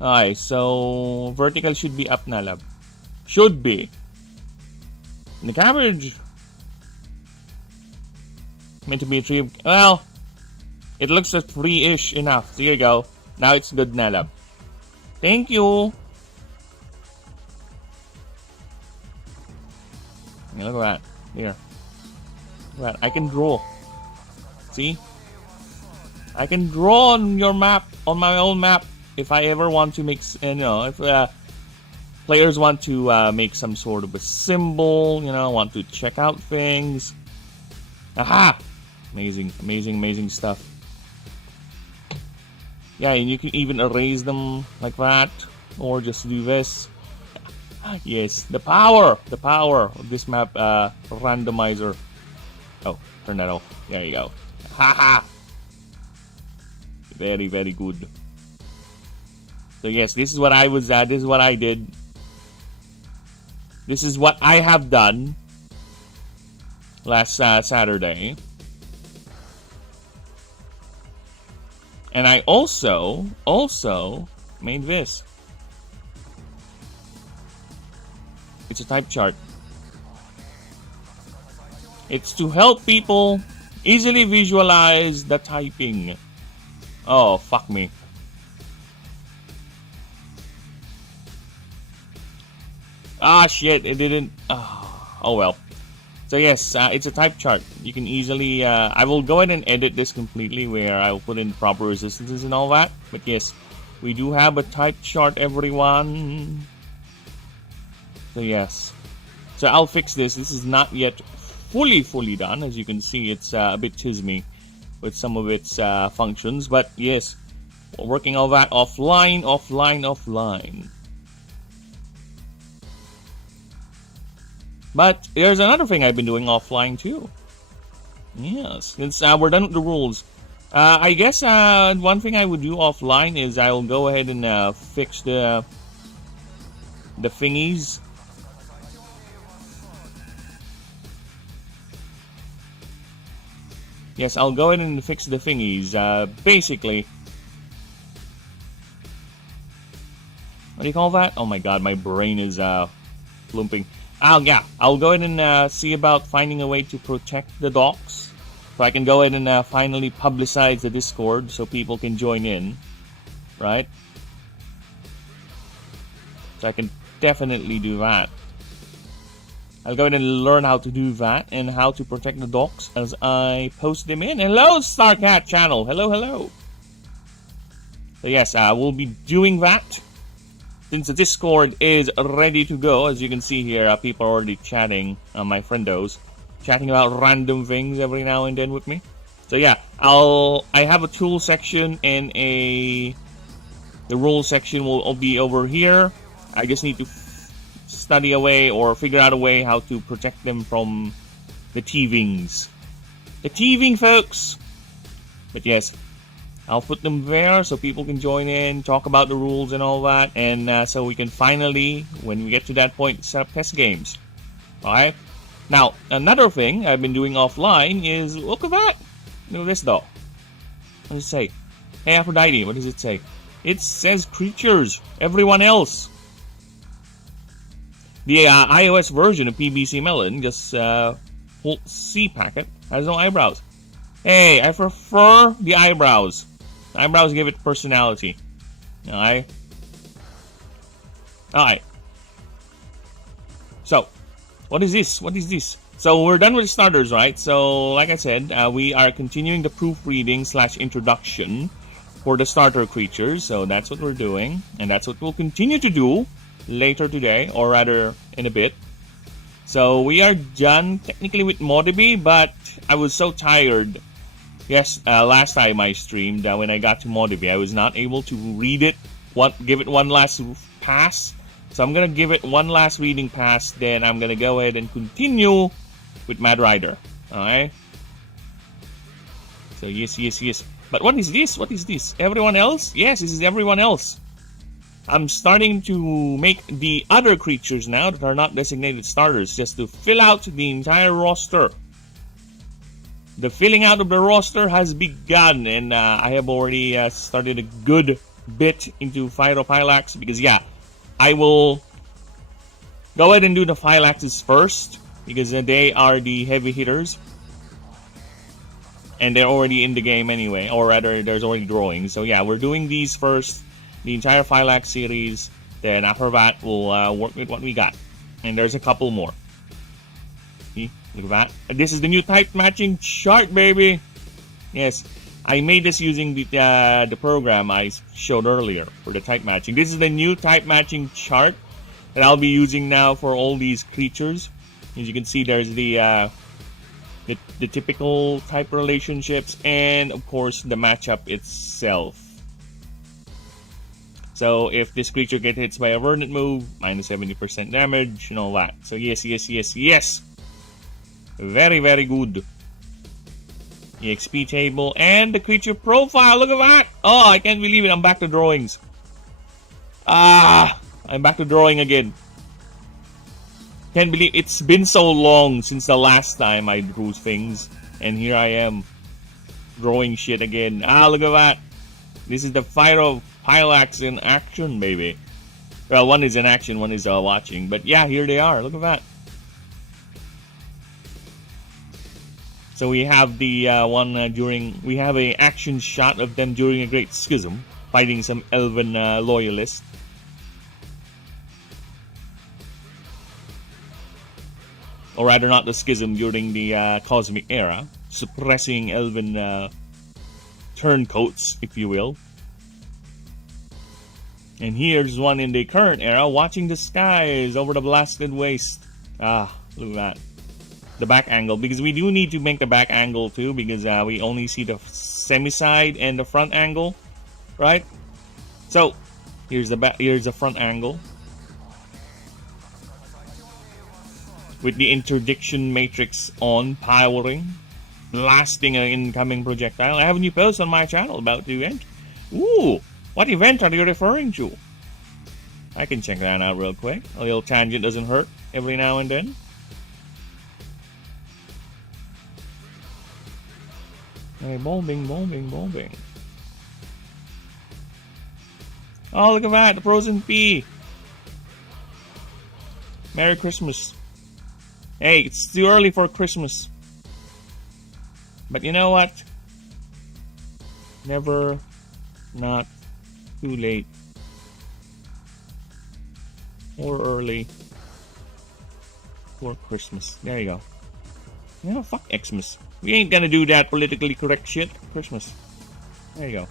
Okay, so vertical should be up na, lab. Should be. And the cabbage meant to be 3. Well, it looks like 3-ish enough. There you go. Now it's good na, lab. Thank you. Look at that. Here. Look at that. I can draw. See? I can draw on your map, on my own map, if I ever want to make, if players want to make some sort of a symbol, want to check out things. Aha! Amazing, amazing, amazing stuff. Yeah, and you can even erase them like that, or just do this. Yes, the power of this map randomizer. Oh, turn that off. There you go. Haha. Very, very good. So yes, this is what I was. This is what I did. This is what I have done last Saturday. And I also made this. It's a type chart. It's to help people easily visualize the typing. Oh, fuck me. Ah, shit, it didn't. Oh well. So yes, it's a type chart. You can easily, I will go ahead and edit this completely where I will put in proper resistances and all that. But yes, we do have a type chart, everyone. So yes. So I'll fix this. This is not yet fully done. As you can see, it's a bit chismy with some of its functions. But yes, we're working all that offline. But there's another thing I've been doing offline too. Yes, since we're done with the rules. I guess one thing I would do offline is I'll go ahead and fix the thingies. Yes, I'll go ahead and fix the thingies. Basically, what do you call that? Oh my god, my brain is plumping. I'll go ahead and see about finding a way to protect the docks. So I can go ahead and finally publicize the Discord so people can join in. Right? So I can definitely do that. I'll go ahead and learn how to do that and how to protect the docks as I post them in. Hello, Starcat channel. Hello. So yes, we'll be doing that. Since the Discord is ready to go, as you can see here, people are already chatting, my friendos, chatting about random things every now and then with me. So yeah, I have a tool section and the rule section will be over here. I just need to study a way or figure out a way how to protect them from the thievings. The thieving, folks! But yes, I'll put them there so people can join in, talk about the rules and all that, and so we can finally, when we get to that point, set up test games. Alright? Now, another thing I've been doing offline is, look at that! Look at this though. What does it say? Hey Aphrodite, what does it say? It says creatures, everyone else. The iOS version of PBC Melon, just full C packet, has no eyebrows. Hey, I prefer the eyebrows. Eyebrows give it personality. Alright. So, what is this? So, we're done with starters, right? So, like I said, we are continuing the proofreading / introduction for the starter creatures. So, that's what we're doing. And that's what we'll continue to do later today, or rather, in a bit. So, we are done technically with Modibi, but I was so tired. Yes, last time I streamed, when I got to Modibi, I was not able to read it, give it one last pass. So I'm going to give it one last reading pass, then I'm going to go ahead and continue with Mad Rider. Alright? So yes. But what is this? Everyone else? Yes, this is everyone else. I'm starting to make the other creatures now that are not designated starters, just to fill out the entire roster. The filling out of the roster has begun, and I have already started a good bit into Phyrophylax because, yeah, I will go ahead and do the Phylaxes first because they are the heavy hitters. And they're already in the game anyway, or rather, there's already drawings. So yeah, we're doing these first, the entire Phylax series. Then after that, we'll work with what we got. And there's a couple more. See, look at that. And this is the new type matching chart, baby. Yes, I made this using the program I showed earlier for the type matching. This is the new type matching chart that I'll be using now for all these creatures. As you can see, there's the typical type relationships, and of course the matchup itself. So if this creature gets hit by a Verdant move, minus 70% damage and all that. So yes, very, very good. The XP table and the creature profile. Look at that. Oh, I can't believe it. I'm back to drawings. I'm back to drawing again. Can't believe it's been so long since the last time I drew things, and here I am drawing shit again. Look at that. This is the Phyrophylax in action, baby. Well, one is in action, one is watching, but yeah, here they are. Look at that. So we have the one we have a action shot of them during a Great Schism, fighting some Elven loyalists. Or rather, not the Schism, during the Cosmic Era, suppressing Elven turncoats, if you will. And here's one in the current era, watching the skies over the blasted waste. Look at that. The back angle, because we do need to make the back angle too, because we only see the semi-side and the front angle, right? So, here's the front angle. With the interdiction matrix on, powering, blasting an incoming projectile. I have a new post on my channel about the event. Ooh, what event are you referring to? I can check that out real quick. A little tangent doesn't hurt every now and then. Hey, bombing. Oh, look at that, the frozen pea. Merry Christmas. Hey, it's too early for Christmas. But you know what? Never not too late. Or early for Christmas. There you go. You know, fuck Xmas. We ain't gonna do that politically correct shit. Christmas. There you go.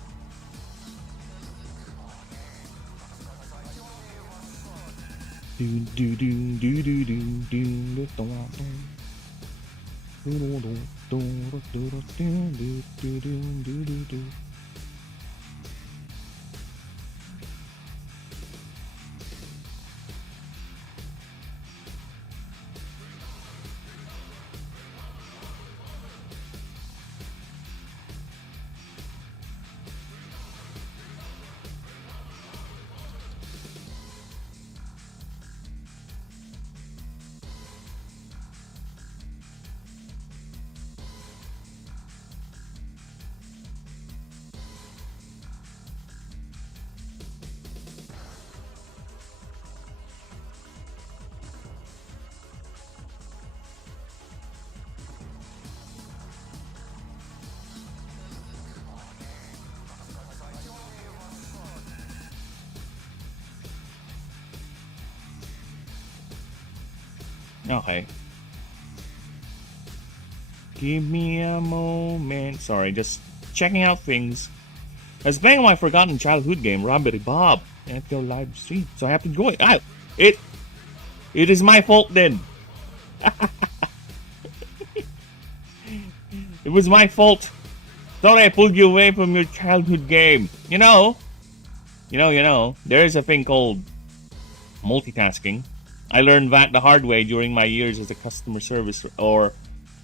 Okay. Give me a moment. Sorry, just checking out things. I was playing my forgotten childhood game, Robbery Bob, at your live stream, so I have to go. It is my fault then. It was my fault. Sorry, I pulled you away from your childhood game. You know. There is a thing called multitasking. I learned that the hard way during my years as a customer service, or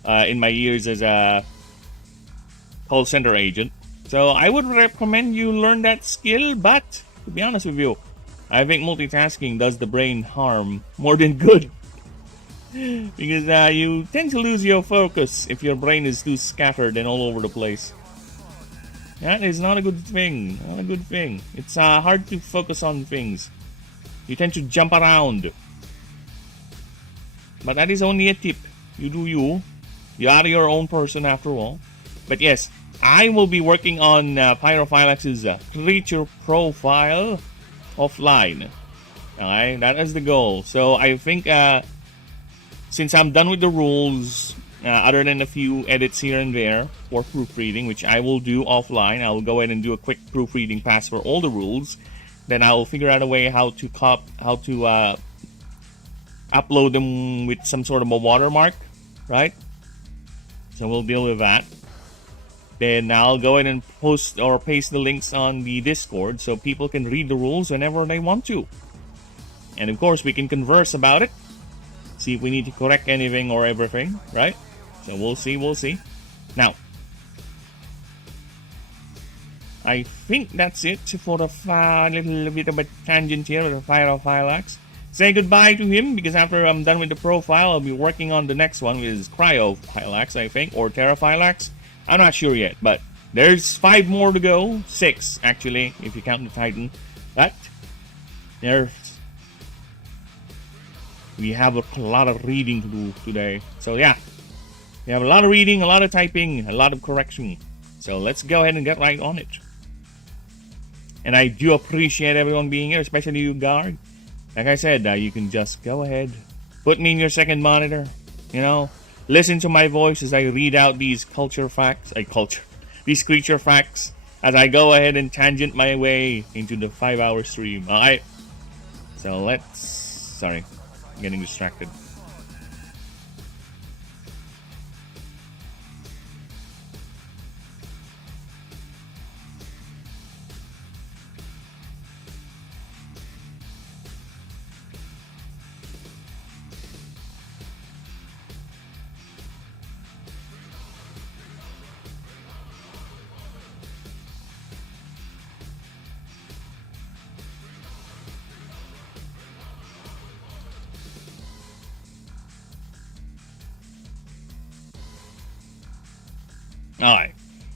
in my years as a call center agent. So I would recommend you learn that skill, but to be honest with you, I think multitasking does the brain harm more than good. Because you tend to lose your focus if your brain is too scattered and all over the place. That is not a good thing. Not a good thing. It's hard to focus on things. You tend to jump around. But that is only a tip. You do you. You are your own person after all. But yes, I will be working on Pyrophylax's creature profile offline. Alright, that is the goal. So I think since I'm done with the rules, other than a few edits here and there for proofreading, which I will do offline, I'll go ahead and do a quick proofreading pass for all the rules. Then I'll figure out a way how to upload them with some sort of a watermark, right? So we'll deal with that. Then I'll go ahead and post or paste the links on the Discord so people can read the rules whenever they want to. And of course, we can converse about it. See if we need to correct anything or everything, right? So we'll see. Now, I think that's it for the little bit of a tangent here with the Pyrophylax. Say goodbye to him because after I'm done with the profile, I'll be working on the next one, which is Cryophylax, I think, or Terraphylax. I'm not sure yet, but there's 5 more to go. 6, actually, if you count the Titan. But we have a lot of reading to do today. So yeah, we have a lot of reading, a lot of typing, a lot of correction. So let's go ahead and get right on it. And I do appreciate everyone being here, especially you, Guard. Like I said, you can just go ahead, put me in your second monitor, you know, listen to my voice as I read out these creature facts as I go ahead and tangent my way into the 5-hour stream. Alright, so sorry, getting distracted. Alright,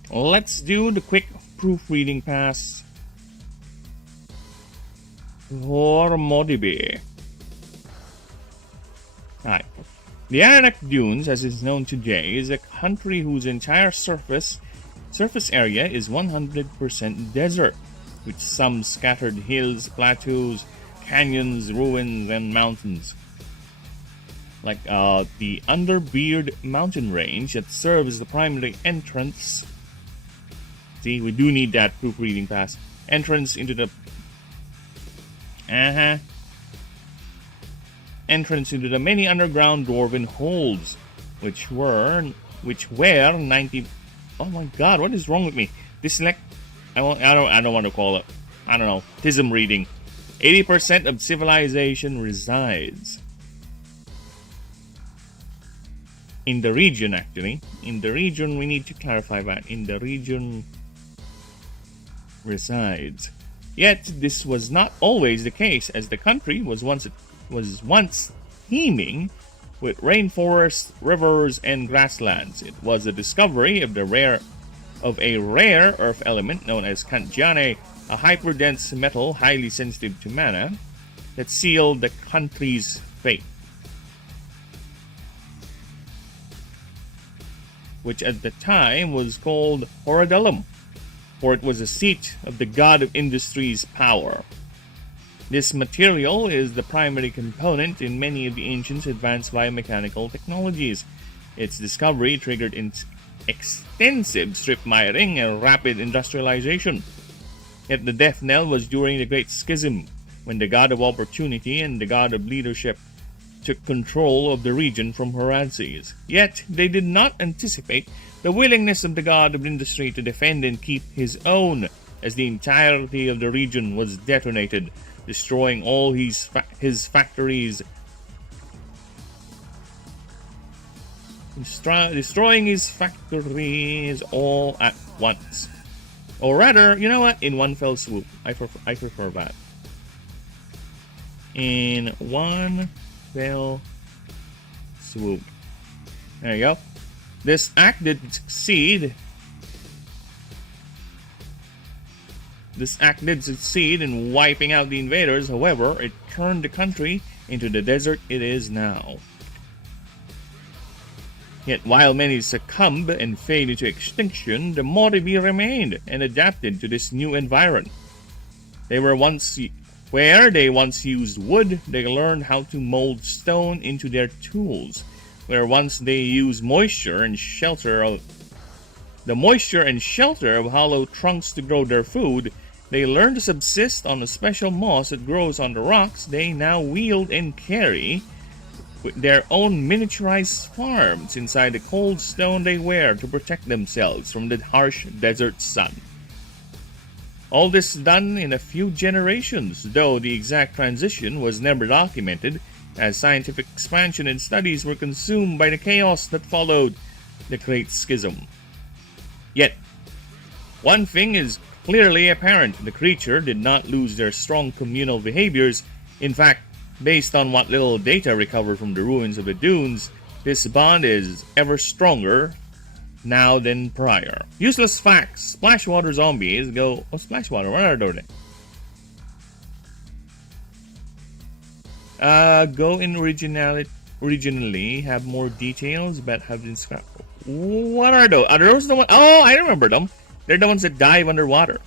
let's do the quick proofreading pass for Modibi. Alright, the Aranak Dunes, as is known today, is a country whose entire surface area is 100% desert, with some scattered hills, plateaus, canyons, ruins, and mountains. Like the Underbeard mountain range that serves as the primary entrance. See, we do need that proofreading pass. Entrance into the entrance into the many underground dwarven holds, which were 90. Oh my God, what is wrong with me? I don't want to call it. I don't know. Tism reading. 80% of civilization resides in the region, actually. In the region, we need to clarify that. In the region resides. Yet, this was not always the case, as the country was once teeming with rainforests, rivers, and grasslands. It was the discovery of a rare earth element known as Kantiane, a hyperdense metal highly sensitive to mana, that sealed the country's fate, which at the time was called Horadellum, for it was the seat of the god of industry's power. This material is the primary component in many of the ancients' advanced biomechanical technologies. Its discovery triggered extensive strip mining and rapid industrialization. Yet the death knell was during the Great Schism, when the god of opportunity and the god of leadership took control of the region from Horadses. Yet they did not anticipate the willingness of the god of industry to defend and keep his own, as the entirety of the region was detonated, destroying all his factories. Destroying his factories all at once. Or rather, you know what? In one fell swoop. I prefer that. In one fell swoop. There you go. This act did succeed This act did succeed in wiping out the invaders, however, it turned the country into the desert it is now. Yet while many succumbed and faded to extinction, the Modibi remained and adapted to this new environment. Where they once used wood, they learned how to mold stone into their tools. Where once they used moisture and shelter of hollow trunks to grow their food, they learned to subsist on a special moss that grows on the rocks they now wield and carry with their own miniaturized farms inside the cold stone they wear to protect themselves from the harsh desert sun. All this done in a few generations, though the exact transition was never documented, as scientific expansion and studies were consumed by the chaos that followed the Great Schism. Yet, one thing is clearly apparent: the creature did not lose their strong communal behaviors. In fact, based on what little data recovered from the ruins of the dunes, this bond is ever stronger now than prior. Useless facts. Splashwater zombies go... Oh, Splashwater, where are they? Go in originally, have more details, but have been scrapped. What are those? Are those the ones? Oh, I remember them. They're the ones that dive underwater.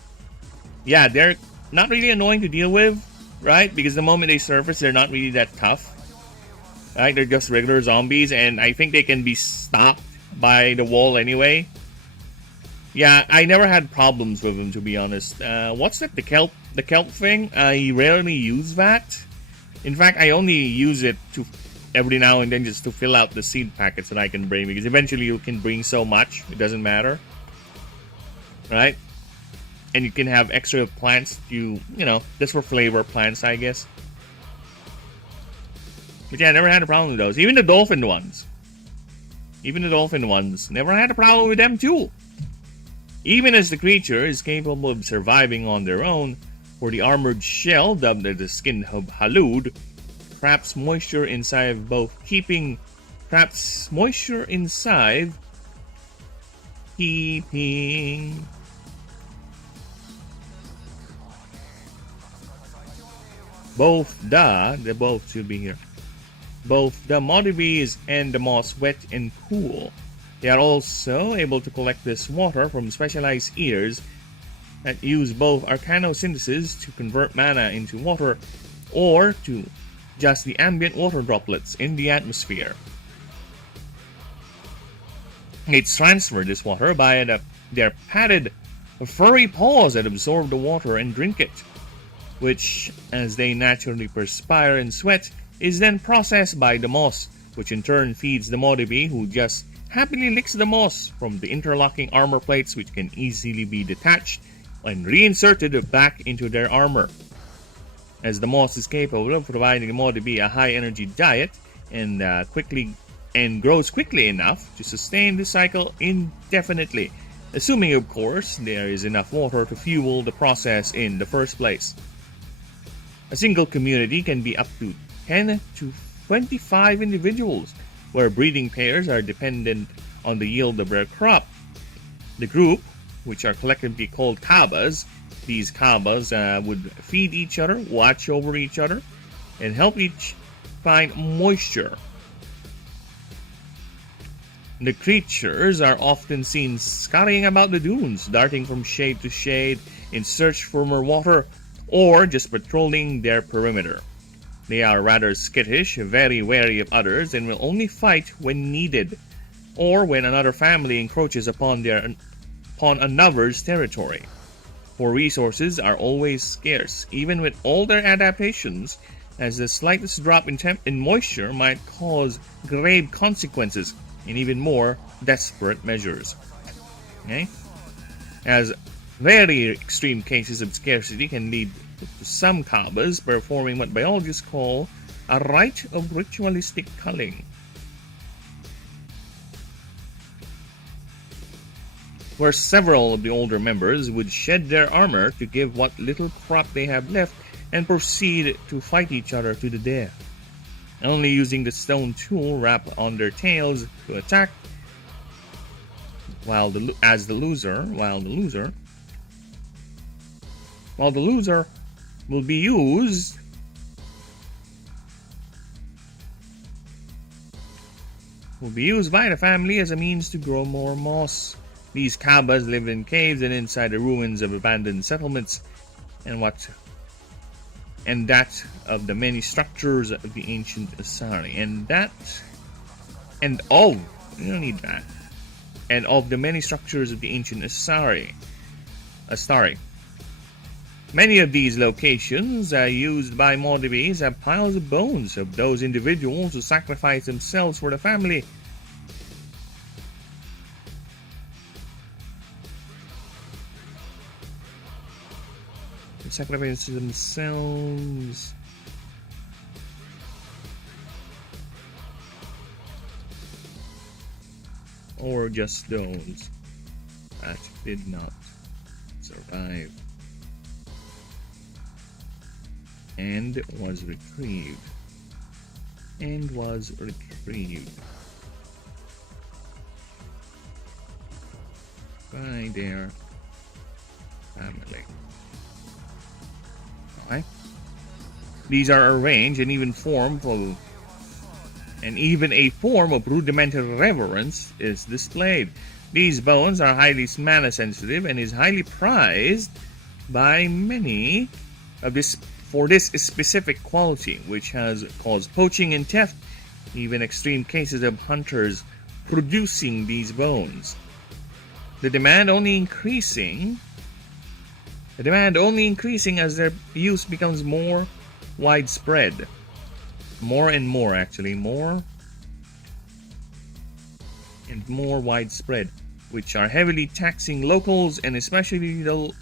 Yeah, they're not really annoying to deal with, right? Because the moment they surface, they're not really that tough. Right? They're just regular zombies, and I think they can be stopped by the wall anyway. Yeah, I never had problems with them, to be honest. What's that? The kelp thing? I rarely use that. In fact, I only use it to every now and then just to fill out the seed packets that I can bring, because eventually you can bring so much, it doesn't matter. Right? And you can have extra plants, you know, just for flavor plants, I guess. But yeah, I never had a problem with those. Even the dolphin ones. Never had a problem with them too. Even as the creature is capable of surviving on their own, for the armored shell, dubbed the skin of Halud, traps moisture inside keeping both the Modibis and the moss wet and cool. They are also able to collect this water from specialized ears that use both arcanosynthesis to convert mana into water, or to just the ambient water droplets in the atmosphere. They transfer this water by their padded, furry paws that absorb the water and drink it, which, as they naturally perspire and sweat, is then processed by the moss, which in turn feeds the Modibi, who just happily licks the moss from the interlocking armor plates, which can easily be detached and reinserted back into their armor. As the moss is capable of providing the Modibi a high energy diet and grows quickly enough to sustain the cycle indefinitely, assuming of course there is enough water to fuel the process in the first place. A single community can be up to 10 to 25 individuals, where breeding pairs are dependent on the yield of their crop. The group, which are collectively called Kabas, these Kabas would feed each other, watch over each other, and help each find moisture. The creatures are often seen scurrying about the dunes, darting from shade to shade in search for more water, or just patrolling their perimeter. They are rather skittish, very wary of others, and will only fight when needed, or when another family encroaches upon another's territory. For resources are always scarce, even with all their adaptations, as the slightest drop in moisture might cause grave consequences and even more desperate measures. Okay? As very extreme cases of scarcity can lead to some Kabas performing what biologists call a rite of ritualistic culling, where several of the older members would shed their armor to give what little crop they have left and proceed to fight each other to the death, only using the stone tool wrapped on their tails to attack, while the loser while the loser will be used by the family as a means to grow more moss. These Kabas live in caves and inside the ruins of abandoned settlements, and that of the many structures of the ancient Asari. You don't need that. And of the many structures of the ancient Asari. Many of these locations used by Mordibis have piles of bones of those individuals who sacrificed themselves for the family. Sacrifice themselves. Or just those that did not survive and was retrieved by their family. Okay. These are arranged and even a form of rudimentary reverence is displayed. These bones are highly mana sensitive and is highly prized by many for this specific quality, which has caused poaching and theft, even extreme cases of hunters producing these bones. The demand only increasing as their use becomes more widespread. More and more widespread, which are heavily taxing locals and especially the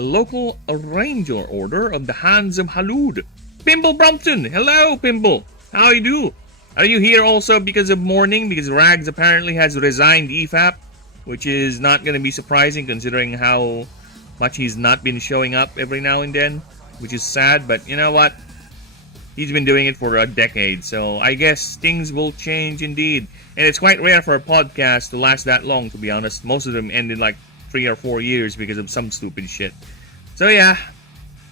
local Ranger Order of the Hands of Halud. Pimple Brompton! Hello, Pimple! How you do? Are you here also because of mourning? Because Rags apparently has resigned EFAP, which is not going to be surprising considering how much he's not been showing up every now and then, which is sad, but you know what? He's been doing it for a decade, so I guess things will change indeed. And it's quite rare for a podcast to last that long, to be honest. Most of them end in like 3 or 4 years because of some stupid shit. So yeah,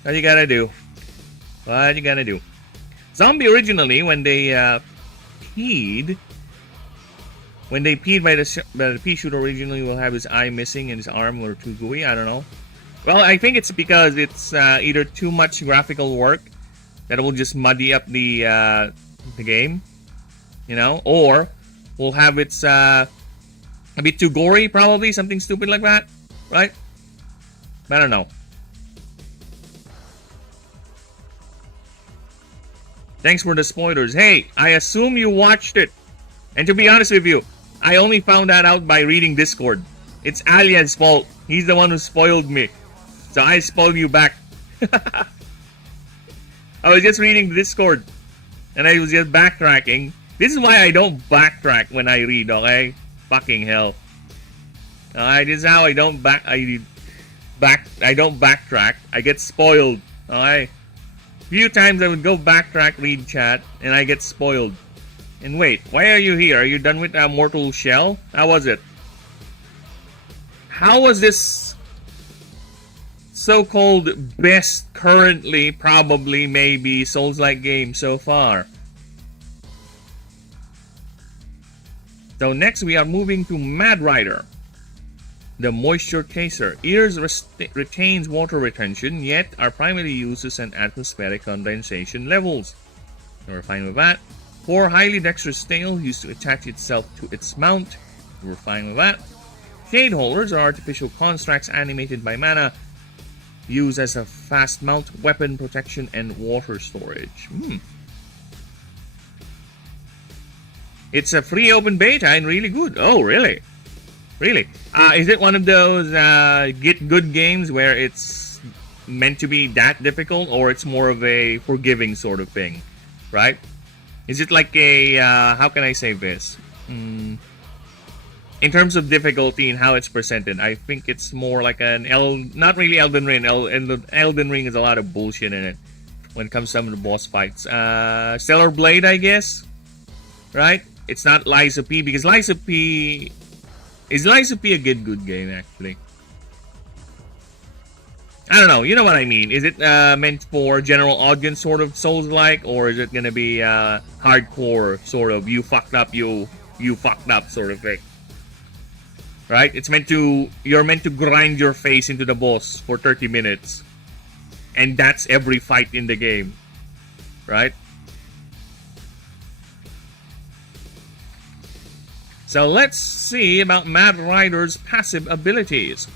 what you gotta do? Zombie originally, when they peed by the pea shooter originally will have his eye missing and his arm or too gooey, I don't know. Well, I think it's because it's either too much graphical work that will just muddy up the game, you know, or we'll have it's a bit too gory, probably something stupid like that, right? I don't know. Thanks for the spoilers. Hey, I assume you watched it, and to be honest with you, I only found that out by reading Discord. It's Alian's fault. He's the one who spoiled me, so I spoiled you back. I was just reading the Discord, and I was just backtracking. This is why I don't backtrack when I read, okay? Fucking hell. Alright, this is how I don't backtrack. I get spoiled, alright? Few times I would go backtrack, read chat, and I get spoiled. And wait, why are you here? Are you done with Mortal Shell? How was it? How was this so-called best currently, probably, maybe, Souls-like game so far? So next we are moving to Mad Rider, the Moisture Chaser. Ears retains water retention, yet are primarily used as an atmospheric condensation levels. So we're fine with that. 4 highly dexterous tail used to attach itself to its mount. We're fine with that. Shade holders are artificial constructs animated by mana, used as a fast mount, weapon protection, and water storage. It's a free open beta and really good. Oh, really? Really? Is it one of those get good games where it's meant to be that difficult, or it's more of a forgiving sort of thing, right? Is it like a, how can I say this? In terms of difficulty and how it's presented, I think it's more like not really Elden Ring. Elden Ring is a lot of bullshit in it when it comes to some of the boss fights. Stellar Blade, I guess, right? It's not Liza P, because Liza P... Is Liza P a good game, actually? I don't know, you know what I mean. Is it meant for general audience sort of Souls-like, or is it gonna be hardcore sort of you fucked up sort of thing? Right? You're meant to grind your face into the boss for 30 minutes. And that's every fight in the game. Right? So let's see about Mad Rider's passive abilities.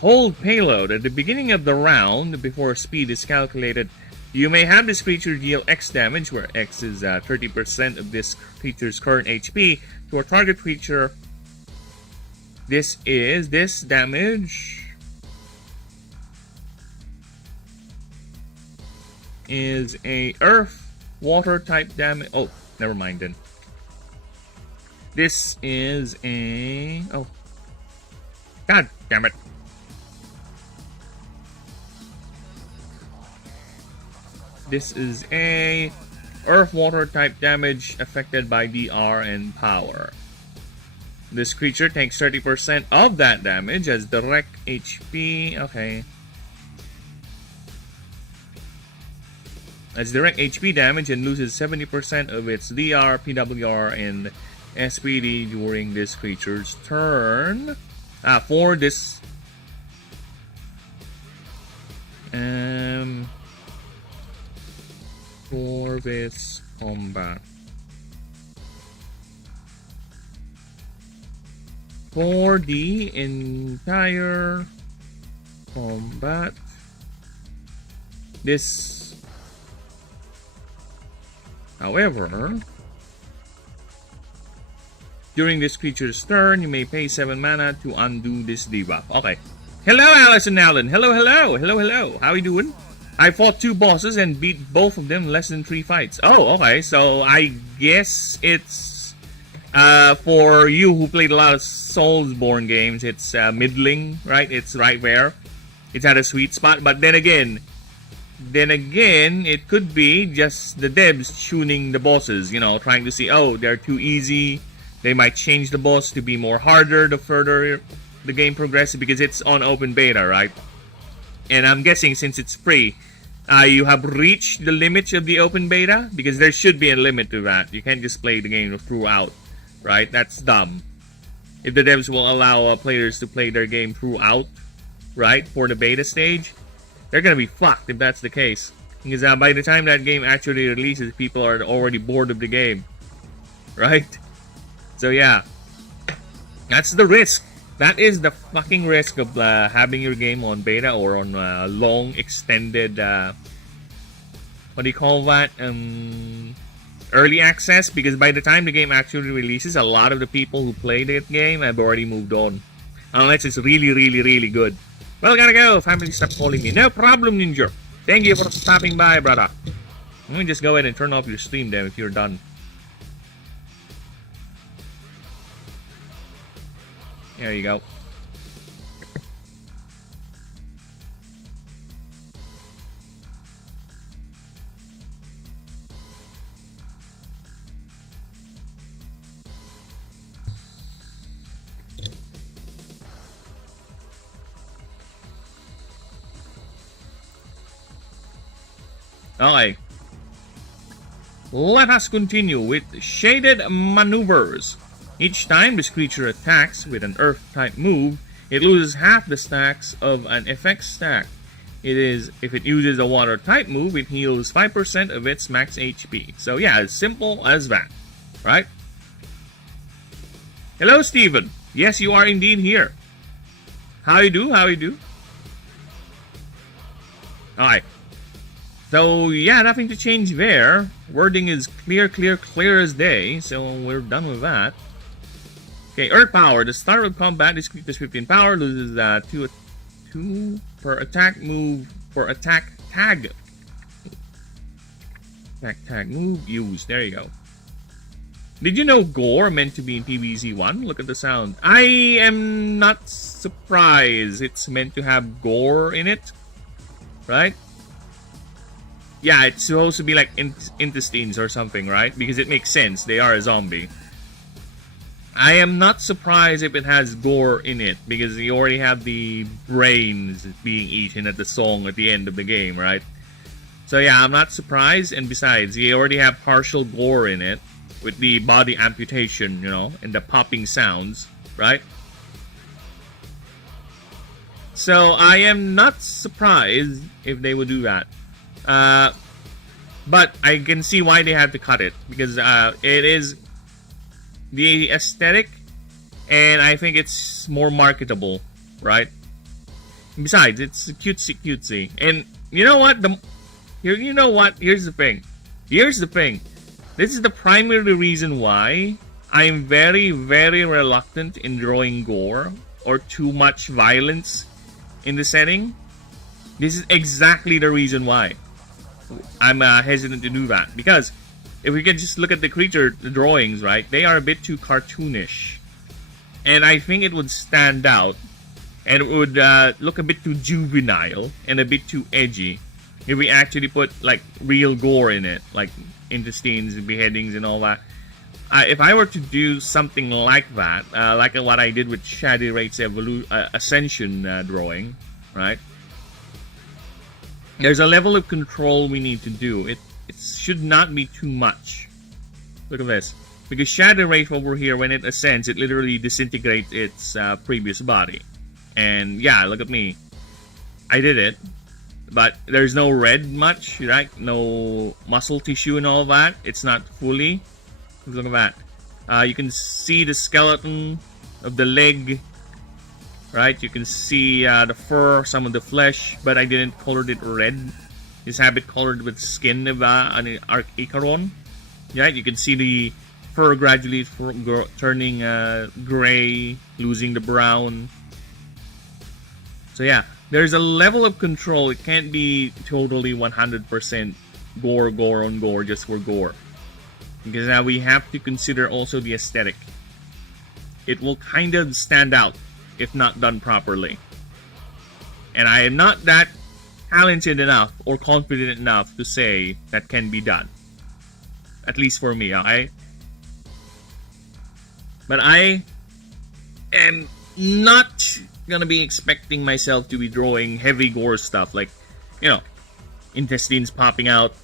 Hold payload at the beginning of the round before speed is calculated. You may have this creature deal X damage, where X is 30% of this creature's current HP, to a target creature. This damage is a earth, water type damage. Oh, never mind then. This is a... Oh. God damn it. This is a earth water type damage affected by DR and power. This creature takes 30% of that damage as direct HP. Okay. As direct HP damage and loses 70% of its DR, PWR, and SPD during this creature's turn. For this combat. For the entire combat, this, however, during this creature's turn, you may pay 7 mana to undo this debuff. Okay. Hello, Allison Allen. Hello, hello. Hello, hello. How you doing? I fought 2 bosses and beat both of them in less than 3 fights. Oh, okay. So, I guess it's... for you who played a lot of Soulsborne games, it's middling, right? It's right there. It's at a sweet spot. But then again, it could be just the devs tuning the bosses. You know, trying to see, oh, they're too easy. They might change the boss to be more harder the further the game progresses, because it's on open beta, right? And I'm guessing since it's free, you have reached the limits of the open beta, because there should be a limit to that. You can't just play the game throughout, right? That's dumb. If the devs will allow players to play their game throughout, right, for the beta stage, they're gonna be fucked if that's the case. Because by the time that game actually releases, people are already bored of the game, right? So yeah, that's the risk. That is the fucking risk of having your game on beta or on long extended, what do you call that? Early access. Because by the time the game actually releases, a lot of the people who played that game have already moved on. Unless it's really, really, really good. Well, gotta go. Family, stop calling me. No problem, Ninja. Thank you for stopping by, brother. Let me just go ahead and turn off your stream then if you're done. There you go. Alright. Let us continue with shaded maneuvers. Each time this creature attacks with an Earth-type move, it loses half the stacks of an effect stack. If it uses a Water-type move, it heals 5% of its max HP. So yeah, as simple as that, right? Hello, Steven. Yes, you are indeed here. How you do? How you do? Alright. So yeah, nothing to change there. Wording is clear as day. So we're done with that. Okay, Earth Power. The start of combat, this creature's 15 power, loses 2 per attack move for attack tag. Attack tag move used. There you go. Did you know gore meant to be in PvZ1? Look at the sound. I am not surprised it's meant to have gore in it. Right? Yeah, it's supposed to be like intestines or something, right? Because it makes sense. They are a zombie. I am not surprised if it has gore in it, because you already have the brains being eaten at the song at the end of the game, right? So yeah, I'm not surprised, and besides, you already have partial gore in it, with the body amputation, you know, and the popping sounds, right? So I am not surprised if they would do that. But I can see why they had to cut it, because it is the aesthetic, and I think it's more marketable, right? Besides, it's cutesy, and you know what? You know what? Here's the thing. This is the primary reason why I'm very, very reluctant in drawing gore or too much violence in the setting. This is exactly the reason why I'm hesitant to do that, because if we can just look at the drawings, right, they are a bit too cartoonish, and I think it would stand out, and it would look a bit too juvenile and a bit too edgy if we actually put like real gore in it, like intestines and beheadings and all that. If I were to do something like that, like what I did with Shady Rate's Ascension drawing, right? There's a level of control we need to do. It should not be too much. Look at this. Because Shadow Wraith over here, when it ascends, it literally disintegrates its previous body. And yeah, look at me. I did it. But there's no red much, right? No muscle tissue and all that. It's not fully. Look at that. You can see the skeleton of the leg. Right? You can see the fur, some of the flesh. But I didn't color it red. Just have it colored with skin of an Icaron. Right? You can see the fur gradually turning gray, losing the brown. So yeah, there's a level of control. It can't be totally 100% gore on gore just for gore. Because now we have to consider also the aesthetic. It will kind of stand out if not done properly. And I am not that talented enough or confident enough to say that can be done. At least for me, okay? But I am not gonna be expecting myself to be drawing heavy gore stuff like, you know, intestines popping out,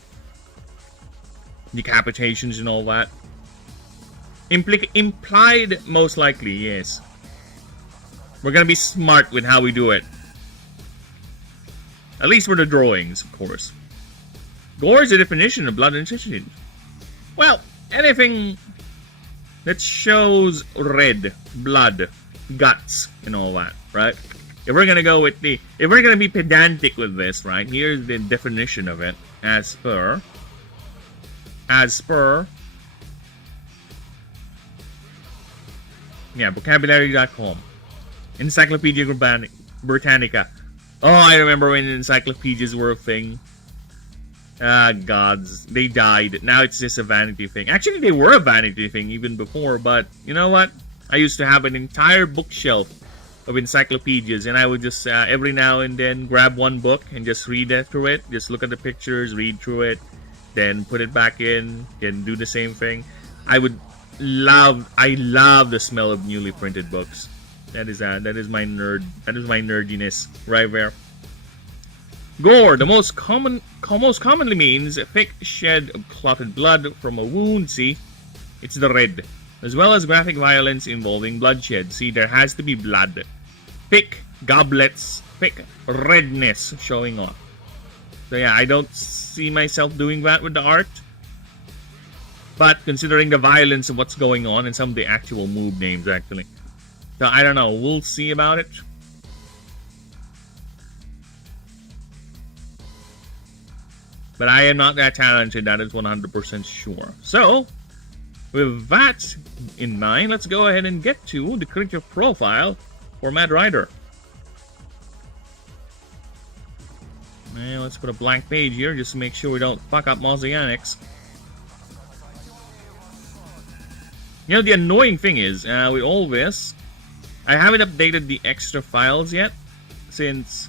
decapitations and all that. Implied, most likely, yes. We're gonna be smart with how we do it. At least for the drawings, of course. Gore is the definition of blood and intestines. Well, anything that shows red, blood, guts, and all that, right? If we're gonna go with if we're gonna be pedantic with this, right? Here's the definition of it, as per, yeah, vocabulary.com, Encyclopedia Britannica. Oh, I remember when encyclopedias were a thing. Ah, gods, they died. Now it's just a vanity thing. Actually, they were a vanity thing even before, but you know what? I used to have an entire bookshelf of encyclopedias, and I would just every now and then grab one book and just read through it. Just look at the pictures, read through it, then put it back in, then do the same thing. I love the smell of newly printed books. That is my nerdiness right there. Gore, the most commonly means a thick shed of clotted blood from a wound. See, it's the red, as well as graphic violence involving bloodshed. See, there has to be blood, thick goblets, thick redness showing off. So yeah, I don't see myself doing that with the art. But considering the violence of what's going on and some of the actual move names, actually. So I don't know, we'll see about it. But I am not that talented, that is 100% sure. So, with that in mind, let's go ahead and get to the creature profile for Mad Rider. And let's put a blank page here just to make sure we don't fuck up Mosaics. You know, the annoying thing is, with all this, I haven't updated the extra files yet, since,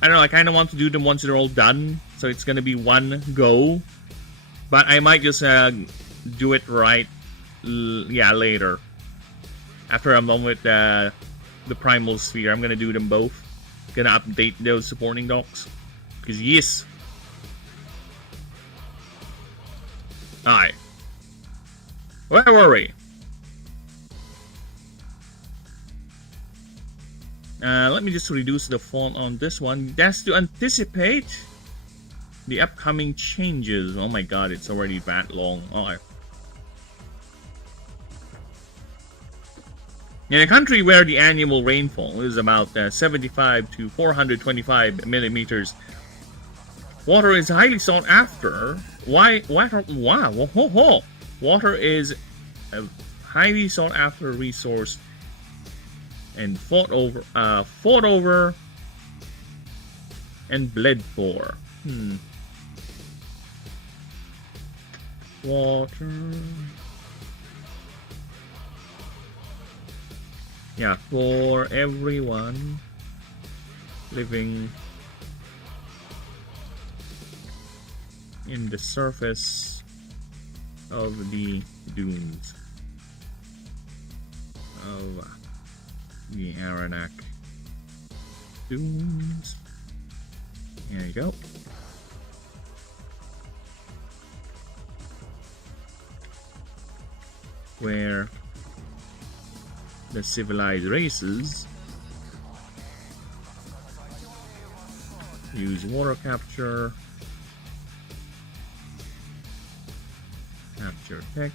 I don't know, I kind of want to do them once they're all done, so it's going to be one go, but I might just do it right yeah, later. After I'm done with the primal sphere, I'm gonna do them both. Gonna update those supporting docks. Because yes. Alright. Where were we? Let me just reduce the font on this one. That's to anticipate the upcoming changes. Oh my god, it's already that long. Alright. In a country where the annual rainfall is about 75 to 425 millimeters, water is highly sought after. Water is a highly sought after resource and fought over and bled for. Water. Yeah, for everyone living in the surface of the dunes of the Aranak dunes. There you go. Where the civilized races use water capture tech,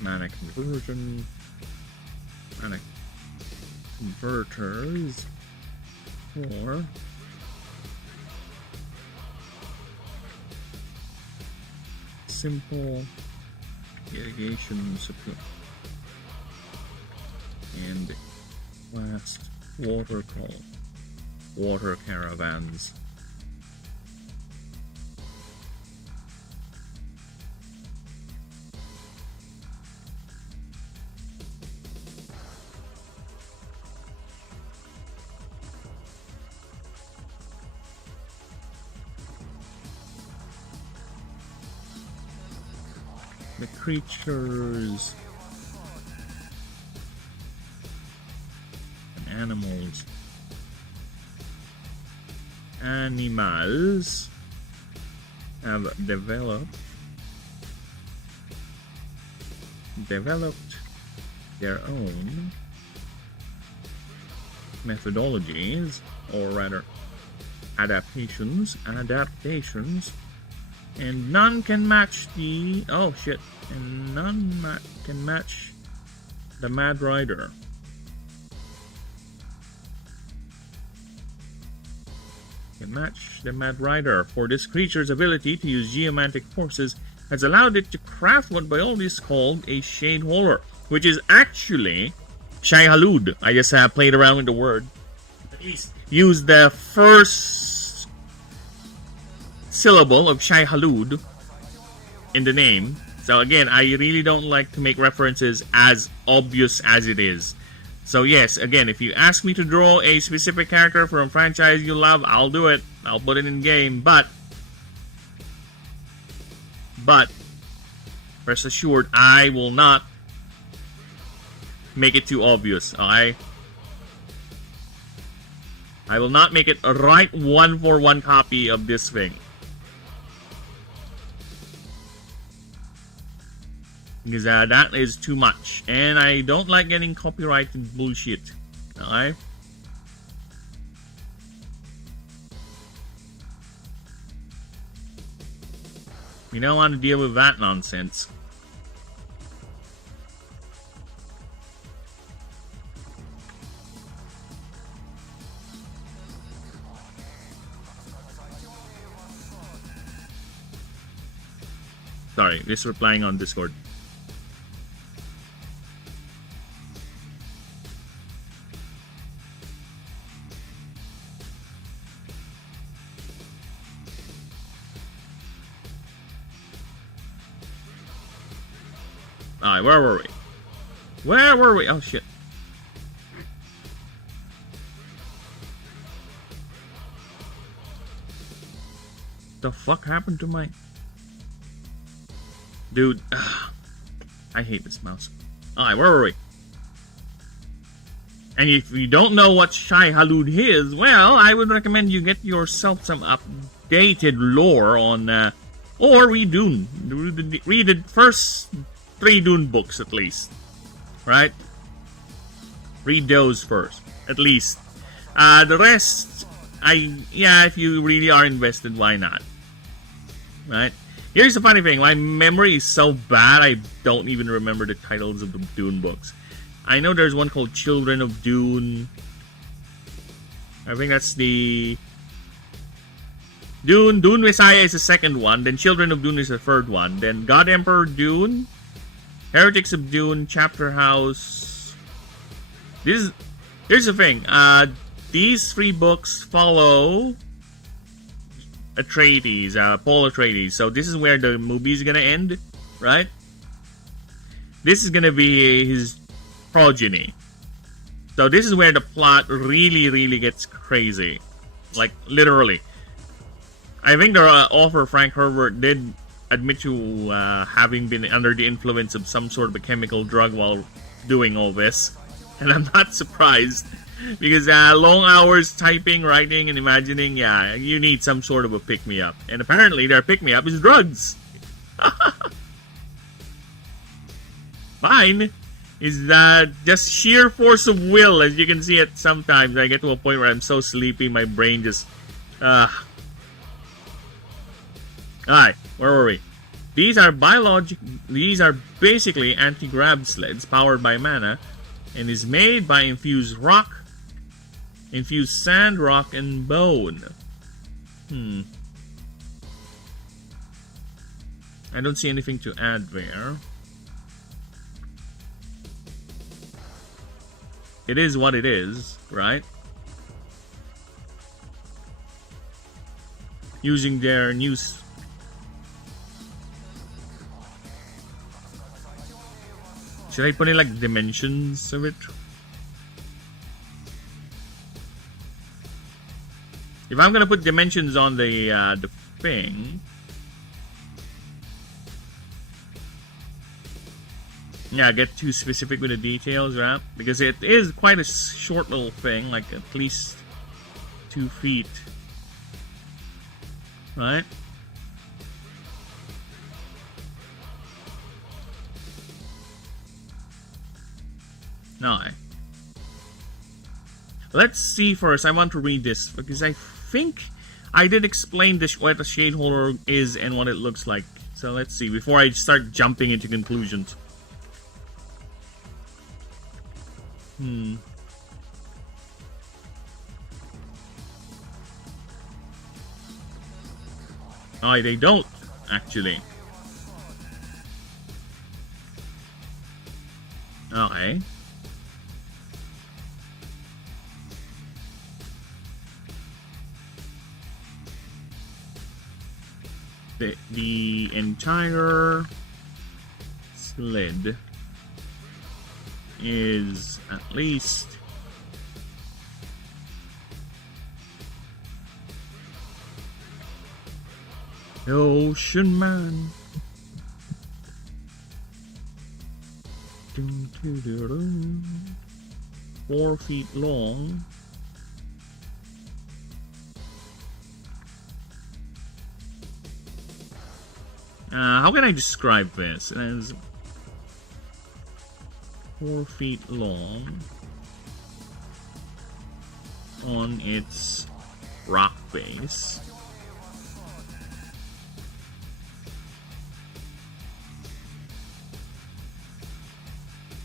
mana conversion, mana converters for simple irrigation supply and fast water caravans. The creatures and animals have developed their own methodologies, or rather adaptations, and none can match the can match the Mad Rider. For this creature's ability to use geomantic forces has allowed it to craft what biologists called a shade holder, which is actually Shai Halud. I just played around with the word. Use the first syllable of Shai Halud in the name. So again, I really don't like to make references as obvious as it is. So yes, again, if you ask me to draw a specific character from a franchise you love, I'll do it. I'll put it in game, but rest assured, I will not make it too obvious. I will not make it a right 1-for-1 copy of this thing. Because that is too much. And I don't like getting copyrighted bullshit. Alright? We don't want to deal with that nonsense. Sorry, just replying on Discord. Alright, where were we? Oh shit. The fuck happened to my... Dude, I hate this mouse. Alright, where were we? And if you don't know what Shai Halud is, well, I would recommend you get yourself some updated lore on, or read Dune. Read the first 3 Dune books at least. Right? Read those first, at least. The rest, if you really are invested, why not? Right? Here's the funny thing, my memory is so bad, I don't even remember the titles of the Dune books. I know there's one called Children of Dune. I think that's the... Dune Messiah is the second one, then Children of Dune is the third one, then God Emperor Dune, Heretics of Dune, Chapter House. Here's the thing, these 3 books follow Atreides, Paul Atreides. So this is where the movie is gonna end, right? This is gonna be his progeny. So this is where the plot really gets crazy. Like, literally. I think the author, Frank Herbert, did admit to having been under the influence of some sort of a chemical drug while doing all this. And I'm not surprised. Because long hours typing, writing, and imagining, you need some sort of a pick-me-up. And apparently their pick-me-up is drugs. Mine is just sheer force of will. As you can see it sometimes, I get to a point where I'm so sleepy, my brain just... Alright, where were we? These are basically anti-grav sleds powered by mana, and is made by infused rock, infused sand, rock, and bone. I don't see anything to add there. It is what it is, right? Using their new... Should I put in like dimensions of it? If I'm gonna put dimensions on the thing, get too specific with the details, right? Because it is quite a short little thing, like at least 2 feet, right? No. Let's see first. I want to read this because I think I did explain this, what a shade holder is and what it looks like. So let's see before I start jumping into conclusions. Oh, they don't actually. Okay. The entire sled is at least Ocean Man. 4 feet long. How can I describe this? It is 4 feet long on its rock base.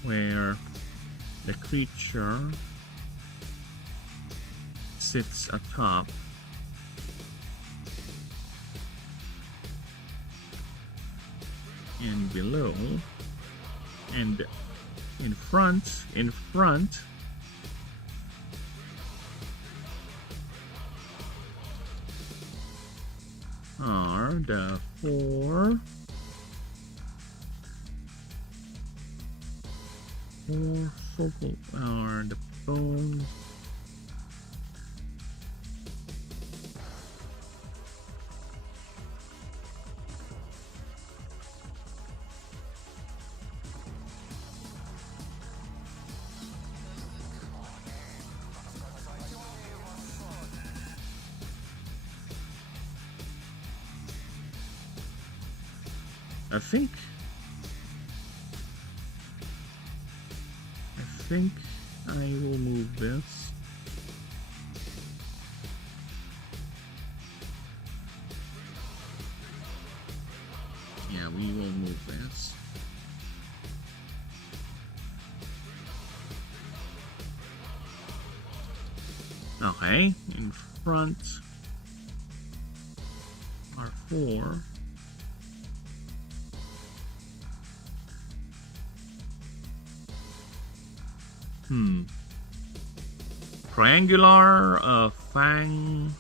Where the creature sits atop and below, and in front are the 4 focal are the bones. I think I will move this. Yeah, we will move this. Okay, in front are 4. Triangular, fang.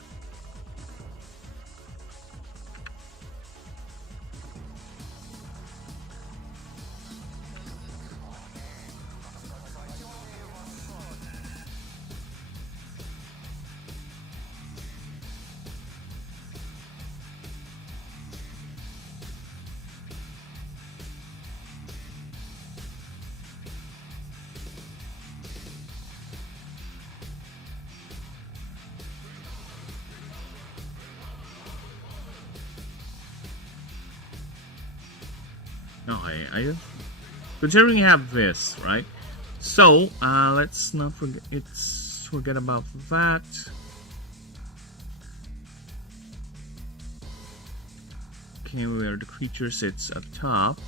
Okay, I just considering you have this, right? So let's not forget about that. Okay, where the creature sits at top.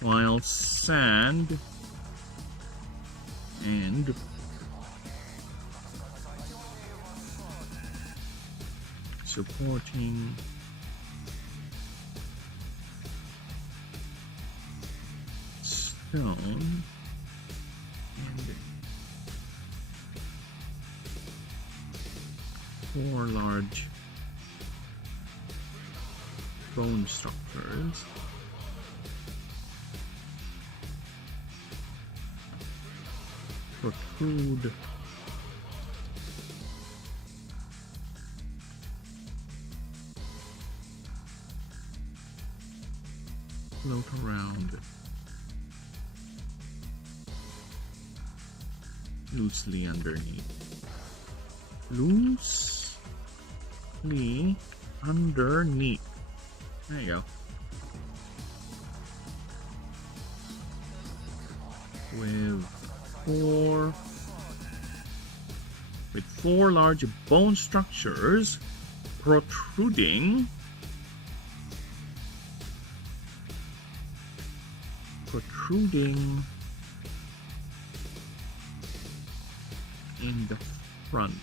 While sand and supporting stone and 4 large bone structures. Protrude float around loosely underneath. Loosely underneath. There you go. With four large bone structures protruding in the front.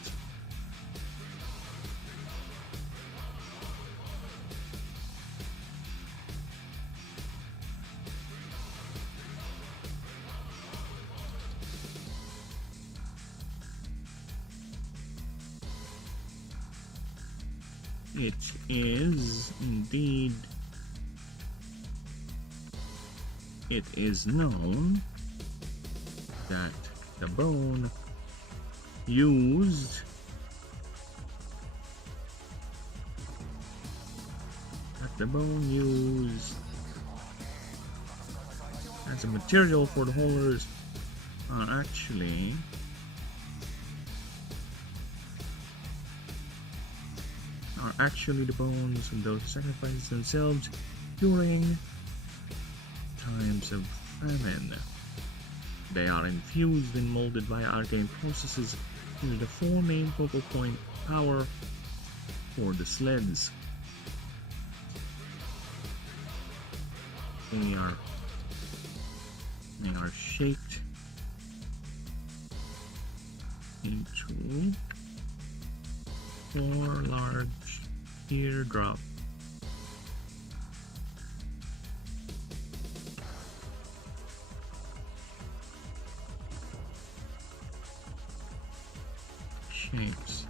It is indeed. It is known that the bone used as a material for the holders are actually the bones of those who sacrifice themselves during times of famine. They are infused and molded by arcane processes into the four main focal point power for the sleds. They are shaped into four large teardrop shapes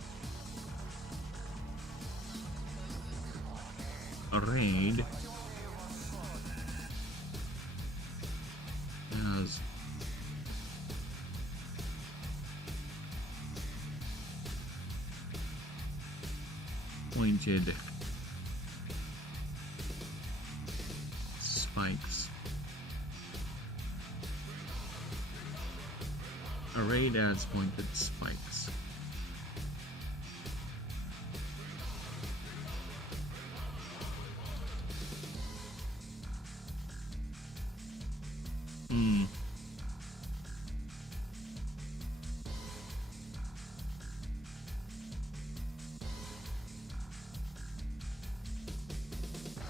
arrayed as pointed spikes. Arrayed as pointed spikes.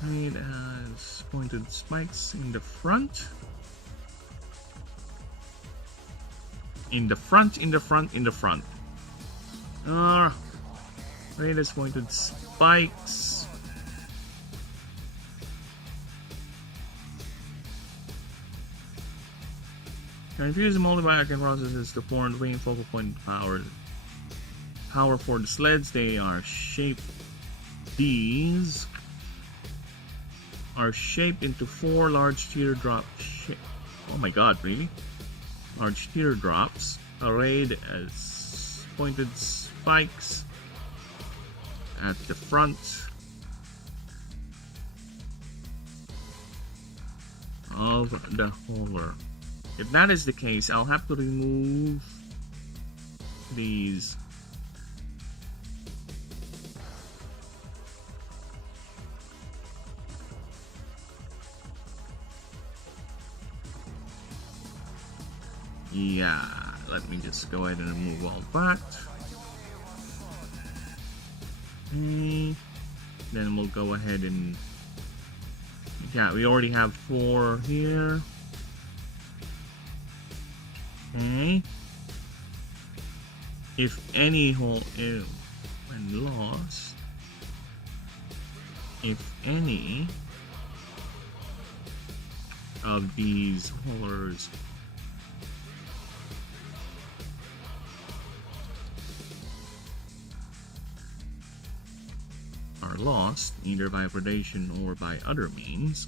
Arrayed as pointed spikes in the front. In the front. Arrayed as pointed spikes. Can infuse multi-back and processes to form main focal point power. Power for the sleds. They are shaped. These are shaped into 4 large teardrop oh my god, really? Large teardrops arrayed as pointed spikes at the front of the holder. If that is the case, I'll have to remove these. Yeah, let me just go ahead and remove all that. Okay. Then we'll go ahead and... yeah, we already have 4 here. Okay. If any hole is when lost, if any of these holders are lost, either by predation or by other means,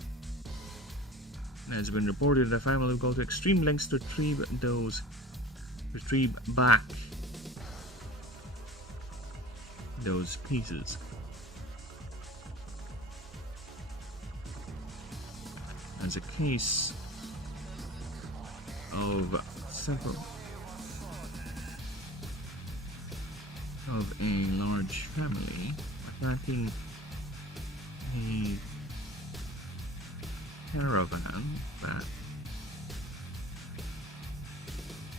it has been reported the family will go to extreme lengths to retrieve back those pieces. As a case of several of a large family attacking a caravan that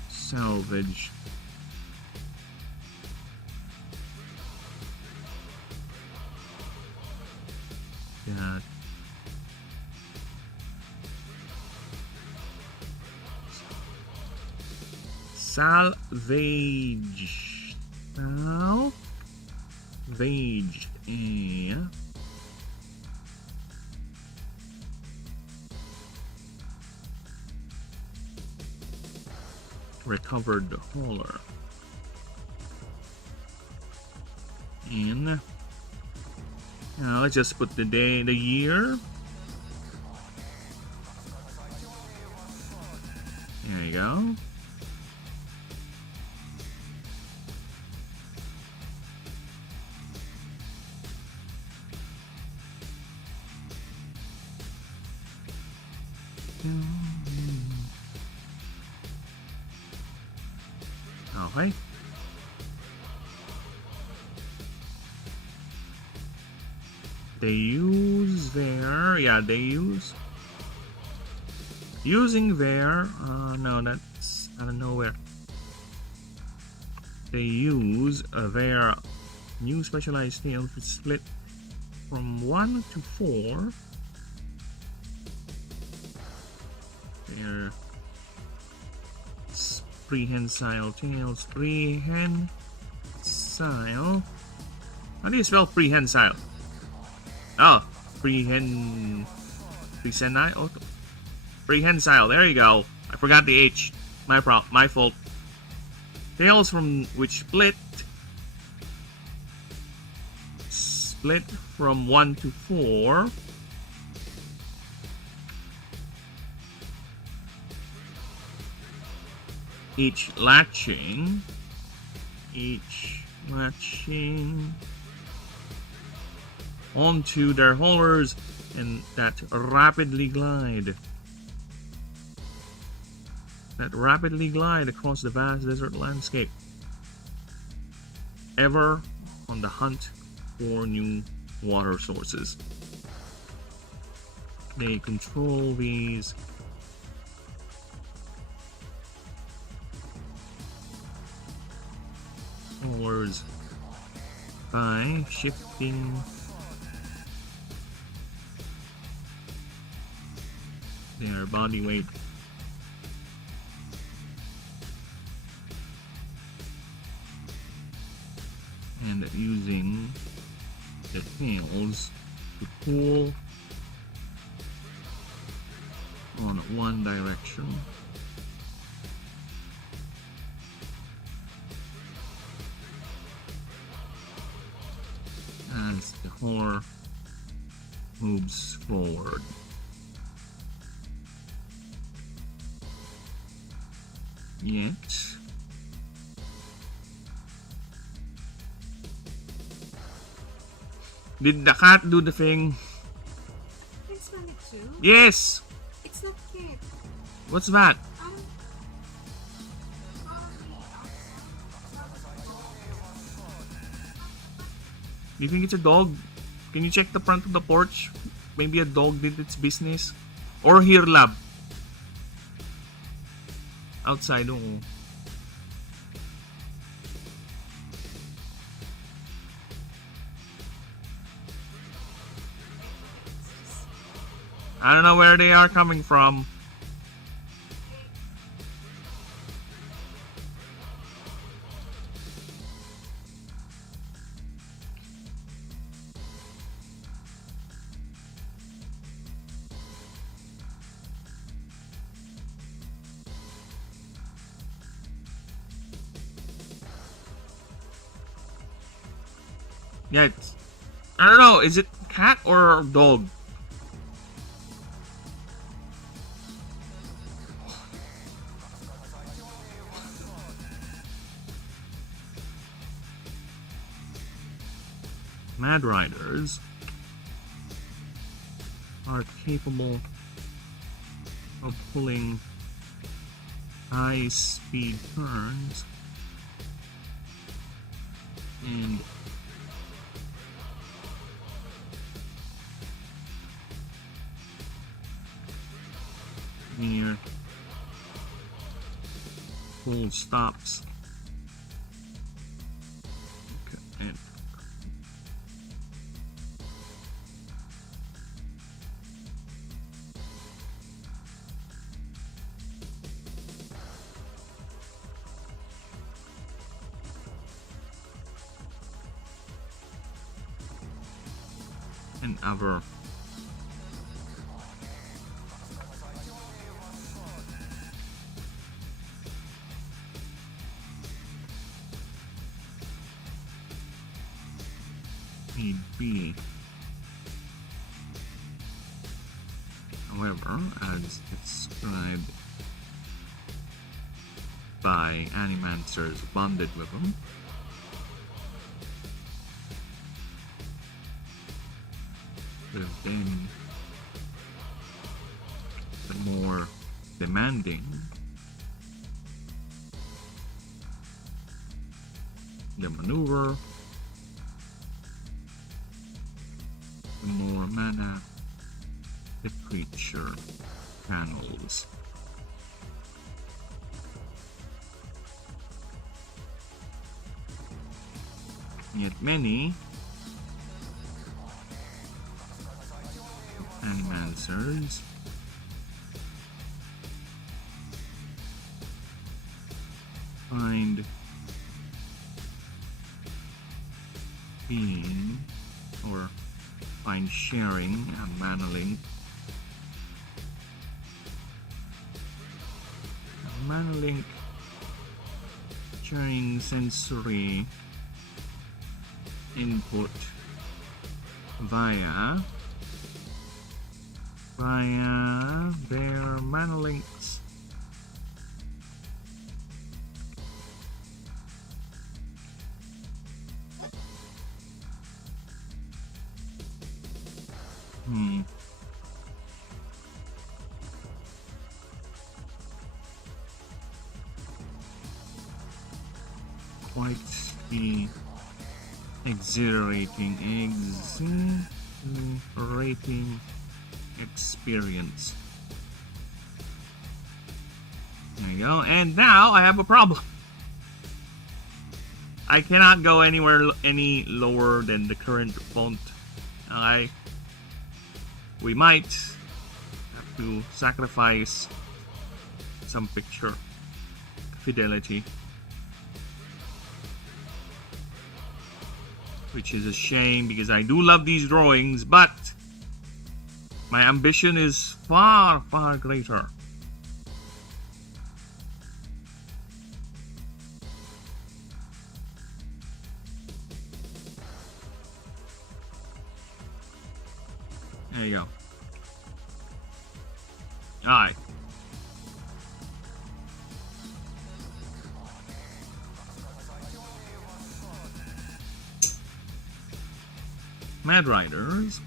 salvaged that salvaged a recovered hauler in. Now let's just put the day, the year. There you go. Okay. They use their, yeah, they use using their, no, that's out of nowhere. They use their new specialized tail to split from 1 to 4. Their prehensile tails, prehensile. How do you spell prehensile? Oh, prehensile. Prehensile. There you go. I forgot the H. My fault. Tails from which split from 1 to 4. Each latching onto their haulers and that rapidly glide that rapidly glide across the vast desert landscape, ever on the hunt for new water sources. They control these crawlers by shifting their body weight and using the tails to pull on one direction as the horror moves forward. Yet did the cat do the thing? It's smell it too. Yes! It's not cat. What's that? Do you think it's a dog? Can you check the front of the porch? Maybe a dog did its business. Or here lab. Outside, oh. I don't know where they are coming from. Yeah, I don't know. Is it cat or dog? Mad Riders are capable of pulling high-speed turns and near full stops. Okay, and other need be. However, as described by animancers bonded with them, they've been the more demanding the maneuver, the more mana the creature channels. Yet many animancers find being or find sharing a mana link. A mana link sharing sensory input via their mana links. quite the exhilarating experience. There you go. And now I have a problem. I cannot go anywhere any lower than the current font. We might have to sacrifice some picture fidelity, which is a shame because I do love these drawings, but my ambition is far, far greater. There you go. Alright. Mad Riders.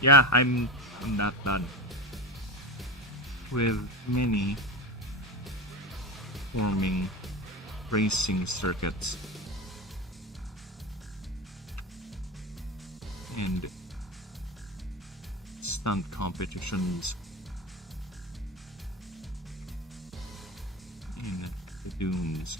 Yeah, I'm not done with mini forming racing circuits and stunt competitions in the dunes.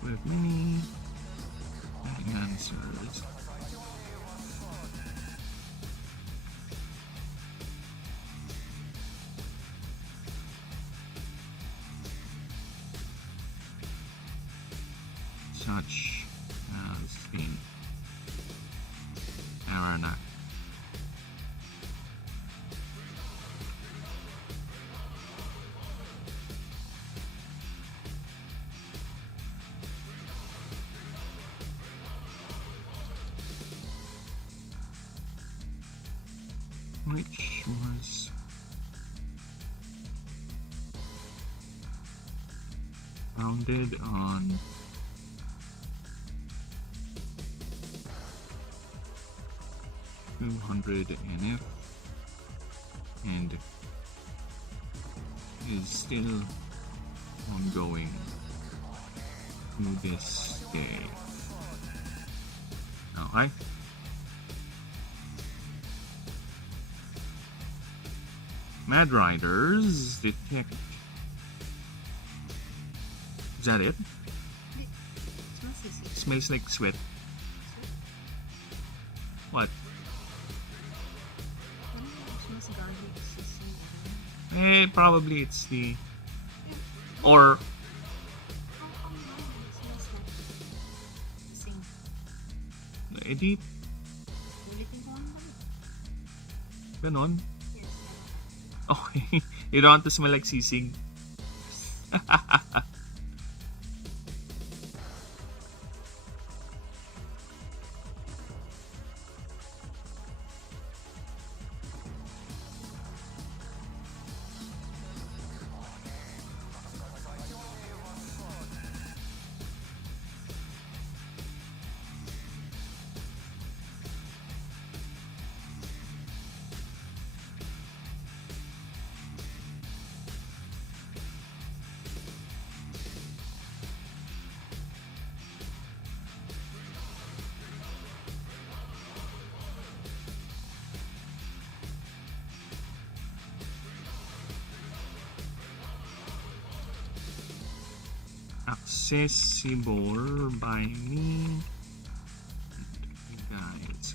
With many answers. Such as in Arana. Which was founded on NF and is still ongoing to this day. Okay. Mad Riders detect. Is that it? Smells like sweat. What? Probably it's the or edit. Ganon. Okay, you don't want to smell like sisig. Accessible by me and guys.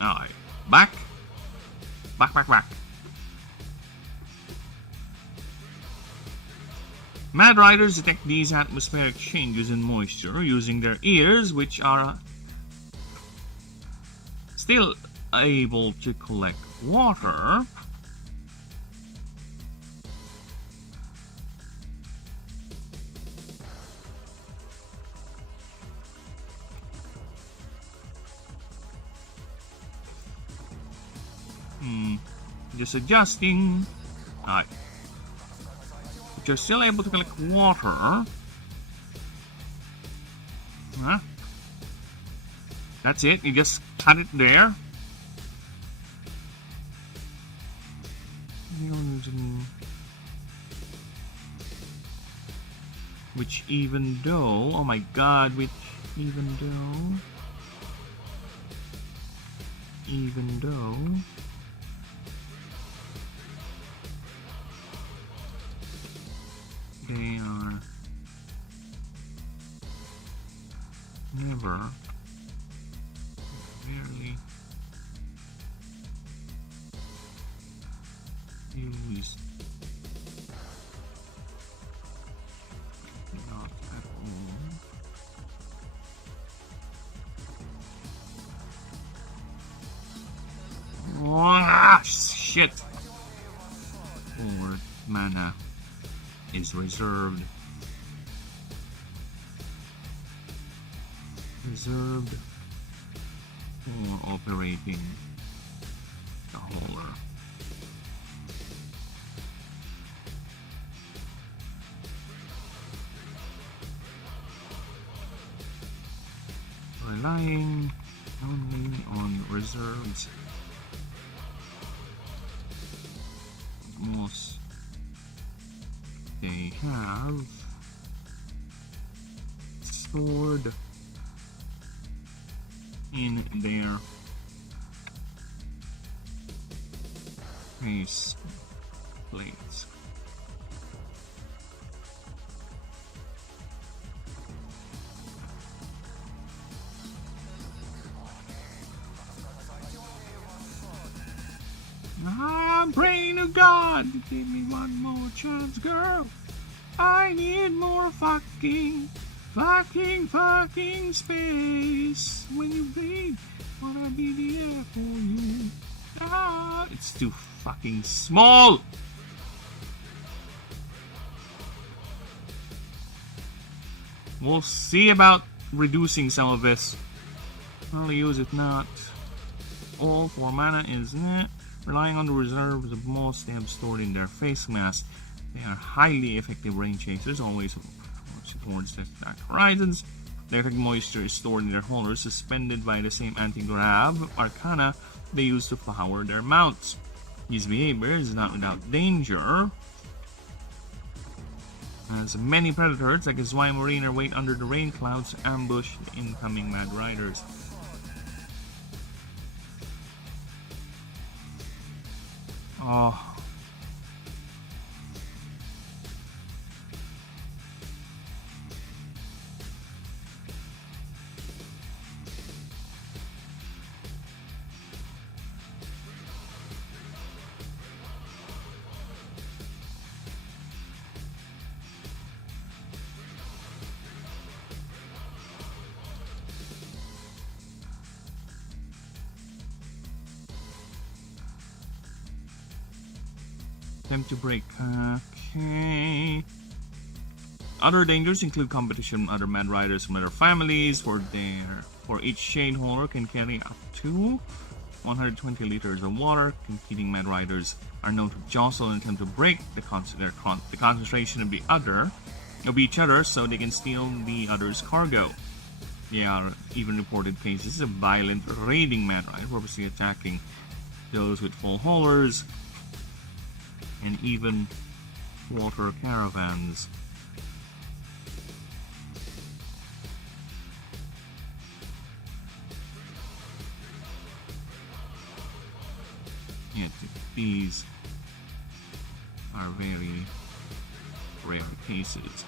Alright. Back. Back. Mad Riders detect these atmospheric changes in moisture using their ears, which are still able to collect water. Just adjusting. Alright. But you're still able to collect water. Huh? That's it. You just cut it there. Which even though, oh my god, which even though they are never rarely used, not at all. Ah, shit. Or mana is reserved for operating the hauler. Relying only on reserves. Most they have stored in their face plates. I'm praying to God to give me one more chance, girl. I need more fucking space. When you bleed, wanna be the air for you. Ah, it's too fucking small. We'll see about reducing some of this. I'll use it not. All for mana is relying on the reserves of moss they have stored in their face mask. They are highly effective rain chasers, always towards the dark horizons. Their moisture is stored in their holders, suspended by the same anti-grav arcana they use to power their mounts. His behavior is not without danger, as many predators like a swine mariner wait under the rain clouds to ambush the incoming Mad Riders. Oh. Attempt to break. Okay. Other dangers include competition from other Mad Riders from other families. For each shade holder can carry up to 120 liters of water. Competing Mad Riders are known to jostle and attempt to break the concentration of each other, so they can steal the other's cargo. There are even reported cases of violent raiding Mad Riders, purposely attacking those with full haulers, and even water caravans. Yet these are very rare cases.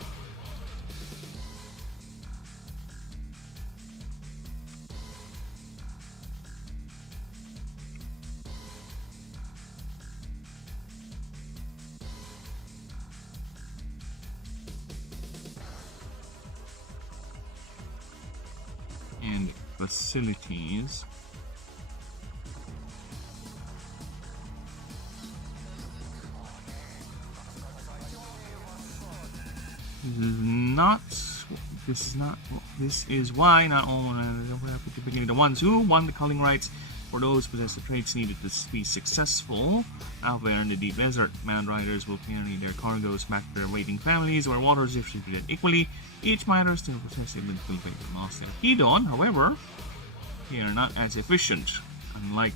facilities. This is why not all the ones who won the calling rights for those who possess the traits needed to be successful out there in the deep desert. Mad riders will carry their cargoes back to their waiting families, where water is distributed equally. Each miner still possesses the cultivate the lost their hedon. However, they are not as efficient. Unlike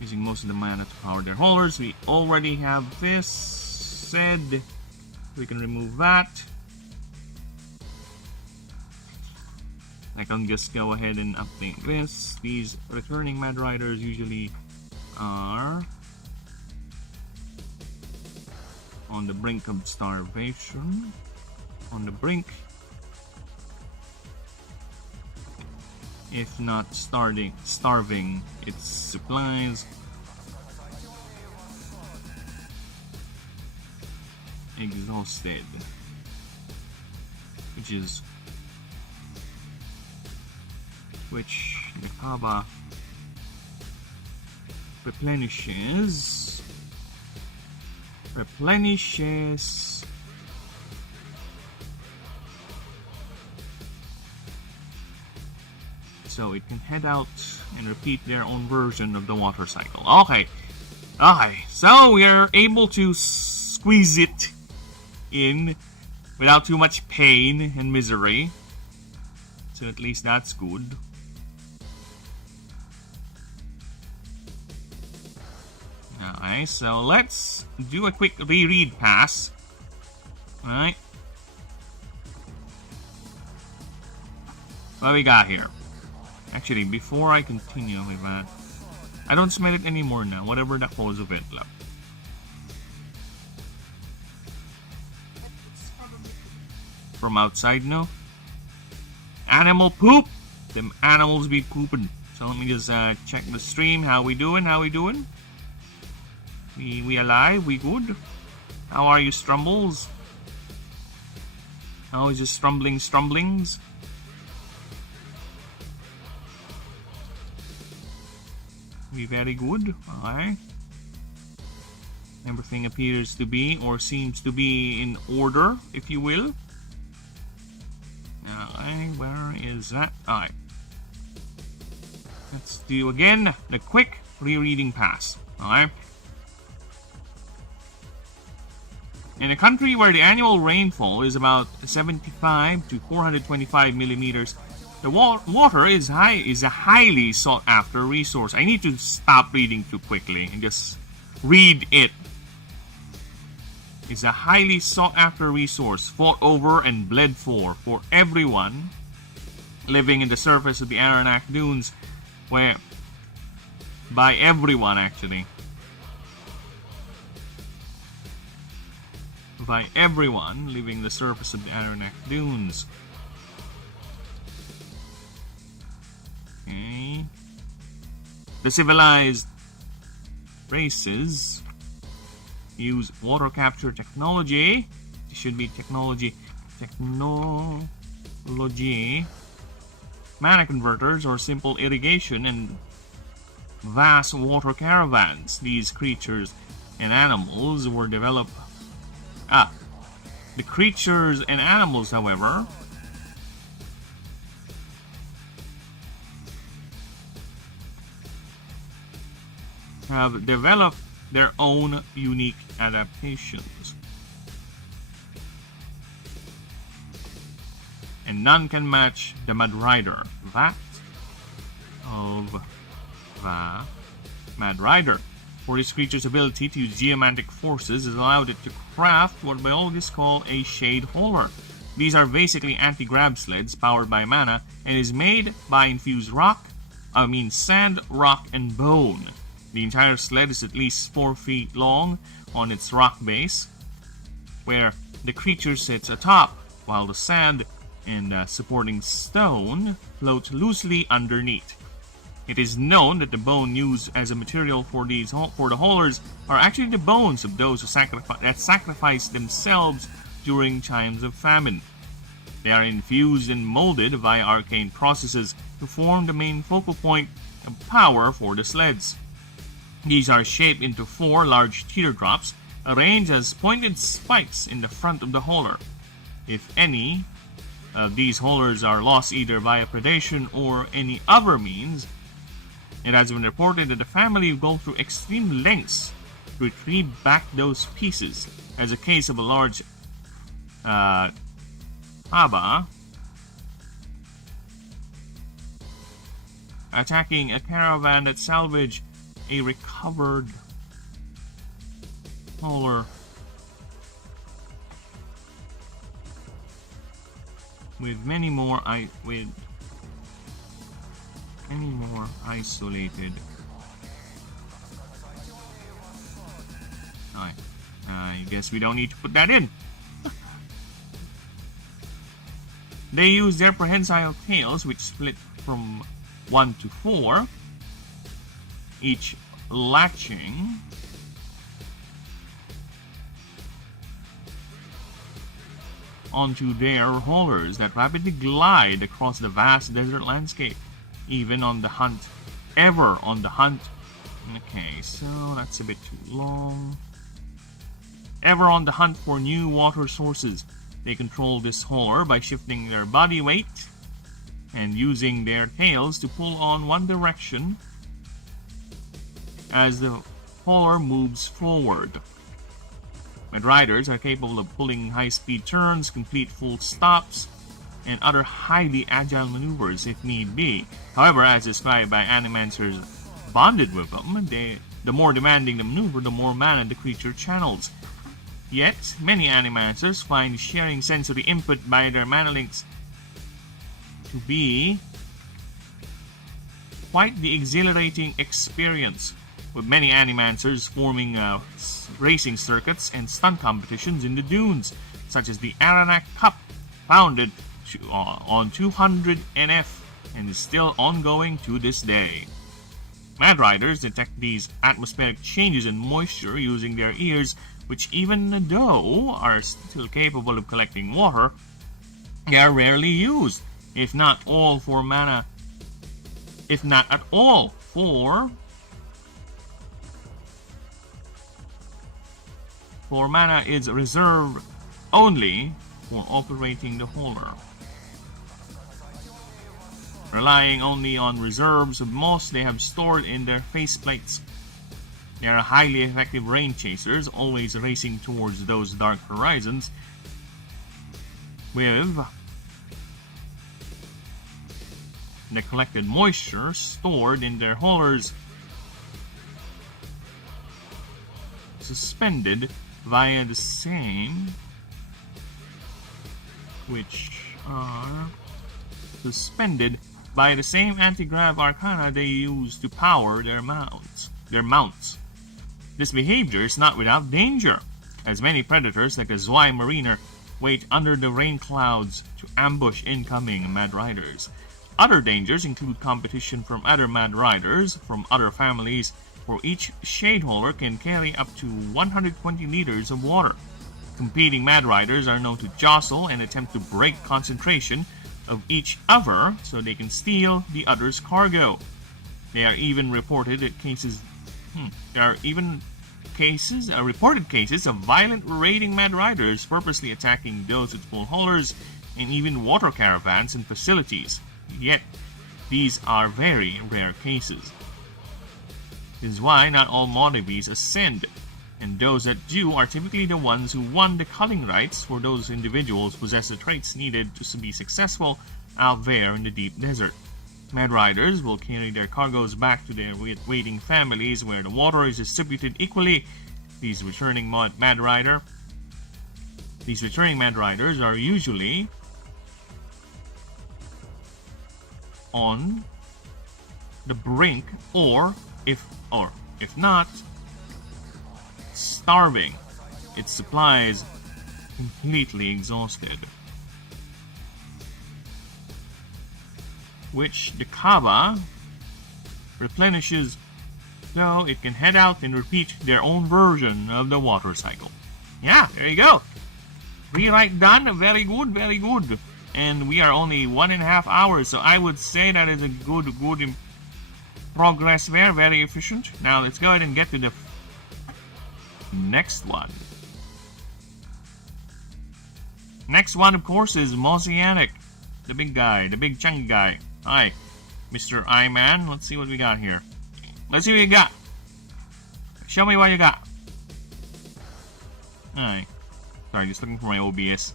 using most of the mana to power their haulers, we already have this said. We can remove that. I can just go ahead and update this. These returning Mad Riders usually are on the brink of starvation. On the brink. If not starving its supplies. Exhausted. Which the Kaba replenishes. So it can head out and repeat their own version of the water cycle. Okay. So we are able to squeeze it in without too much pain and misery. So at least that's good. Alright, so let's do a quick reread pass. Alright. What we got here? Actually, before I continue with that, I don't smell it anymore now, whatever the cause of it, look. From outside, no? Animal poop! Them animals be pooping. So let me just check the stream. How we doing? We alive? We good? How are you, Strumbles? How is your strumblings? We very good. Alright. Everything appears to be, or seems to be, in order, if you will. Alright, where is that? Alright. Let's do again the quick rereading pass. Alright. In a country where the annual rainfall is about 75 to 425 millimeters, the water is a highly sought after resource. I need to stop reading too quickly and just read it. Is a highly sought after resource, fought over and bled for everyone living in the surface of the Aranak Dunes, where by everyone actually. By everyone living the surface of the Aranak Dunes. Okay. The civilized races use water capture technology. It should be technology. Mana converters or simple irrigation and vast water caravans. These creatures and animals were developed. The creatures and animals, however, have developed their own unique adaptations. And none can match the Mad Rider. That of the Mad Rider. For this creature's ability to use geomantic forces has allowed it to craft what biologists call a shade hauler. These are basically anti-grab sleds powered by mana and is made by infused sand, rock, and bone. The entire sled is at least 4 feet long on its rock base, where the creature sits atop, while the sand and supporting stone float loosely underneath. It is known that the bone used as a material for the haulers are actually the bones of those who sacrifice themselves during times of famine. They are infused and molded via arcane processes to form the main focal point of power for the sleds. These are shaped into 4 large teardrops, arranged as pointed spikes in the front of the hauler. If any of these haulers are lost either via predation or any other means, it has been reported that the family will go through extreme lengths to retrieve back those pieces, as a case of a large Aba attacking a caravan that salvaged a recovered hauler with many more isolated. I guess we don't need to put that in. They use their prehensile tails, which split from 1 to 4, each latching onto their haulers that rapidly glide across the vast desert landscape, ever on the hunt. Okay, so that's a bit too long. Ever on the hunt for new water sources. They control this hauler by shifting their body weight and using their tails to pull on one direction as the hauler moves forward. But riders are capable of pulling high-speed turns, complete full stops, and other highly agile maneuvers if need be. However, as described by animancers bonded with them, the more demanding the maneuver, the more mana the creature channels. Yet, many animancers find sharing sensory input by their mana links to be quite the exhilarating experience, with many animancers forming racing circuits and stunt competitions in the dunes, such as the Aranak Cup, founded on 200 NF and is still ongoing to this day. Mad Riders detect these atmospheric changes in moisture using their ears, which even though are still capable of collecting water, they are rarely used, if not at all for mana is reserved only for operating the hauler. Relying only on reserves of moss they have stored in their faceplates. They are highly effective rain chasers, always racing towards those dark horizons with the collected moisture stored in their haulers suspended via the same anti-grav arcana they use to power their mounts. This behavior is not without danger, as many predators like the Zwei Mariner wait under the rain clouds to ambush incoming Mad Riders. Other dangers include competition from other Mad Riders from other families, for each shade hauler can carry up to 120 liters of water. Competing Mad Riders are known to jostle and attempt to break concentration of each other so they can steal the other's cargo. There are even reported cases of violent raiding Mad Riders purposely attacking those with full haulers and even water caravans and facilities. Yet, these are very rare cases. This is why not all Maudavies ascend, and those that do are typically the ones who won the culling rights, for those individuals possess the traits needed to be successful out there in the deep desert. Mad Riders will carry their cargoes back to their waiting families where the water is distributed equally. These returning Mad Riders are usually on the brink, or if not, starving, its supplies completely exhausted. Which the Kaba replenishes so it can head out and repeat their own version of the water cycle. Yeah, there you go. Rewrite done. Very good, very good. and we are only 1.5 hours, so I would say that is a good progress there, very efficient. Now let's go ahead and get to the next one. Next one, of course, is Mosaic, the big guy, the big chunky guy. Hi, Mr. I-Man. Let's see what we got here. Let's see what you got. Show me what you got. Alright. Sorry, just looking for my OBS.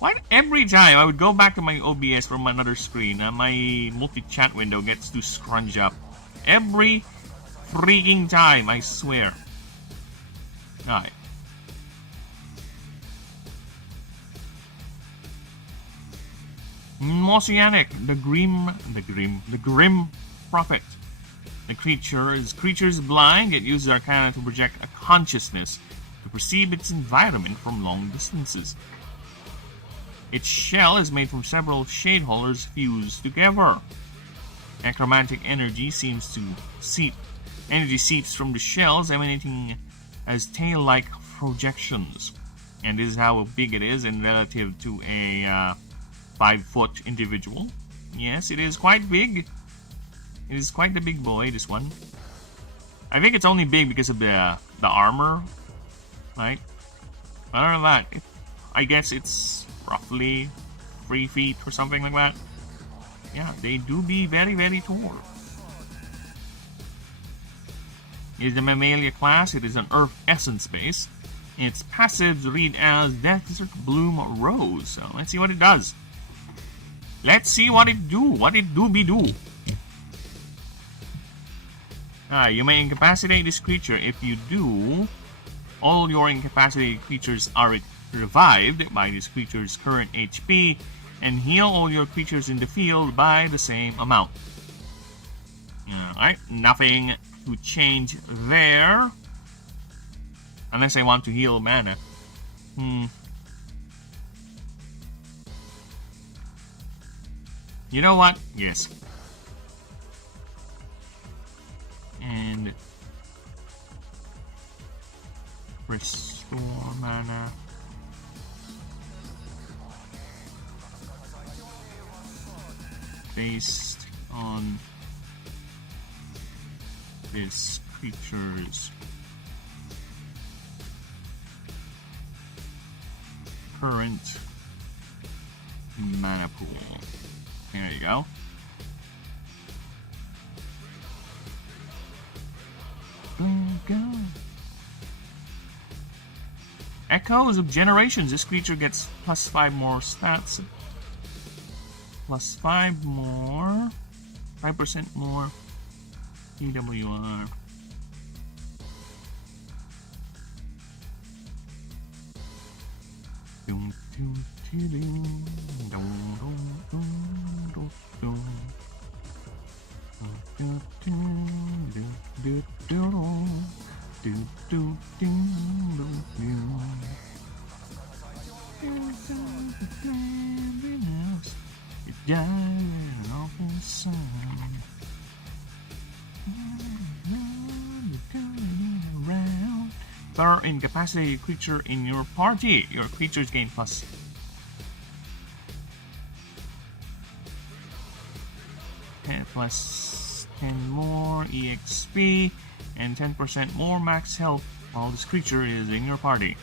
Why every time I would go back to my OBS from another screen, my multi-chat window gets to scrunch up. Every freaking time, I swear. Alright. Mosaic, the grim prophet. The creature is blind, it uses arcana to project a consciousness to perceive its environment from long distances. Its shell is made from several shade holders fused together. Necromantic energy seeps from the shells, emanating as tail-like projections. And this is how big it is in relative to a 5-foot individual. Yes, it is quite big. It is quite the big boy, this one. I think it's only big because of the armor, right? Other than that, I guess it's roughly 3 feet or something like that. Yeah, they do be very, very tall. It is the Mammalia class. It is an Earth Essence base. Its passives read as Desert Bloom Rose. So let's see what it does. Let's see what it do. What it do be do. You may incapacitate this creature. If you do, all your incapacitated creatures are revived by this creature's current HP and heal all your creatures in the field by the same amount. Alright, nothing to change there. Unless I want to heal mana. You know what? Yes. And restore mana. Based on this creature's current mana pool. There you go. Echoes of Generations. This creature gets +5 more stats. +5 more. 5% more. EWR. Incapacitated creature in your party. Your creatures gain plus 10 more EXP and 10% more max health while this creature is in your party.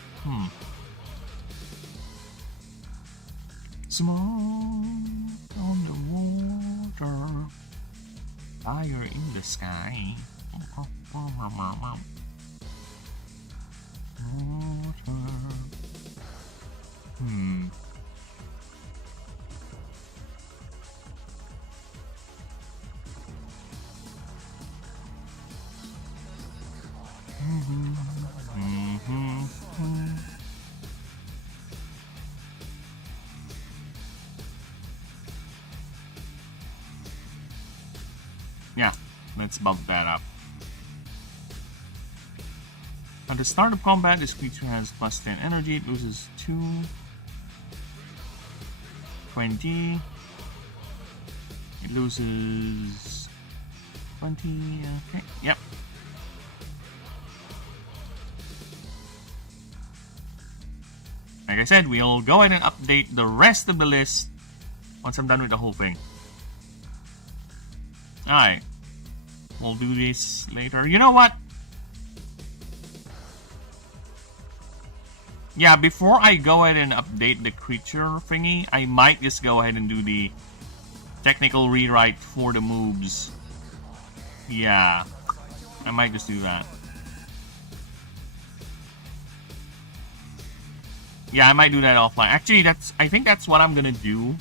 Smoke on the water, fire in the sky. Water. Yeah, let's bump that up. At the start of combat, this creature has +10 energy. It loses 2, 20. It loses 20. Okay, yep. I I said, we'll go ahead and update the rest of the list once I'm done with the whole thing. Alright. We'll do this later. You know what? Yeah, before I go ahead and update the creature thingy, I might just go ahead and do the technical rewrite for the moves. Yeah. I might just do that. Yeah, I might do that offline. Actually, I think that's what I'm gonna do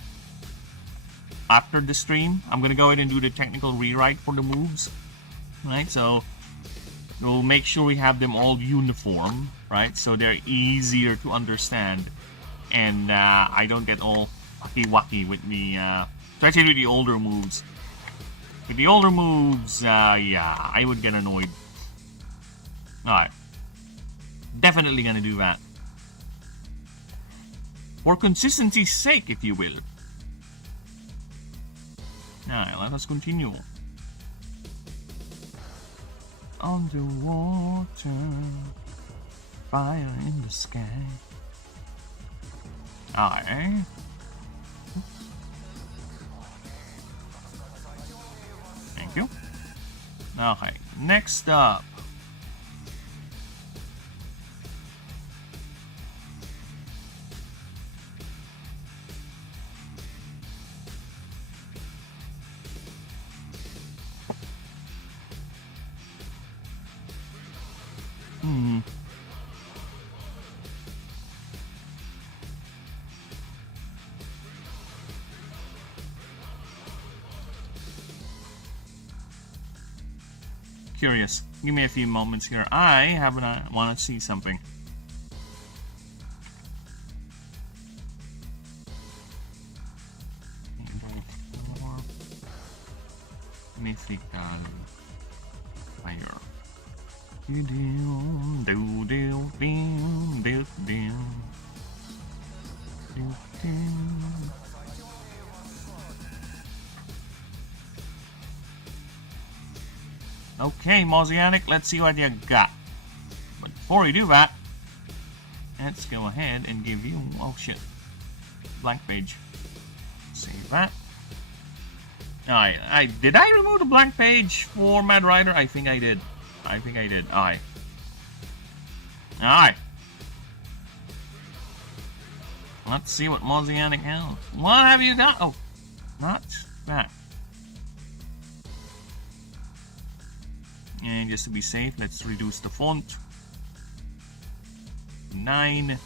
after the stream. I'm gonna go ahead and do the technical rewrite for the moves. Right, so we'll make sure we have them all uniform, right? So they're easier to understand. And I don't get all wacky with the especially with the older moves. With the older moves, yeah, I would get annoyed. Alright. Definitely gonna do that. For consistency's sake, if you will. Alright, let us continue. Underwater, fire in the sky. Alright. Thank you. Okay, next up. Curious. Give me a few moments here. I want to see something. Mythical fire. Okay, Mosianic, let's see what you got. But before we do that, let's go ahead and give you... Oh shit. Blank page. Save that. Alright, did I remove the blank page for Mad Rider? I think I did. Alright. Alright. Let's see what Mosianic has. What have you got? Oh, not that. And just to be safe, let's reduce the font. 9.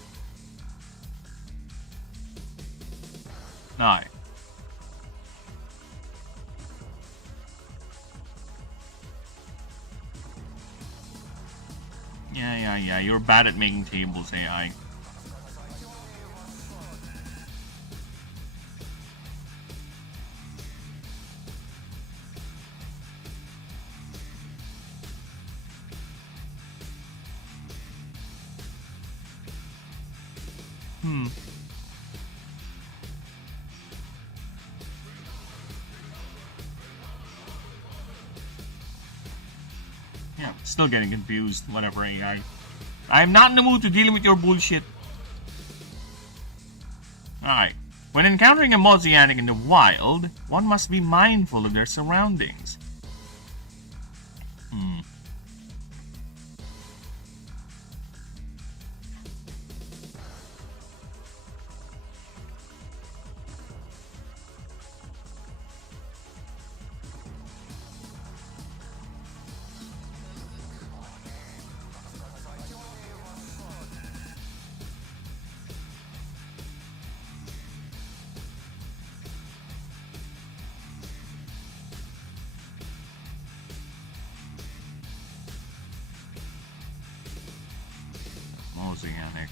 Alright. Yeah. You're bad at making tables, AI. Yeah, still getting confused. Whatever, AI. I'm not in the mood to deal with your bullshit. Alright. When encountering a Mosianic in the wild, one must be mindful of their surroundings. Mosianic.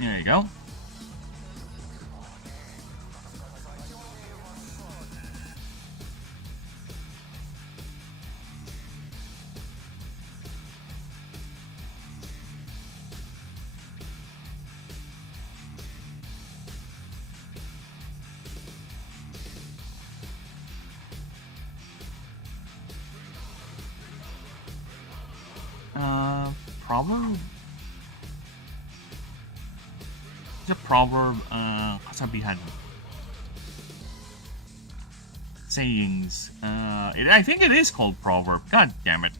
There you go. Proverb? It's a proverb, kasabihan. Sayings. I think it is called proverb. God damn it.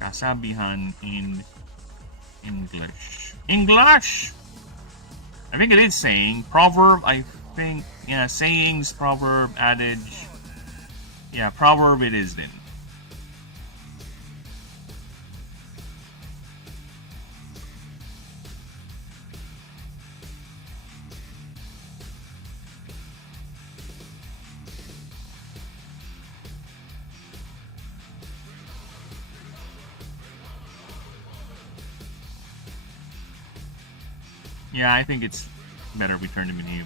Kasabihan in English. English! I think it is saying. Proverb, I think, yeah, sayings, proverb, adage. Yeah, proverb it is then. Yeah, I think it's better we turn to menu.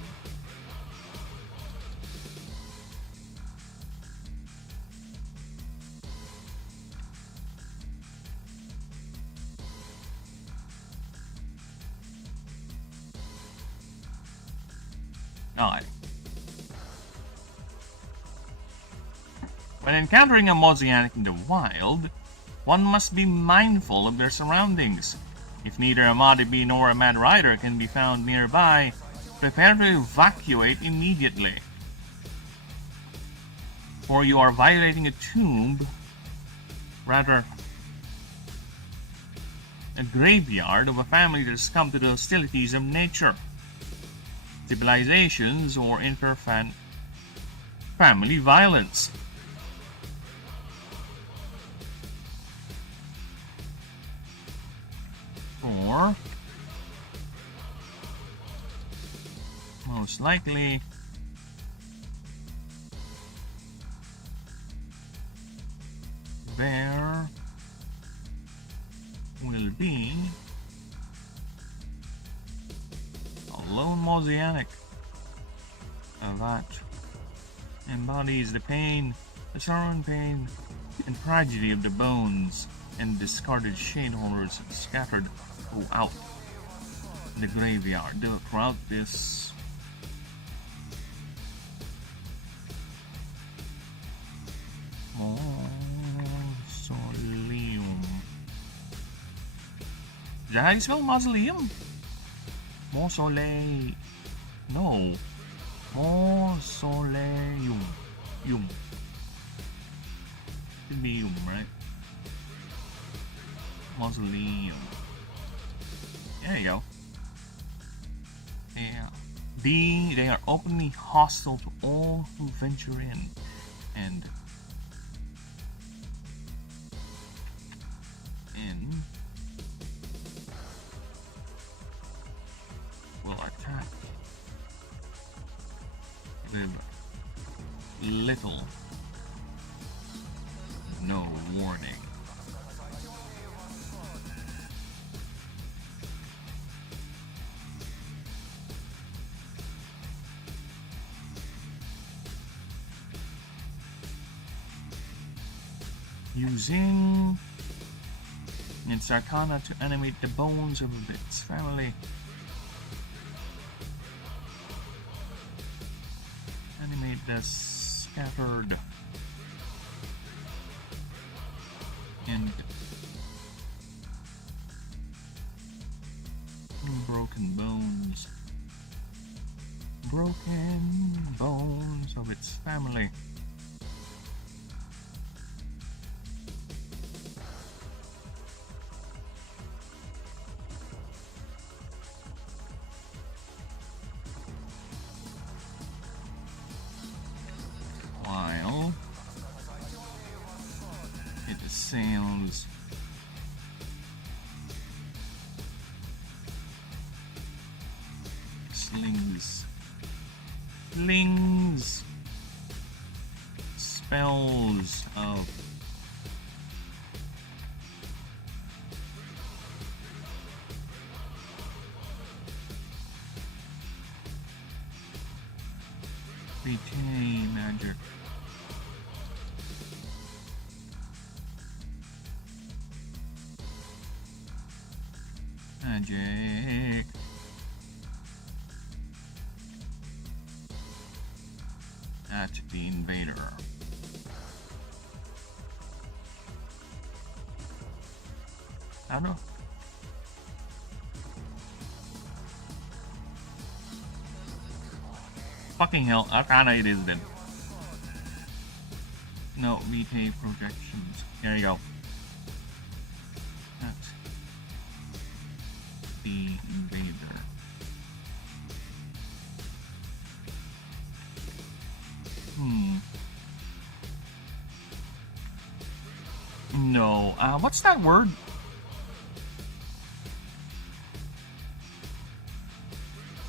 Alright. When encountering a mosaic in the wild, one must be mindful of their surroundings. If neither a Madibi nor a Mad Rider can be found nearby, prepare to evacuate immediately. For you are violating a tomb, rather, a graveyard of a family that has come to the hostilities of nature, civilizations, or family violence. Or most likely there will be a lone mosaic that embodies the pain, the sorrow and pain and tragedy of the bones and discarded shade holders scattered throughout the graveyard. Throughout this mausoleum. Is that how you spell mausoleum? Mausoleum. No. Mausoleum. Yum. Should be yum, right? Mausoleum. There you go. Yeah. They are openly hostile to all who venture in, and will attack with little, no warning. Using its arcana to animate the bones of its family. Animate the scattered and broken bones. Broken bones of its family. While it assails slings Flings spells of retain magic. Magic. At the invader. I don't know. Fucking hell, Arcana it is then. No, VT projections. There you go. That's the invader. No. What's that word?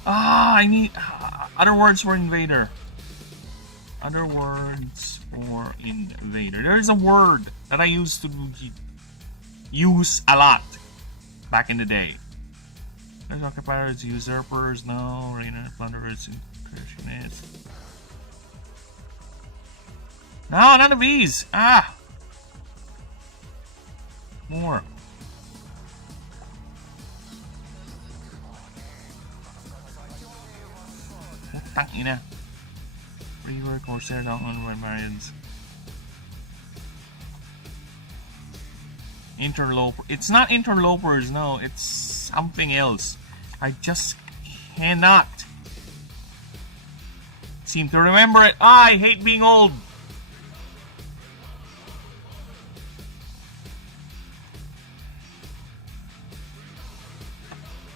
I need other words for invader. Other words for invader. There is a word that I used to use a lot back in the day. There's occupiers, usurpers, no, rainer, plunderers, incursionists. No, none of these. More. Tangina. Rework Corsair down on barbarians. Interloper. It's not interlopers, no, it's something else. I just cannot seem to remember it. I hate being old.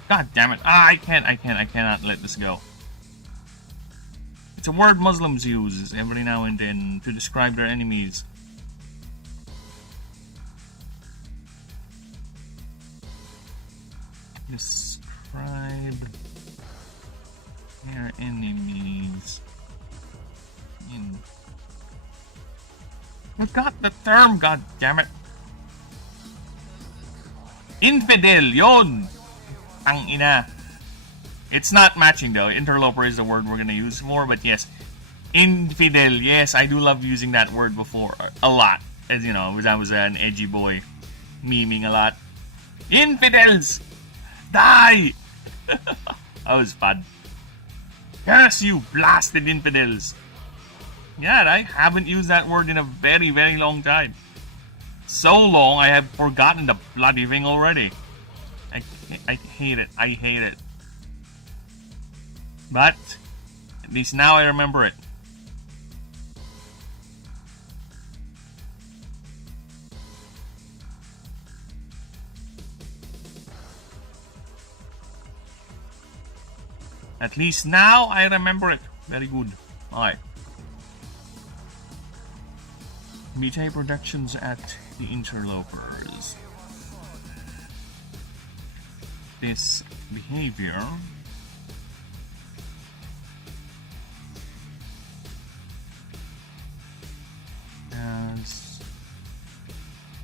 God damn it. I cannot let this go. It's a word Muslims use every now and then to describe their enemies. Describe their enemies in... I got the term, god damn it. Infidel, yon! Ang ina. It's not matching though. Interloper is the word we're gonna use more, but yes. Infidel, yes, I do love using that word before. A lot. As you know, because I was an edgy boy. Memeing a lot. Infidels! Die! That was fun. Curse you, blasted infidels! Yeah, I haven't used that word in a very, very long time. So long, I have forgotten the bloody thing already. I hate it. I hate it. But at least now I remember it. At least now I remember it. Very good. Alright. Meet productions at the interlopers. This behavior as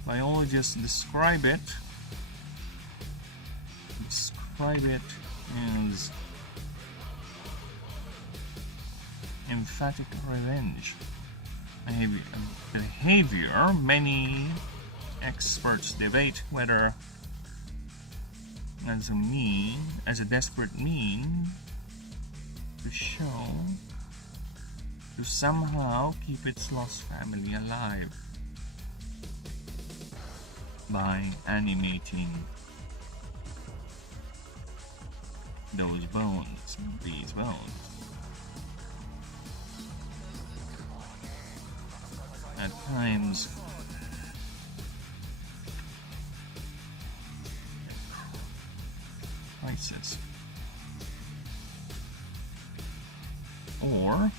I only just describe it as emphatic revenge behavior. Many experts debate whether as a desperate mean to somehow keep its lost family alive by animating these bones. At times, crisis, or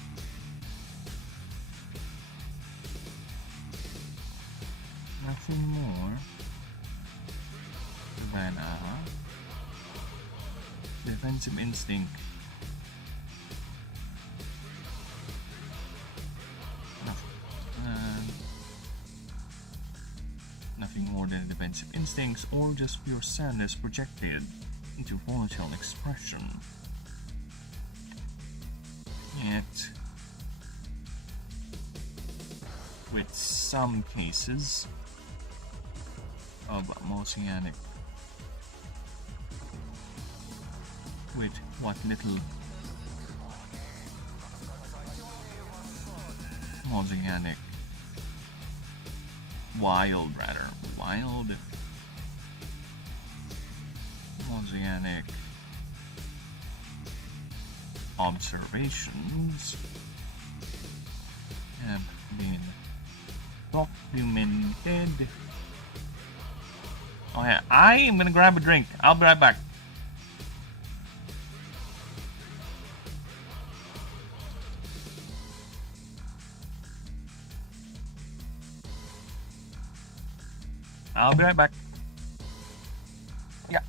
nothing more than a defensive instinct more than defensive instincts or just pure sadness projected into volatile expression. Yet, with some cases of mosaic, with what little mosaic, wild mosaic observations have been documented. Oh yeah, I am gonna grab a drink. I'll be right back. I'll be right back. Yeah.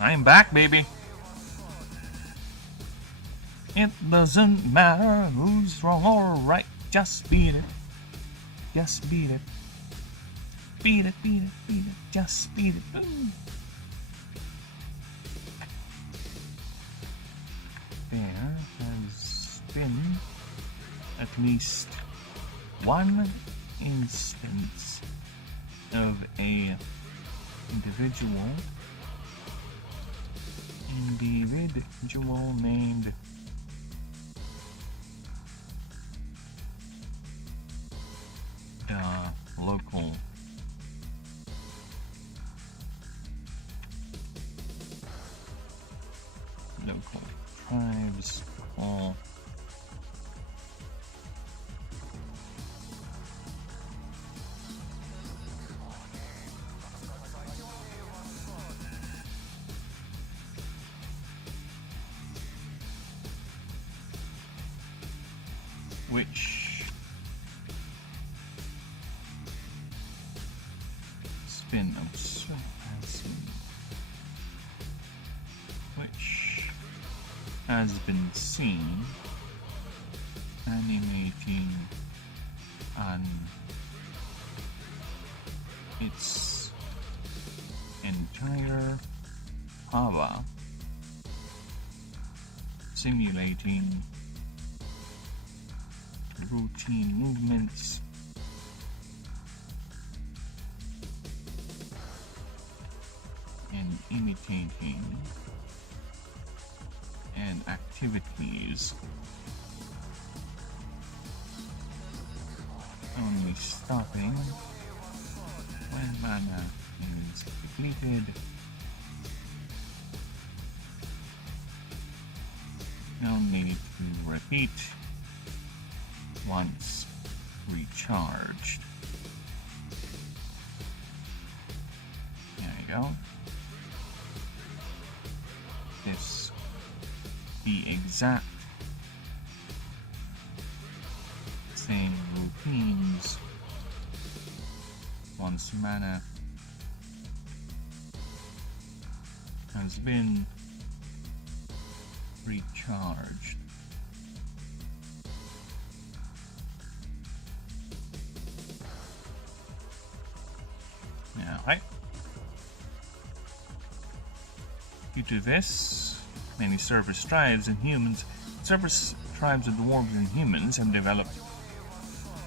I'm back, baby. It doesn't matter who's wrong or right, just beat it. Just beat it. Beat it, beat it, beat it, just beat it. Ooh. There has been at least one instance of a individual named the local tribes call which has been observed which has been seen animating on its entire hava, simulating routine movements and imitating and activities, only stopping when mana is depleted, only to repeat once recharged. There you go. This the exact same routines once mana has been recharged. Now, right? Due to this, many surface tribes and humans, surface tribes of dwarves and humans have developed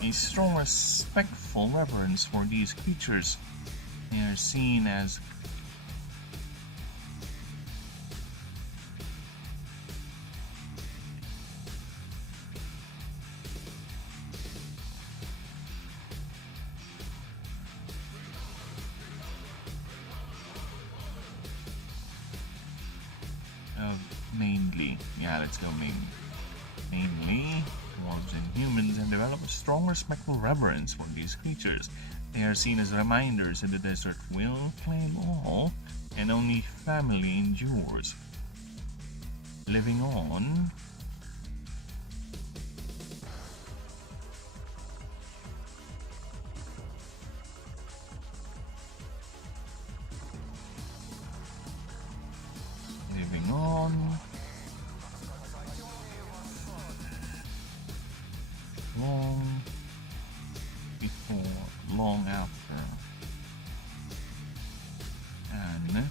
a strong respectful reverence for these creatures. They are seen as mainly, let's go mainly, dwarves and humans have developed a strong respectful reverence for these creatures. They are seen as reminders that the desert will claim all, and only family endures. Living on, long before, long after, and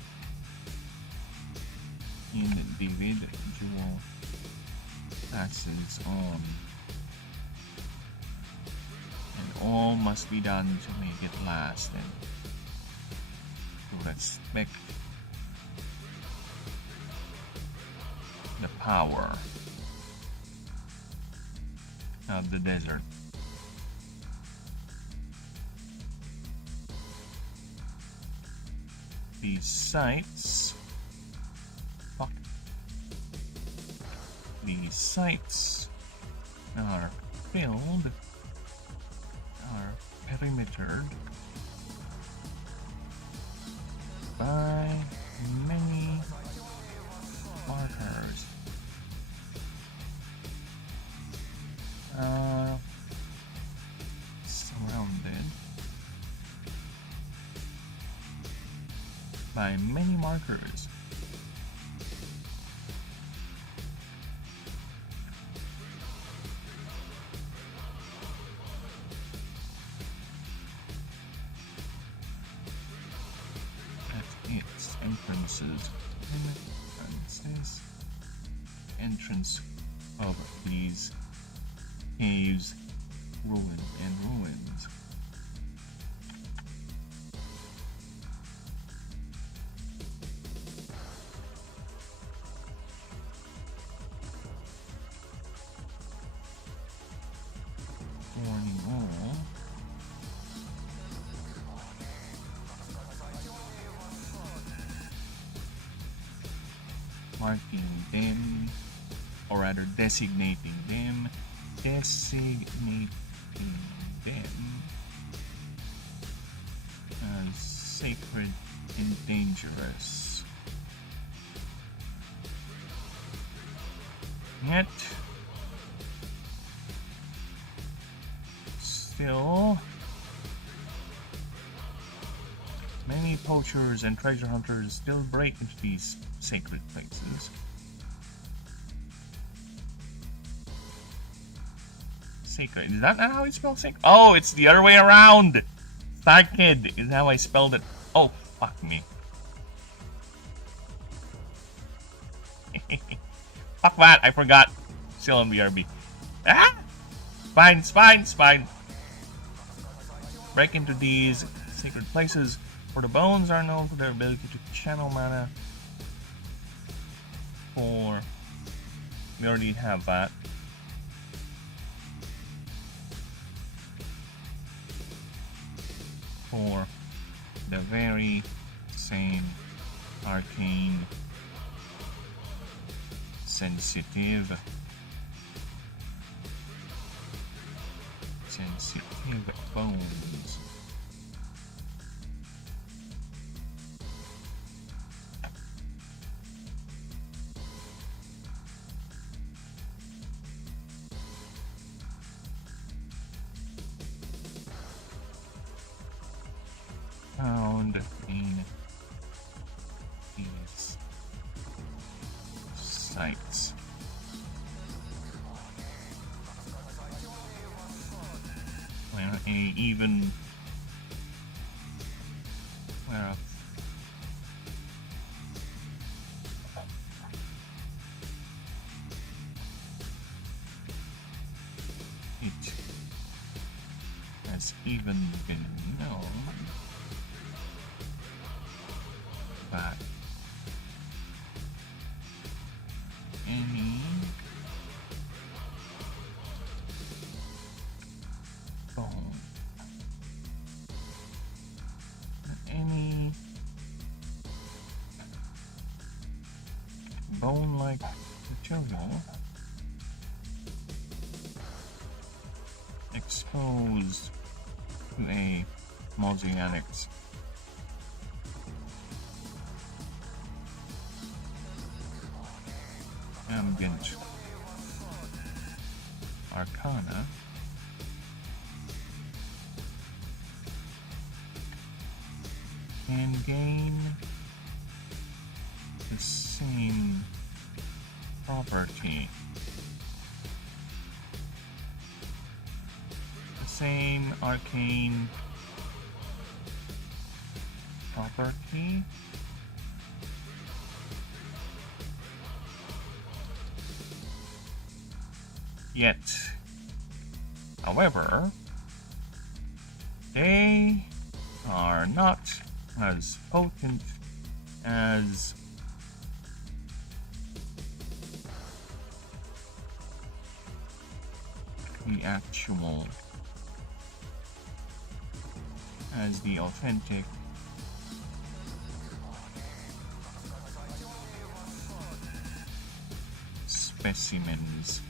individual passes on, and all must be done to make it last and to respect the power of the desert. These sites are filled, are perimetered by many markers. Surrounded by many markers. At its entrance of these caves, ruins. Warning all. Marking them, or rather designating them as sacred and dangerous. Yet, still, many poachers and treasure hunters still break into these sacred places. Sacred. Is that not how you spell sacred? Oh, it's the other way around! Sacred is how I spelled it. Oh, fuck me. Fuck that, I forgot. Still on BRB. Ah! Spine. Break into these sacred places, for the bones are known for their ability to channel mana. We already have that. For the very same arcane, sensitive bones. Found in these sites. Well, even has even been known that any bone, any bone-like material exposed to a mosaics ambient arcana can gain the same property, the same arcane property, yet, however, they are not as potent as the actual, as the authentic specimens.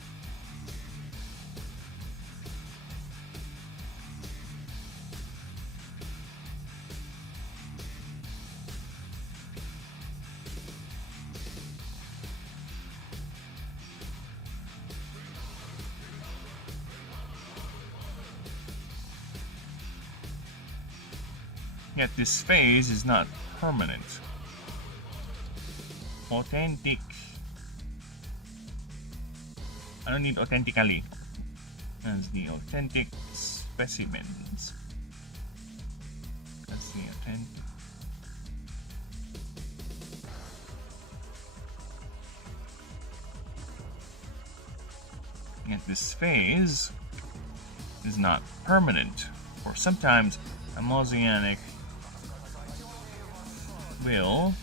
Yet this phase is not permanent. Authentic. I don't need authentically. As the authentic specimens. That's the authentic. Yet this phase is not permanent, or sometimes a mosaic will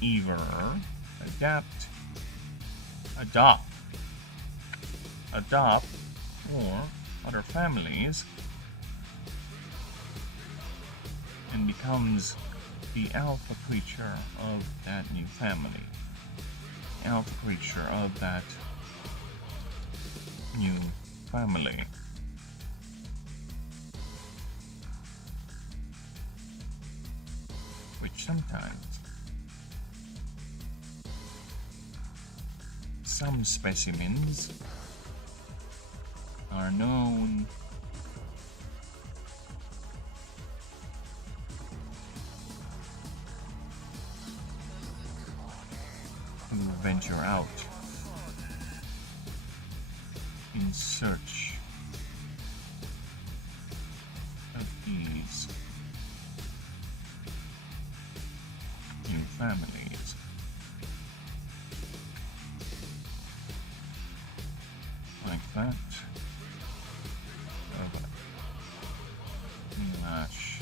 either adopt, or other families, and becomes the alpha creature of that new family, alpha creature of that new family. Which sometimes some specimens are known to venture out in search of these new families. Like that. Lash.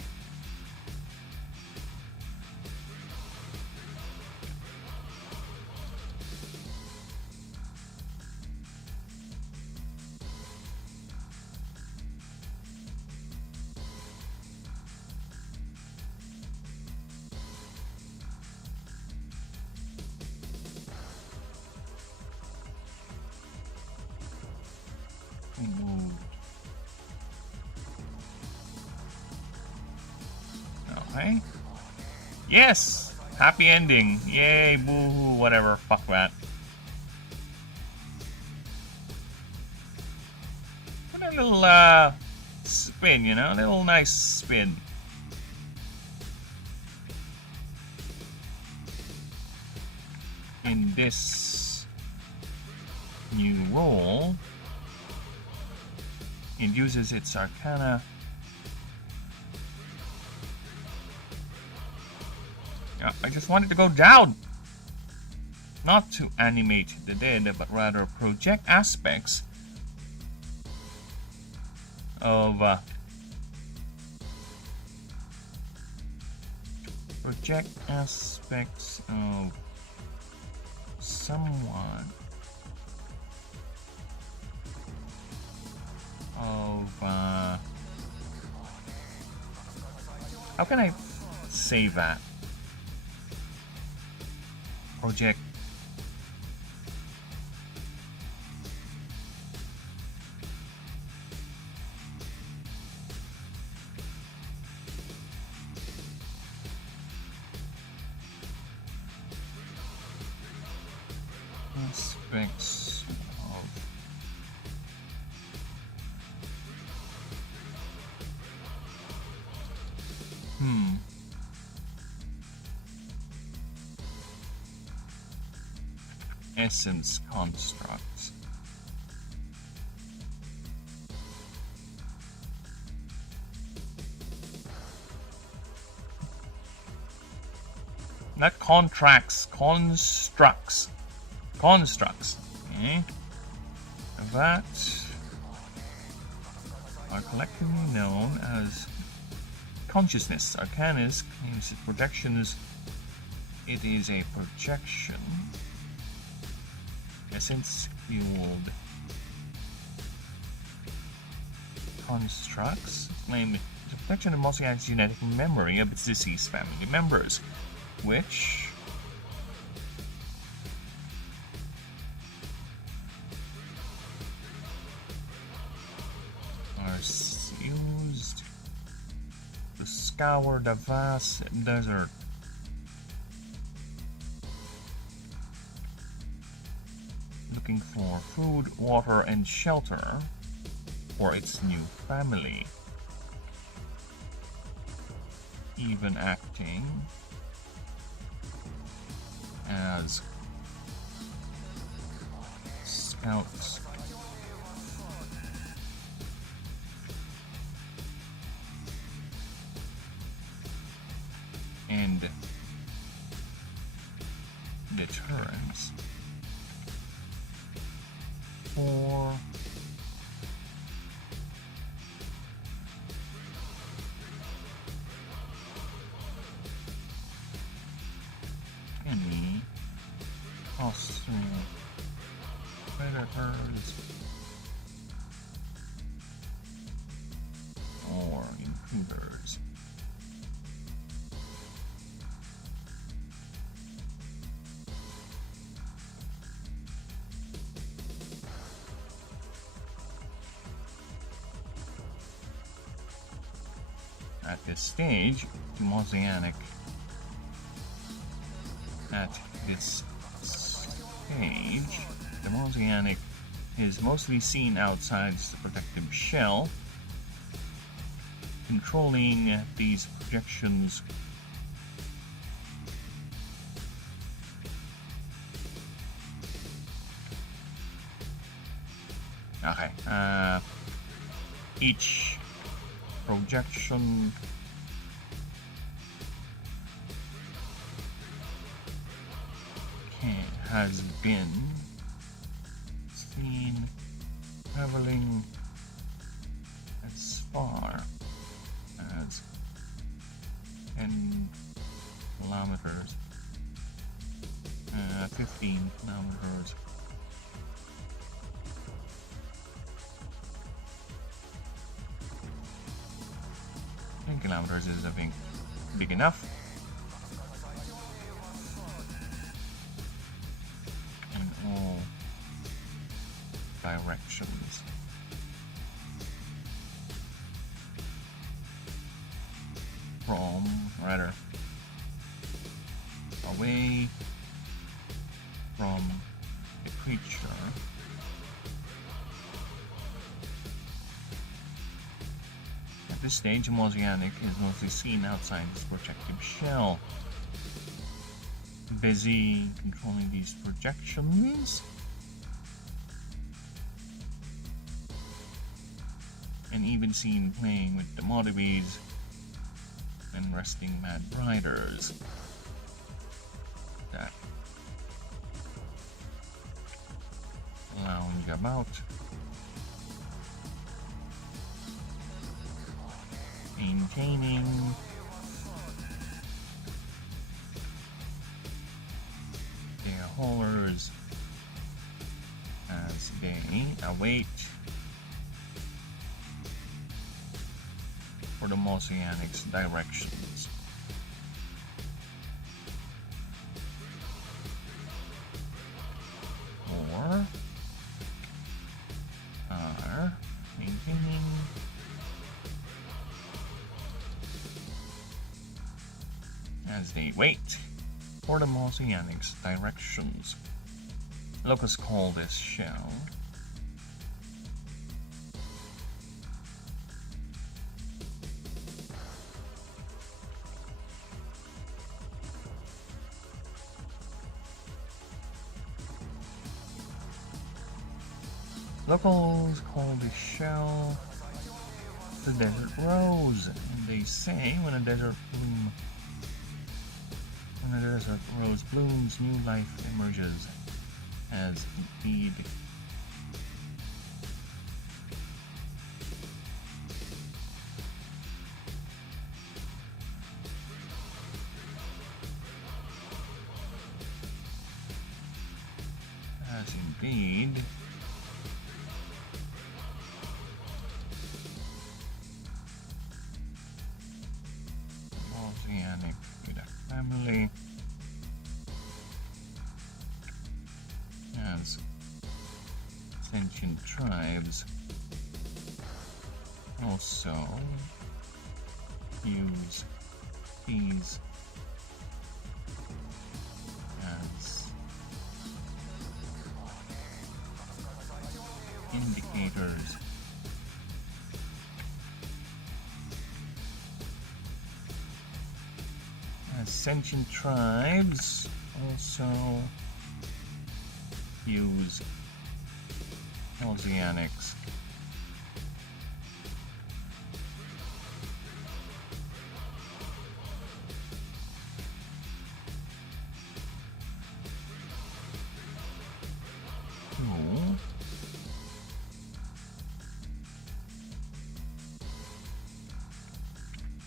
Okay. Yes! Happy ending. Yay, boo-hoo, whatever. Fuck that. What a little, spin, you know? A little nice spin. In this new role, it uses its arcana. Yeah, I just wanted to go down. not to animate the dead, but rather project aspects of someone, how can I say that? Project aspects of essence constructs. Not contracts, constructs. Constructs. Okay. That are collectively known as consciousness. Arcanist claims that projections. It is a projection. Essence fueled constructs claim the protection of Mosiah's genetic memory of its deceased family members, which are used to scour the vast desert. Looking for food, water, and shelter for its new family. Even acting as scouts. And deterrence for any hostile predators or intruders. At this stage, the Mosianic is mostly seen outside the protective shell, controlling these projections. Okay, each projection has been seen traveling as far as 10 kilometers, 15 kilometers. Kilometers is, I think, big enough. In all directions. Away from the creature. At this stage, Mosianic is mostly seen outside its protective shell. Busy controlling these projections. And even seen playing with the Modibees and resting Mad Riders. That moving about. Maintaining. Their haulers as they await for the Mosianic's directions. Or are maintaining as they wait for the Mosianic's directions. Let us call this shell locals call the shell the desert rose, and they say when a desert rose blooms, new life emerges. As indeed. As indeed. Oceanic with a family. As sentient tribes also use these as indicators as sentient tribes also use oceanics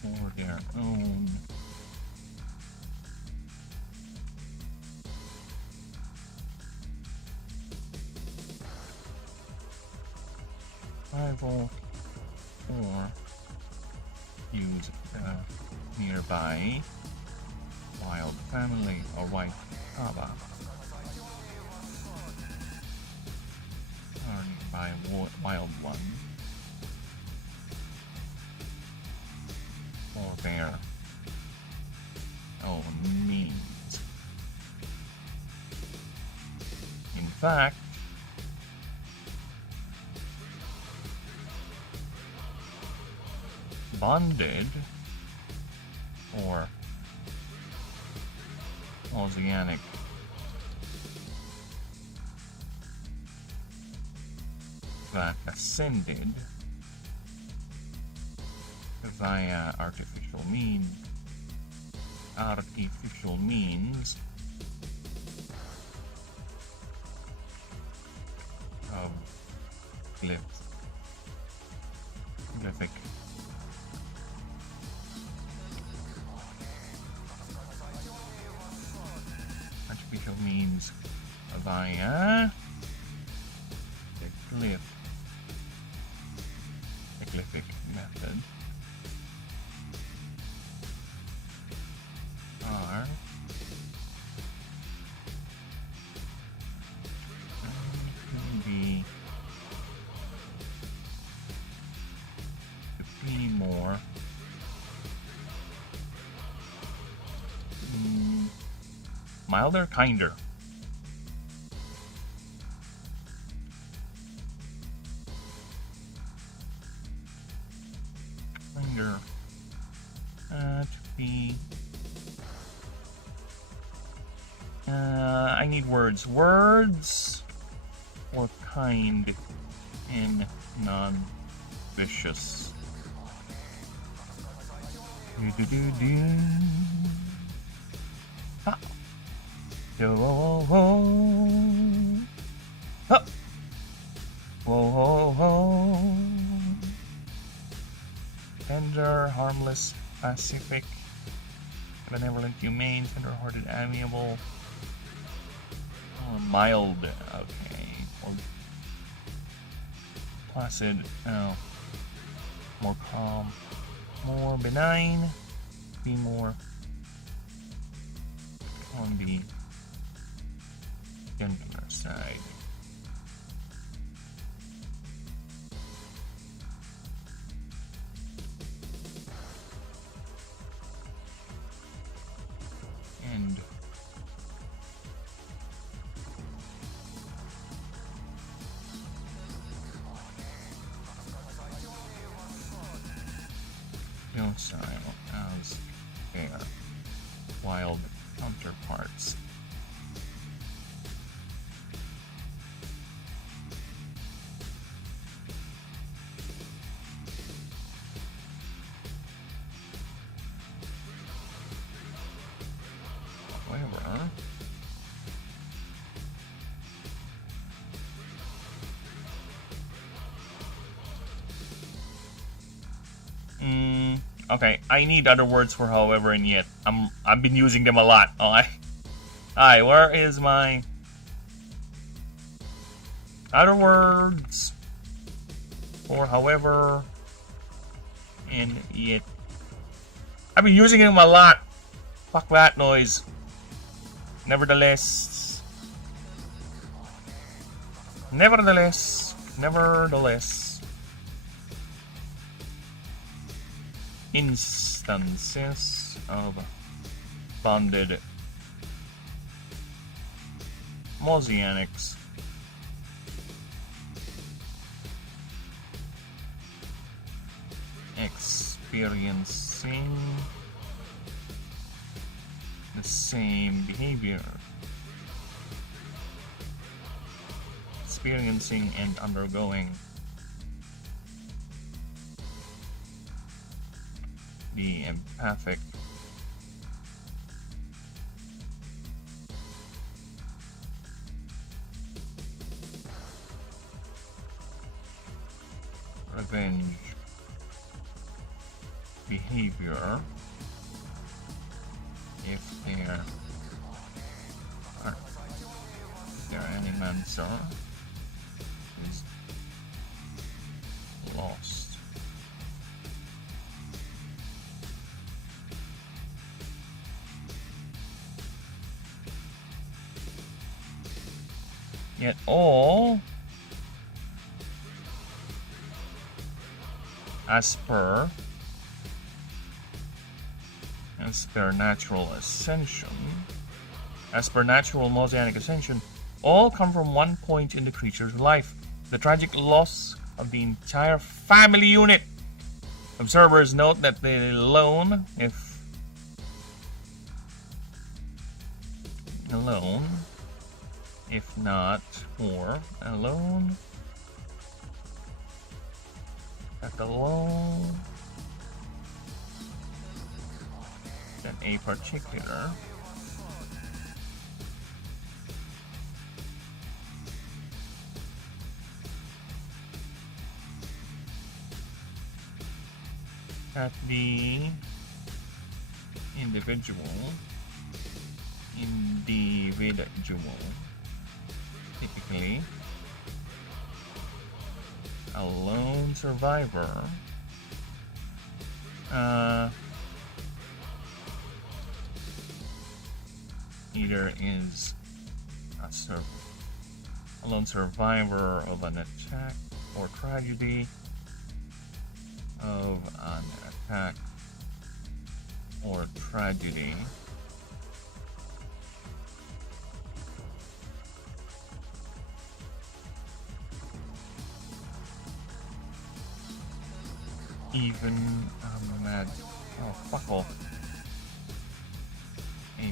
for their own survival or use the nearby wild family or white Kaba or nearby wild one for their own means. In fact, bonded or oceanic that ascended via artificial means of glyphic artificial means via the glyphic method are to be more milder, kinder. Kinder to be I need words. Words or kind in non-vicious. Ha. Huh. Whoa, ho, ho. Tender, harmless, pacific, benevolent, humane, tender-hearted, amiable, mild, okay, or placid, oh, more calm, more benign, be more on the gentler side. And docile as their wild counterparts. However, okay, I need other words for however and yet. I've been using them a lot. Alright, where is my other words for however and yet? I've been using them a lot. Fuck that noise. Nevertheless, instances of bonded mosaics experiencing the same behavior, experiencing and undergoing the empathic revenge behavior if their animancer is lost. Yet all as per natural mosaic ascension, all come from one point in the creature's life: the tragic loss of the entire family unit. Observers note that the alone, if not more alone, that alone than a particular that the individual typically a lone survivor either is a lone survivor of an attack or tragedy, of an attack or tragedy, even a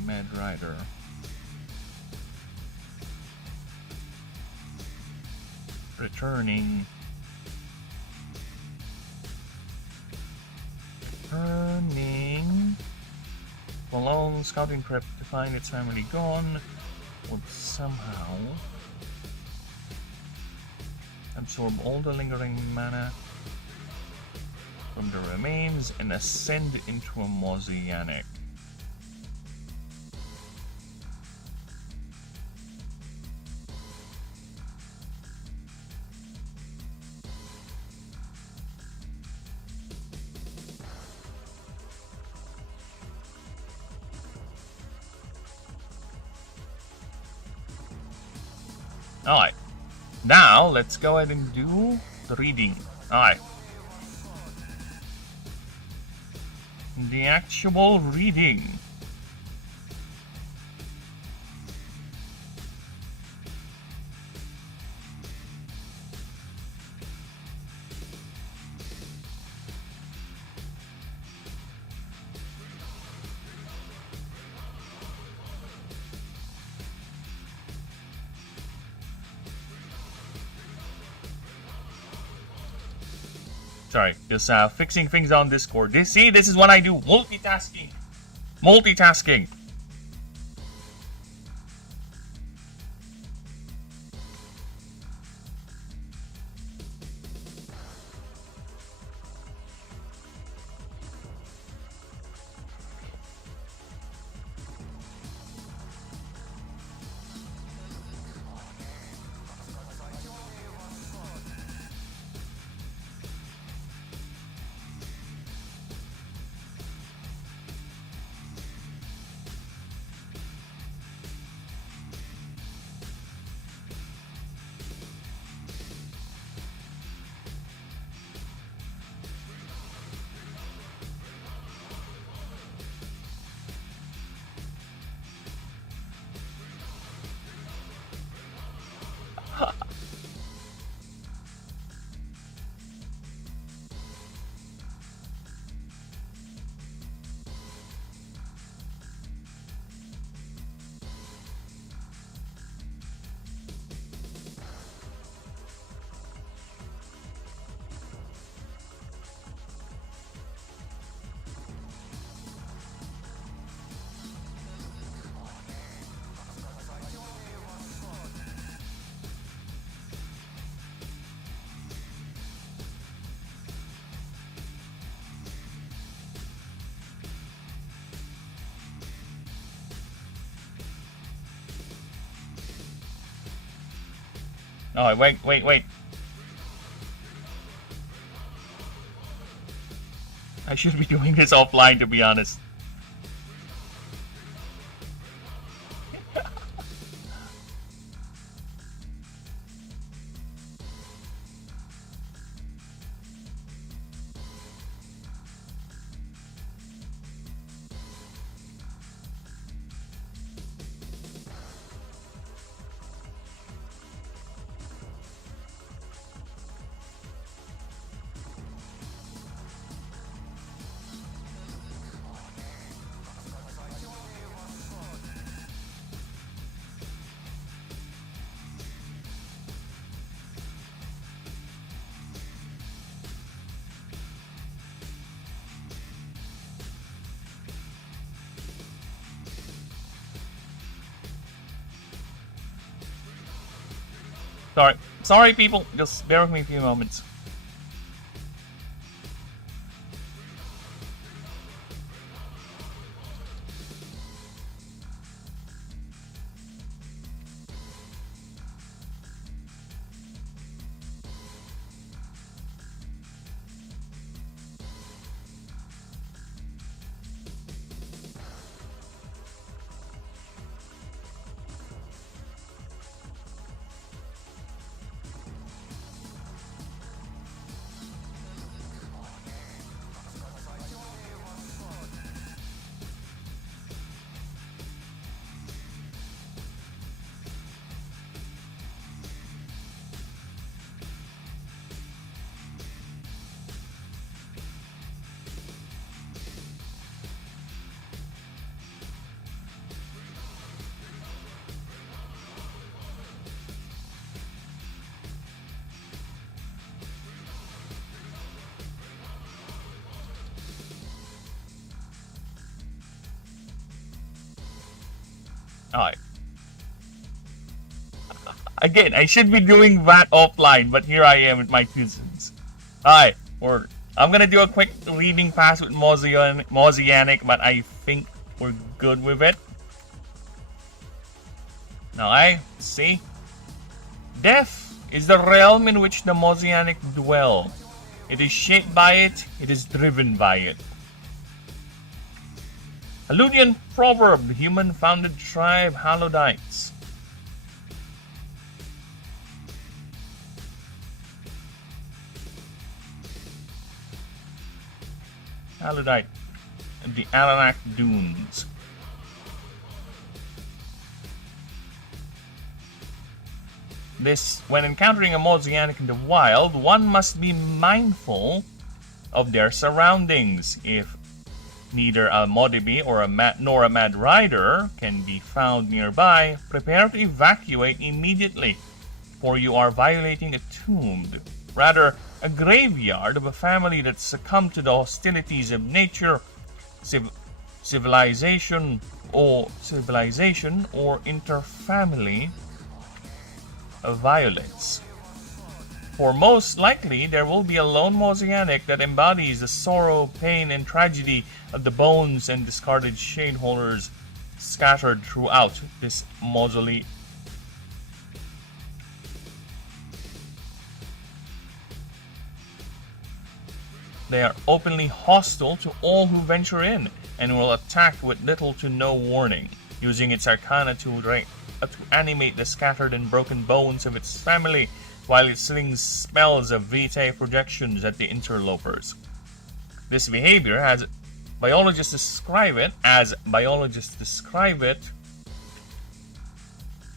mad rider returning a long scouting trip to find its family gone would somehow Absorb all the lingering mana from the remains and ascend into a mosaic. Alright, now let's go ahead and do the reading. Alright. The actual reading. Sorry, just fixing things on Discord. This is what I do. Multitasking. Multitasking. Oh, wait. I should be doing this offline, to be honest. Sorry people, just bear with me a few moments. Alright. Again, I should be doing that offline, but here I am with my cousins. Alright, I'm gonna do a quick reading pass with Mosianic, but I think we're good with it. Now I see. Death is the realm in which the Mosianic dwell. It is shaped by it is driven by it. Alunian proverb, the human-founded tribe Halodites. Halodite, the Aranak Dunes. When encountering a Mosianic in the wild, one must be mindful of their surroundings. If neither a Modibi nor a Mad Rider can be found nearby, prepare to evacuate immediately, for you are violating a tomb, rather a graveyard of a family that succumbed to the hostilities of nature, civilization, or interfamily of violence. For most likely, there will be a lone Mosianic that embodies the sorrow, pain, and tragedy of the bones and discarded shade holders scattered throughout this mausoleum. They are openly hostile to all who venture in, and will attack with little to no warning, using its arcana to animate the scattered and broken bones of its family, while it slings spells of vitae projections at the interlopers. This behavior, as biologists describe it,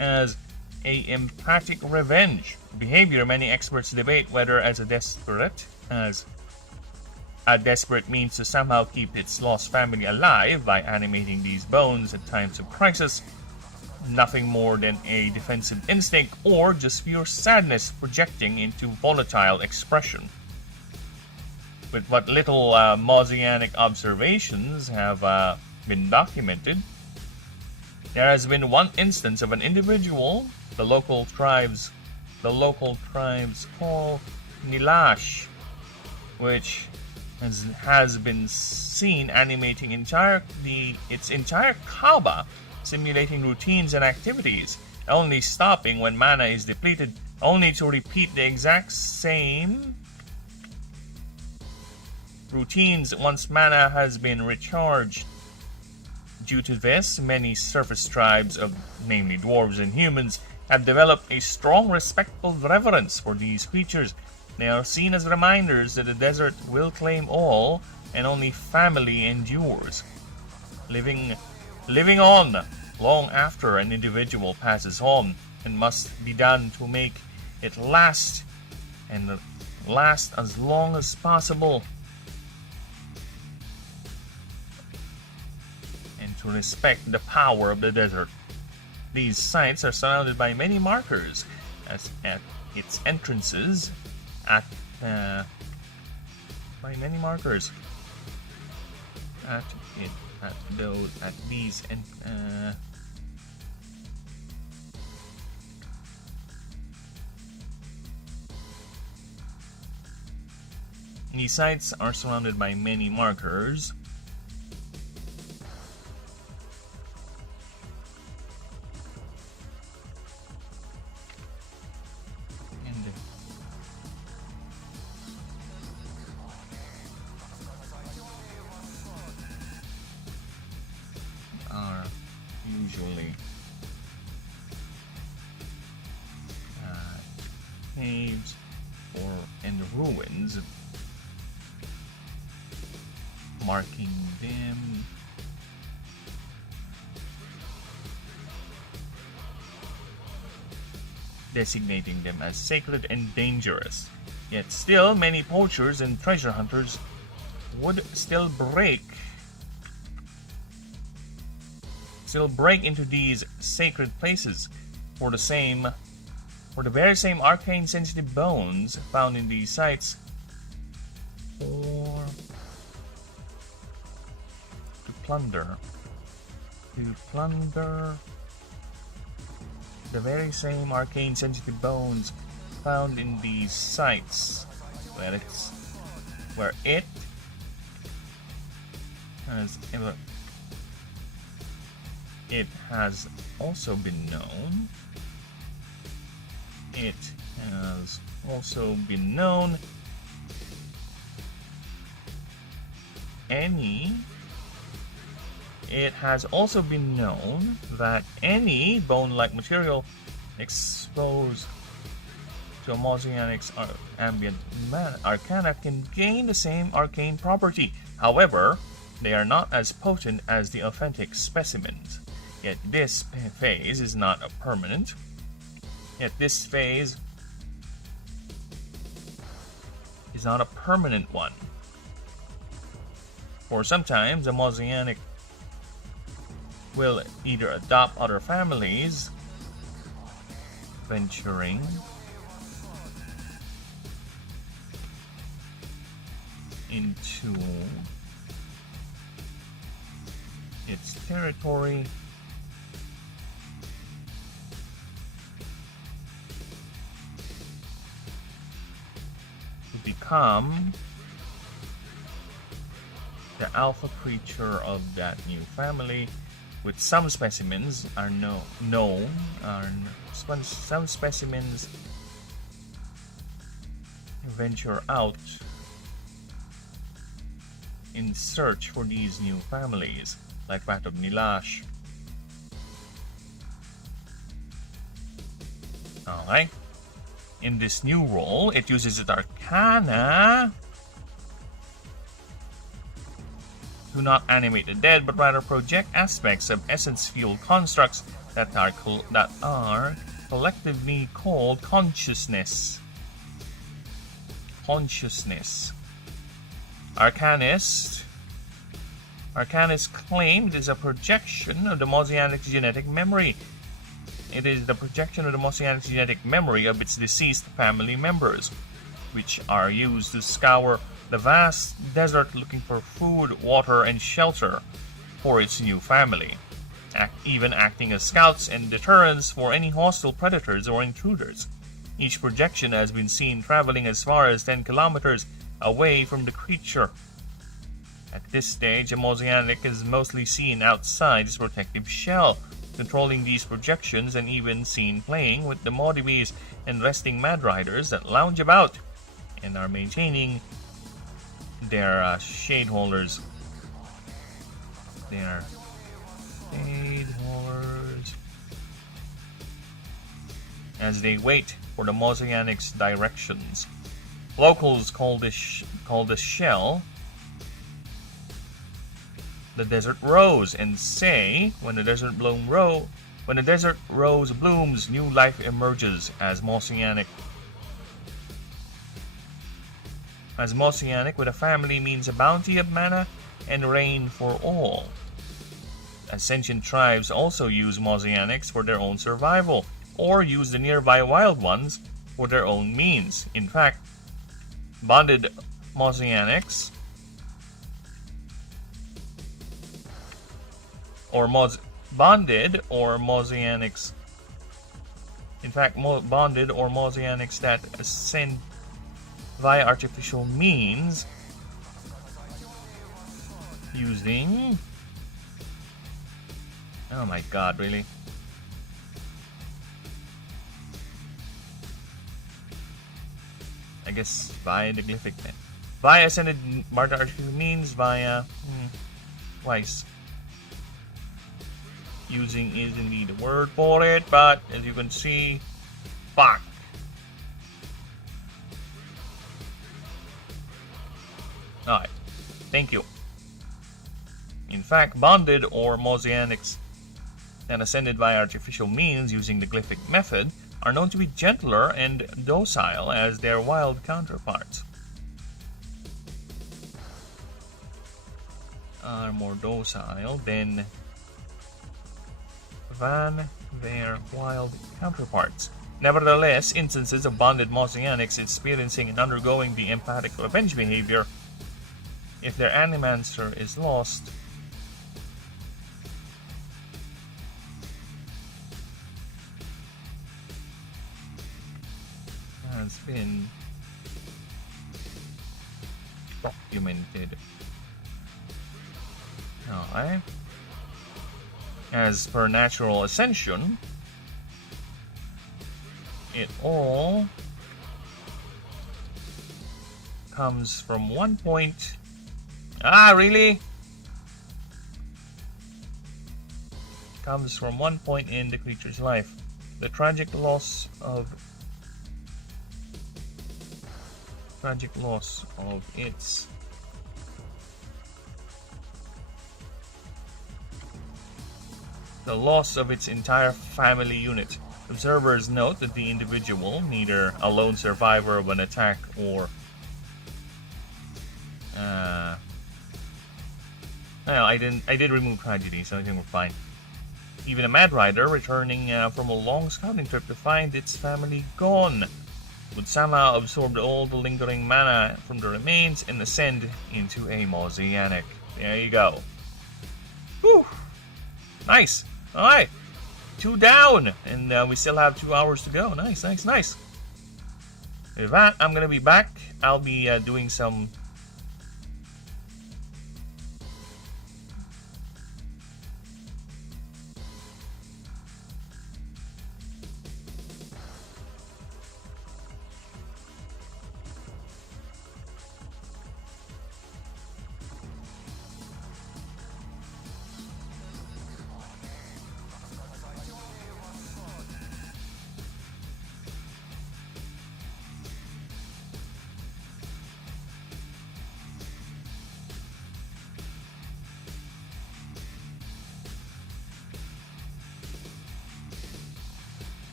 as a empathic revenge behavior. Many experts debate whether as a desperate means to somehow keep its lost family alive by animating these bones at times of crisis, nothing more than a defensive instinct, or just pure sadness projecting into volatile expression. With what little Mosianic observations have been documented, there has been one instance of an individual the local tribes call Nilash, which has been seen animating its entire Kaaba, simulating routines and activities, only stopping when mana is depleted, only to repeat the exact same routines once mana has been recharged. Due to this, many surface tribes namely dwarves and humans, have developed a strong respectful reverence for these creatures. They are seen as reminders that the desert will claim all, and only family endures, living on long after an individual passes on, and must be done to make it last as long as possible, and to respect the power of the desert. These sites are surrounded by many markers at its entrances. These sites are surrounded by many markers. Are usually caves and ruins, marking them designating them as sacred and dangerous. Yet still, many poachers and treasure hunters would still break into these sacred places for the very same arcane sensitive bones found in these sites, or to plunder the very same arcane sensitive bones found in these sites, where it has it has also been known. It has also been known It has also been known that any bone-like material exposed to a Mosianic's ambient arcana can gain the same arcane property. However, they are not as potent as the authentic specimens. Yet this phase is not a permanent. Yet this phase is not a permanent one. For sometimes a Mosianic will either adopt other families, venturing into its territory, to become the alpha creature of that new family. With some specimens are some specimens venture out in search for these new families, like that of Nilash. Alright. In this new role, it uses its arcana to not animate the dead, but rather project aspects of essence-fueled constructs that are collectively called consciousness. Arcanists claim it is a projection of the Mosianic's genetic memory. It is the projection of the Mosianic's genetic memory of its deceased family members, which are used to scour the vast desert looking for food, water, and shelter for its new family, even acting as scouts and deterrents for any hostile predators or intruders. Each projection has been seen traveling as far as 10 kilometers away from the creature. At this stage, a Mosianic is mostly seen outside its protective shell, controlling these projections, and even seen playing with the Modibis and resting Mad Riders that lounge about and are maintaining their shade holders. As they wait for the Mosianic's directions. Locals call this shell the desert rose, and say when the desert rose blooms, new life emerges. As Mosianic with a family means a bounty of mana and rain for all. Ascension tribes also use Mosianics for their own survival, or use the nearby wild ones for their own means. In fact, bonded Mosianics or Mosianics that ascend via artificial means using... Oh my god, really? I guess via the glyphic then. Via ascended artificial means via... twice. Using is indeed the word for it, but as you can see... Fuck! Alright, thank you. In fact, bonded or Mosianics that ascended by artificial means using the glyphic method are known to be gentler and docile as their wild counterparts. Are more docile than their wild counterparts. Nevertheless, instances of bonded Mosianics experiencing and undergoing the empathic revenge behavior if their animancer is lost has been documented. Alright. As per natural ascension, it all comes from one point. Ah, really? Comes from one point in the creature's life. The tragic loss of its entire family unit. Observers note that the individual, neither a lone survivor of an attack or well, I did remove tragedy, so I think we're fine. Even a mad rider returning from a long scouting trip to find its family gone would somehow absorb all the lingering mana from the remains and ascend into a mosaic. There you go. Whew. Nice. Alright. 2 down. And we still have 2 hours to go. Nice, nice, nice. With that, I'm gonna be back. I'll be doing some...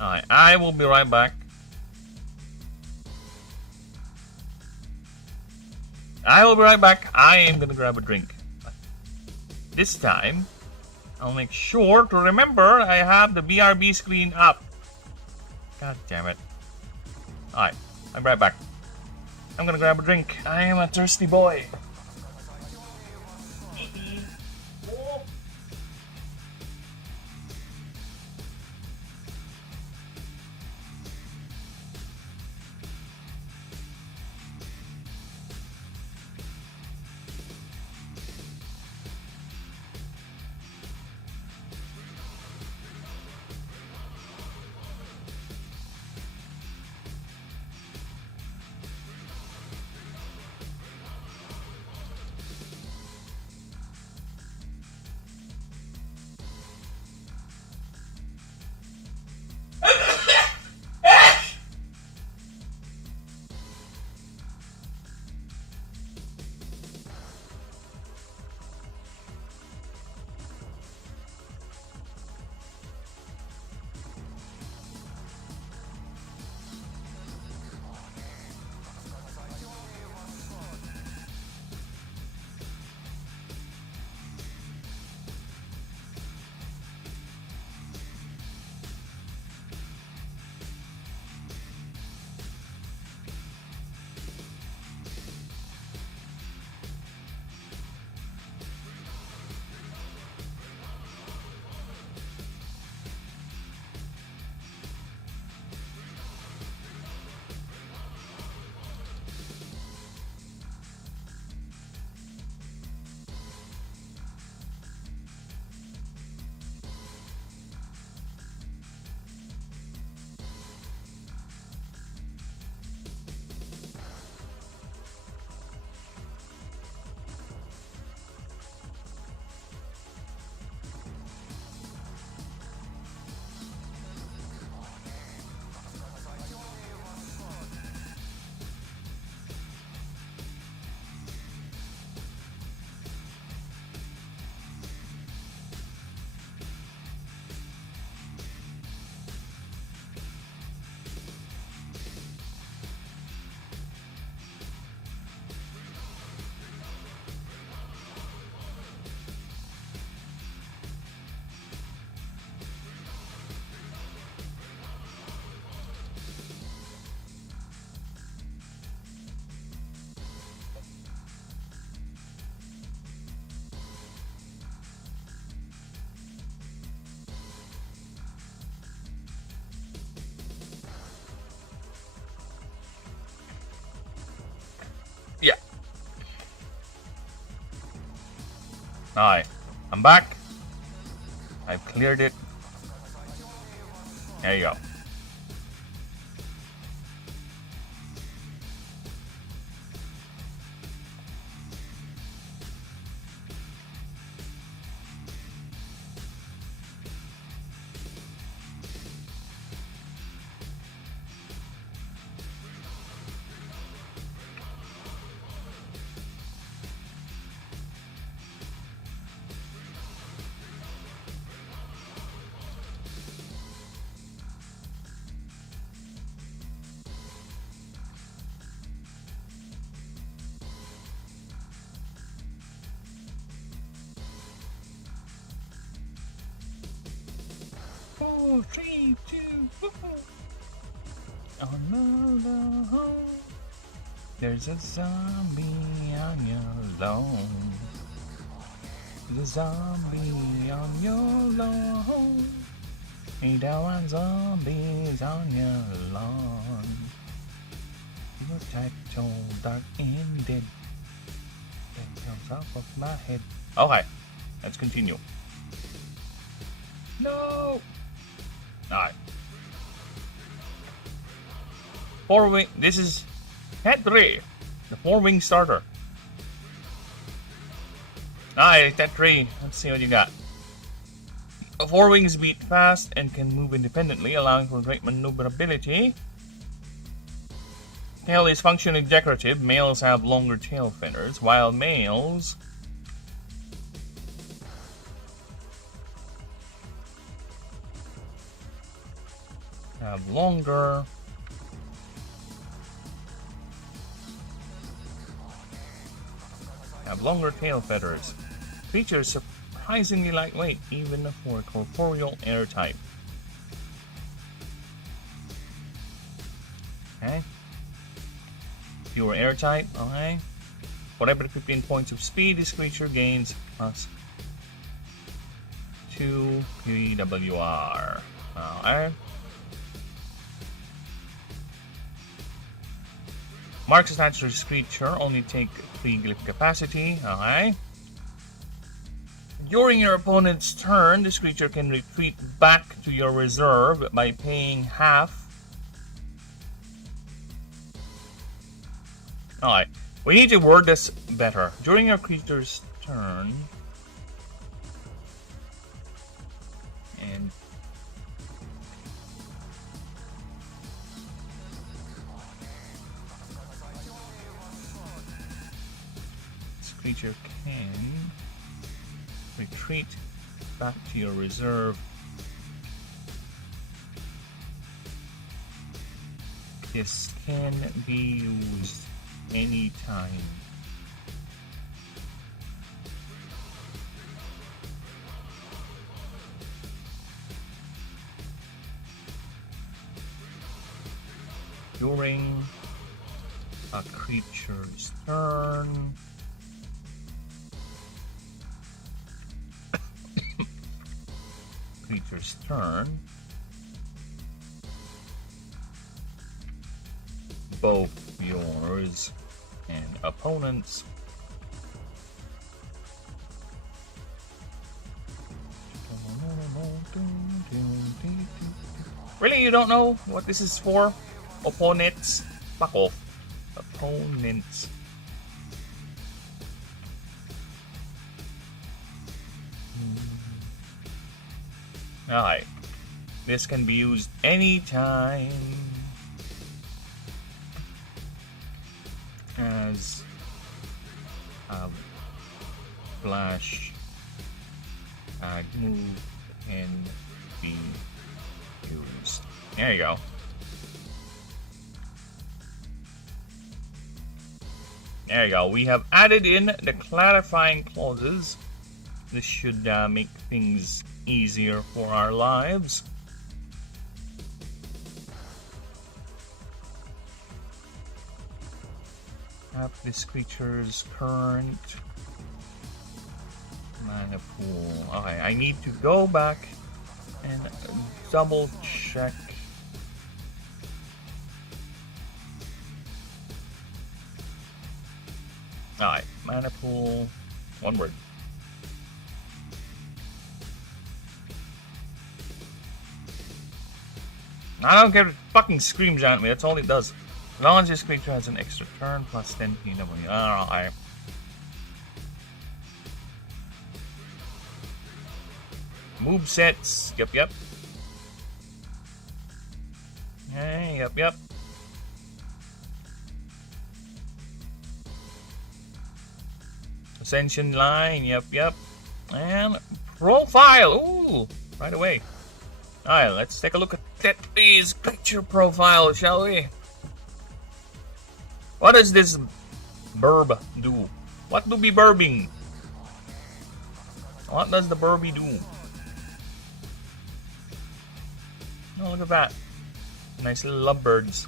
Alright, I will be right back. I am gonna grab a drink. This time, I'll make sure to remember I have the BRB screen up. God damn it. Alright, I'm right back. I'm gonna grab a drink. I am a thirsty boy. Alright, I'm back. I've cleared it. There you go. Four, three, two, on the lawn. There's a zombie on your lawn. There's a zombie on your lawn. Hey, there are zombies on your lawn. You attack so dark and dead. That comes off of my head. Okay, let's continue. No! Alright. Four wing. This is Head 3. The 4-wing starter. Alright, Head 3. Let's see what you got. 4 wings beat fast and can move independently, allowing for great maneuverability. Tail is functionally decorative. Males have longer tail feathers, while males have longer tail feathers. Creatures surprisingly lightweight, even for a corporeal air type. Okay. Pure air type, okay. For every 15 points of speed, this creature gains plus 2 PWR. Alright. Marks attached to this creature only take 3 glyph capacity. Okay. During your opponent's turn, this creature can retreat back to your reserve by paying half. Alright. We need to word this better. During your creature's turn. And creature can retreat back to your reserve. This can be used anytime. During a creature's turn. Creature's turn. Both yours and opponents Really, you don't know what this is for? Opponents? Fuck off. Opponents. Alright. This can be used anytime as a flash move can be used. There you go. There you go. We have added in the clarifying clauses. This should make things easier for our lives. Have this creature's current mana pool. Okay, I need to go back and double check. Alright, mana pool, one word. I don't care if it fucking screams at me. That's all it does. Launch this creature has an extra turn plus 10 PW. Alright. Move sets. Yep. Hey, yep. Ascension line. Yep. And profile. Ooh, right away. Alright, let's take a look at his picture profile, shall we? What does this burb do? What do be burbing? What does the burby do? Oh, look at that. Nice little lovebirds.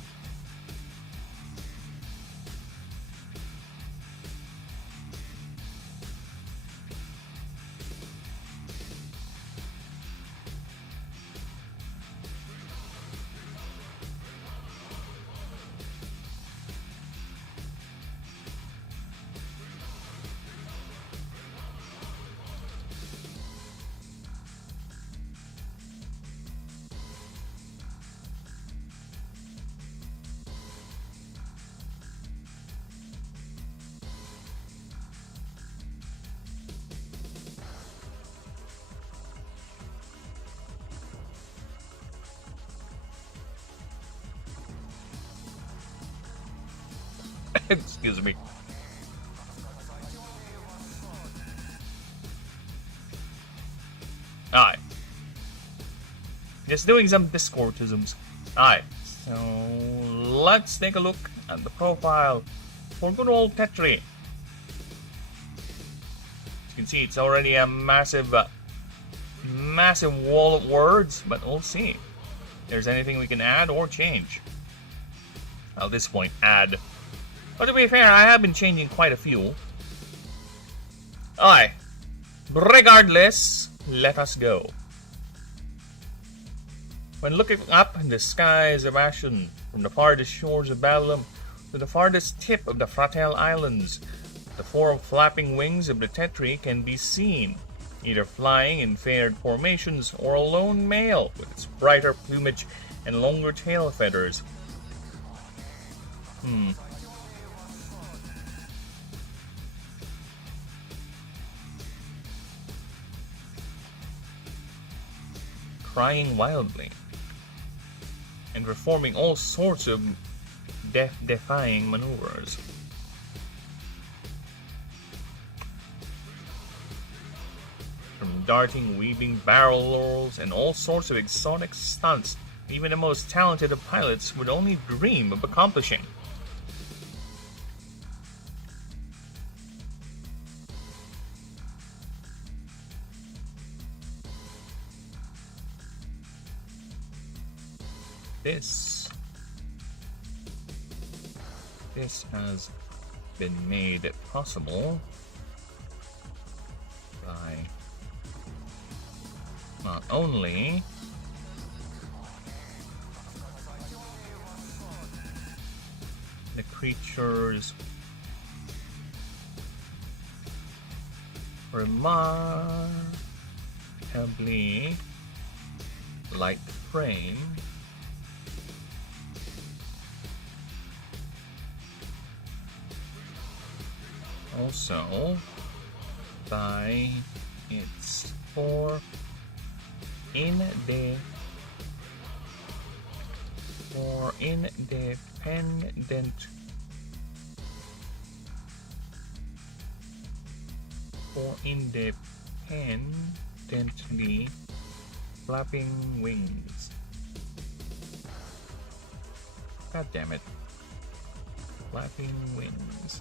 Excuse me. Alright. Just doing some Discordisms. Alright, so let's take a look at the profile for good old Tetri. As you can see, it's already a massive wall of words, but we'll see if there's anything we can add or change. At this point, add. But to be fair, I have been changing quite a few. Alright. Regardless, let us go. When looking up in the skies of Ashen, from the farthest shores of Babylon to the farthest tip of the Fratel Islands, the four flapping wings of the Tetri can be seen, either flying in paired formations or a lone male with its brighter plumage and longer tail feathers. Crying wildly and performing all sorts of death-defying maneuvers. From darting, weaving barrel rolls, and all sorts of exotic stunts even the most talented of pilots would only dream of accomplishing. This has been made possible by not only the creature's remarkably light frame, also by its four independent independently flapping wings. God damn it. Flapping wings.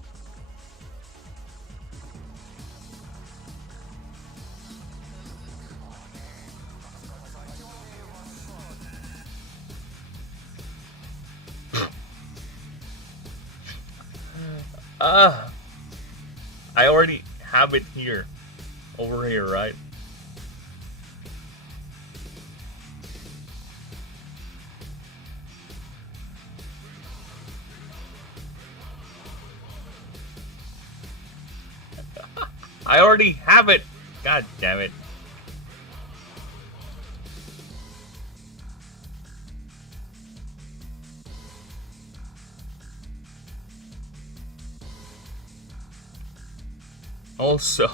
I already have it here. Over here, right? I already have it! God damn it. Also,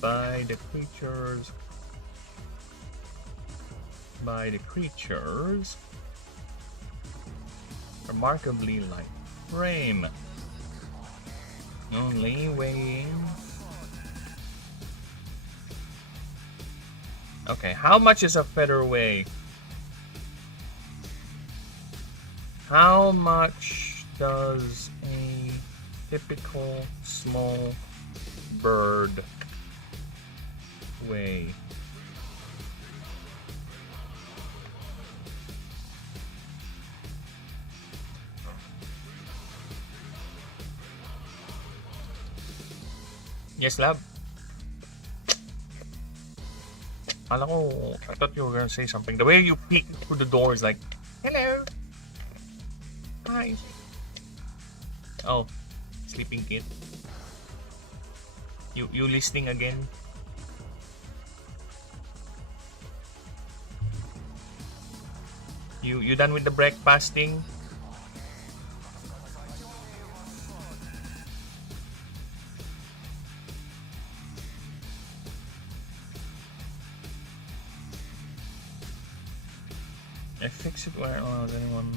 by the creatures, remarkably light frame, only weighing. Okay, how much is a feather weigh? How much does a typical small bird weigh? Yes, lab. I thought you were gonna say something. The way you peek through the door is like, hello. Hi. Oh, sleeping kid. You listening again? You done with the breakfasting? I fix it where anyone.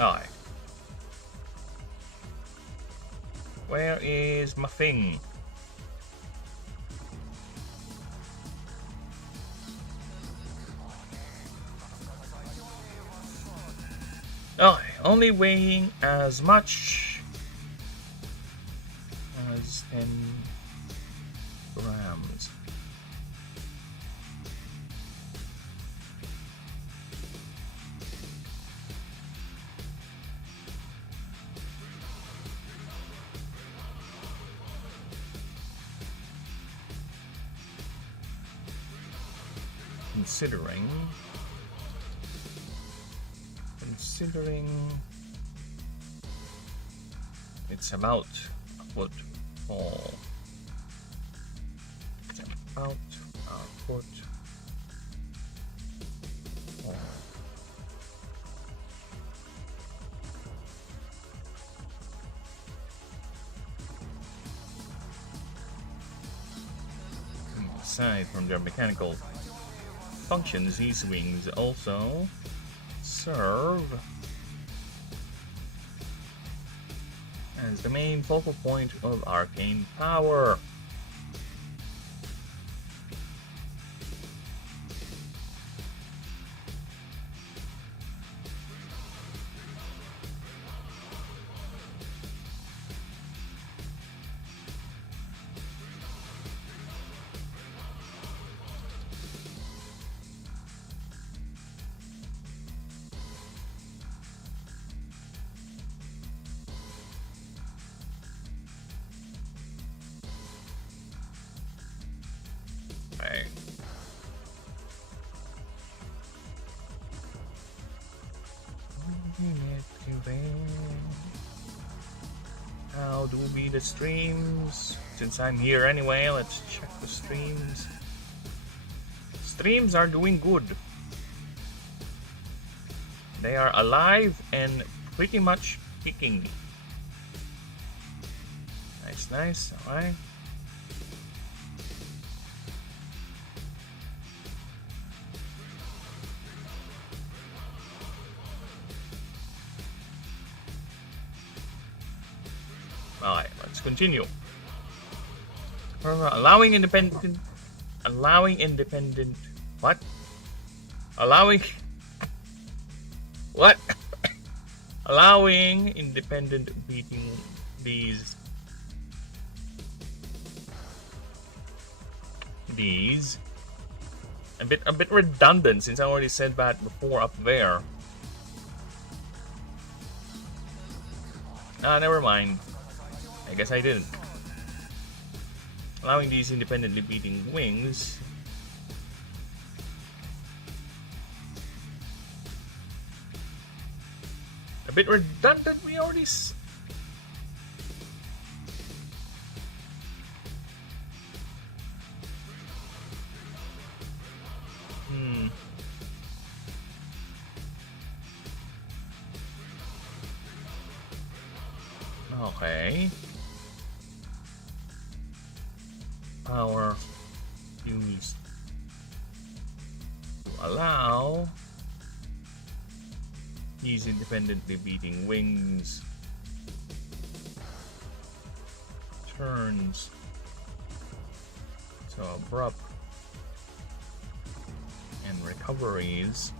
Alright. Where is my thing? Alright, only weighing as much as 10 grams. Considering it's about a foot tall. It's about a foot tall. Aside from their mechanical functions, these wings also serve as the main focal point of arcane power. How do we the streams? Since I'm here anyway, let's check the streams. Streams are doing good. They are alive and pretty much kicking. Nice, alright. Alright, let's continue. Allowing independent. What? Allowing. What? Allowing independent beating these. A bit redundant since I already said that before up there. Ah, never mind. I guess I didn't. Allowing these independently beating wings. A bit redundant, we already Okay. Power used to allow these independently beating wings turns so abrupt and recoveries.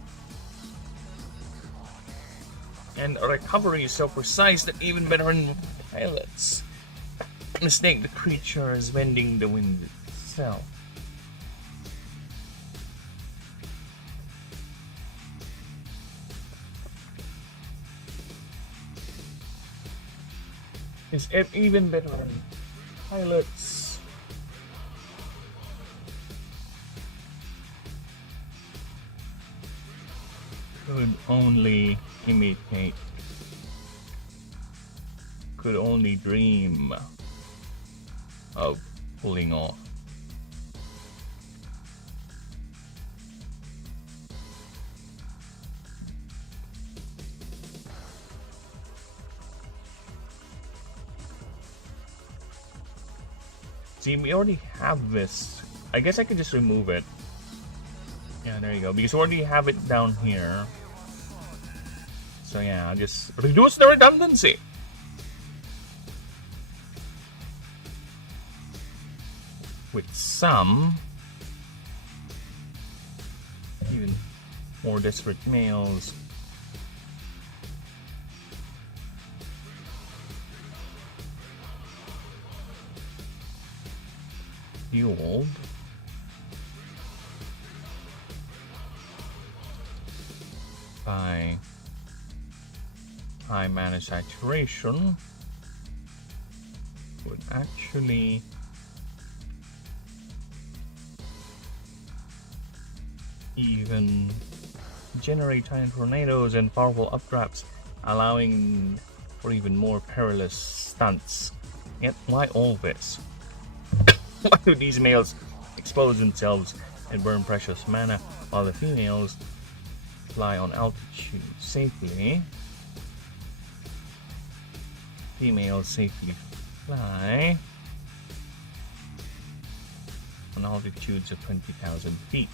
And a recovery is so precise that even veteran pilots mistake the creature as bending the wind itself. Is even veteran pilots could only imitate, could only dream of pulling off. See, we already have this. I guess I could just remove it. Yeah, there you go. Because we already have it down here. So yeah, just reduce the redundancy. With some even more desperate males fueled by high mana saturation would actually even generate tiny tornadoes and powerful updrafts, allowing for even more perilous stunts. Yet why all this? Why do these males expose themselves and burn precious mana while the females fly on altitude safely? Females safely fly on altitudes of 20,000 feet.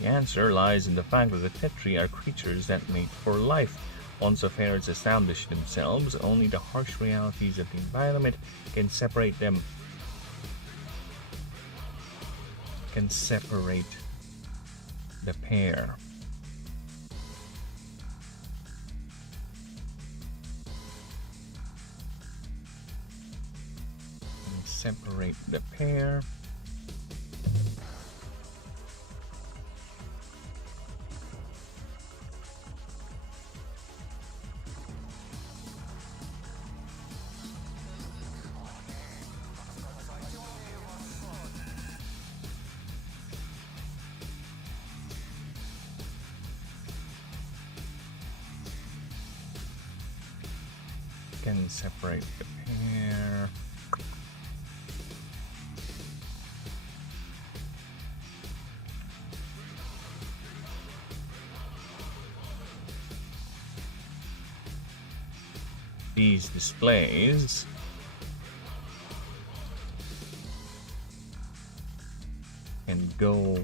The answer lies in the fact that the Tetri are creatures that mate for life. Once affairs establish themselves, only the harsh realities of the environment can separate them. Can separate the pair. Can separate the pair. Can separate the pair. These displays can go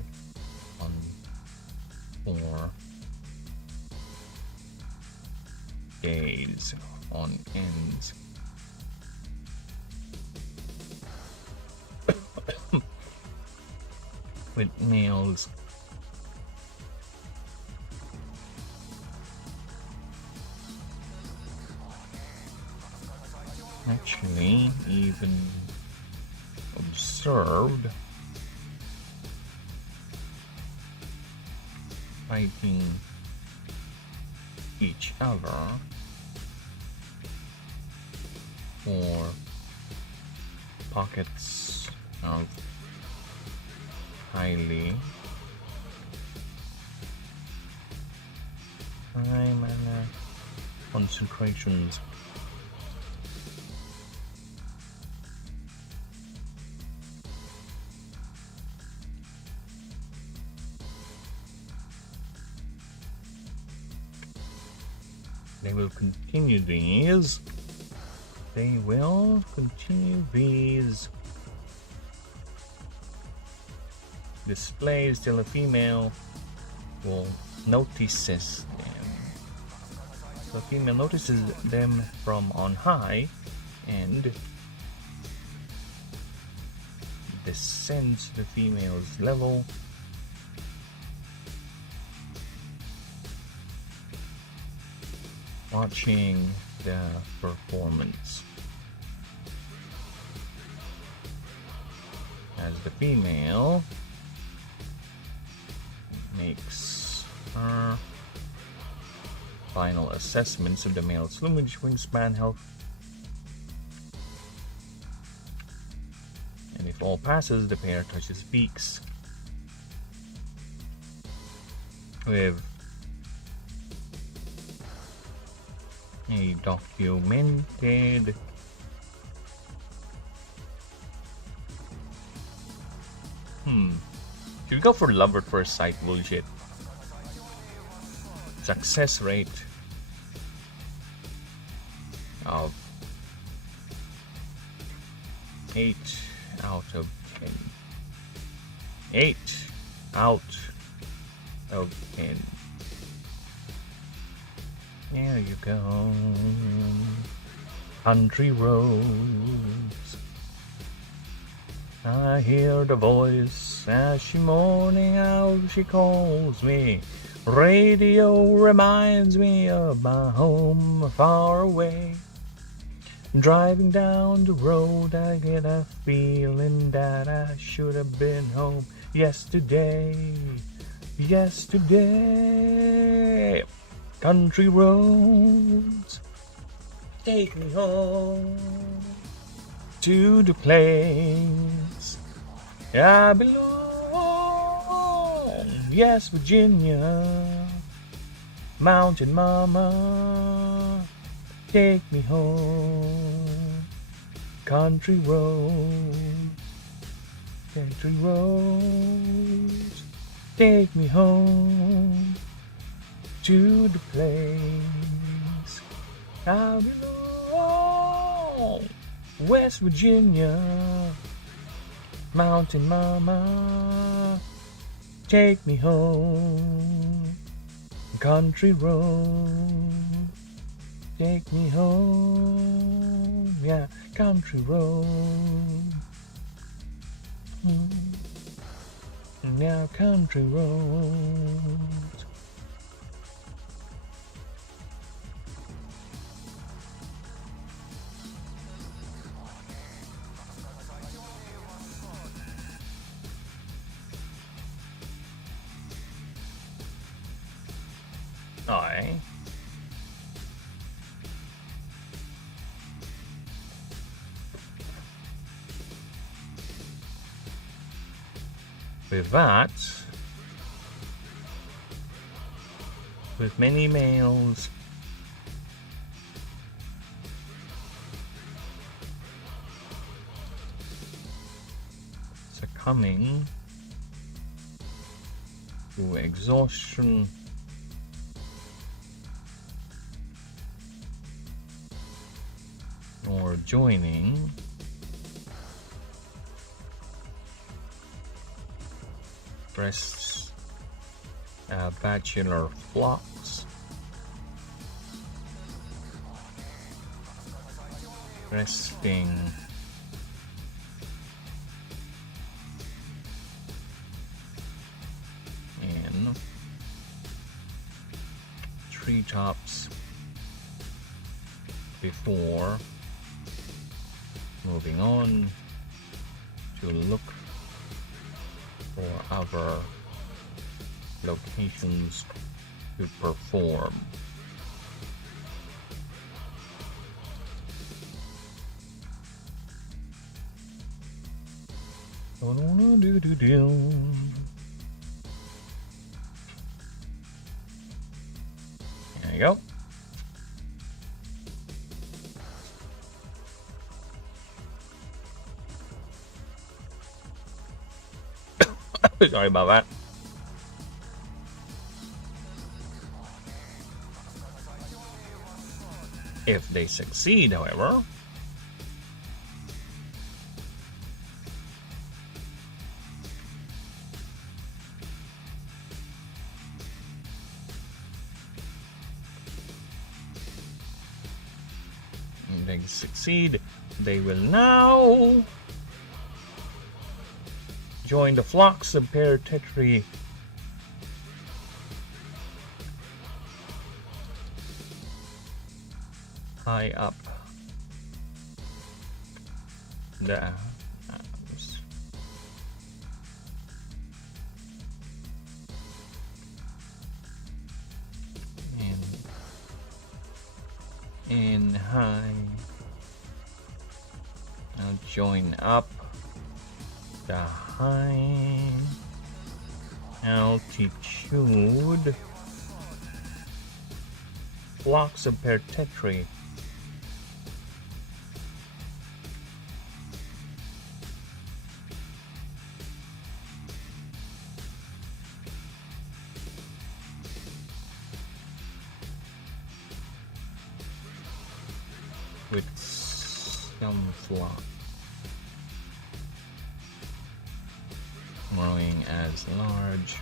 on for days on ends. With males actually even observed fighting each other for pockets of highly high mana concentrations. They will continue these. They will continue these. Displays till a female will notices them. So a female notices them from on high and descends the female's level. Watching the performance as the female makes her final assessments of the male's plumage, wingspan, health, and if all passes, the pair touches beaks. With a documented should we go for love at first sight bullshit? Success rate of 8 out of 10. 8 out of 10. There you go. Country roads. I hear the voice as she mourning out, she calls me. Radio reminds me of my home far away. Driving down the road, I get a feeling that I should have been home yesterday. Yesterday. Country roads, take me home to the place I belong. Yes, Virginia, Mountain Mama, take me home. Country roads, take me home to the place I belong. West Virginia, Mountain Mama, take me home. Country road, take me home. Yeah, country road. Yeah, country road. Aye. With that, with many males succumbing to exhaustion or joining press bachelor flocks, resting in treetops before moving on to look for other locations to perform. There you go. Sorry about that. If they succeed, however, they will now join the flocks of territory. High up the in high. I'll join up the high altitude flocks of territory. With some flock growing as large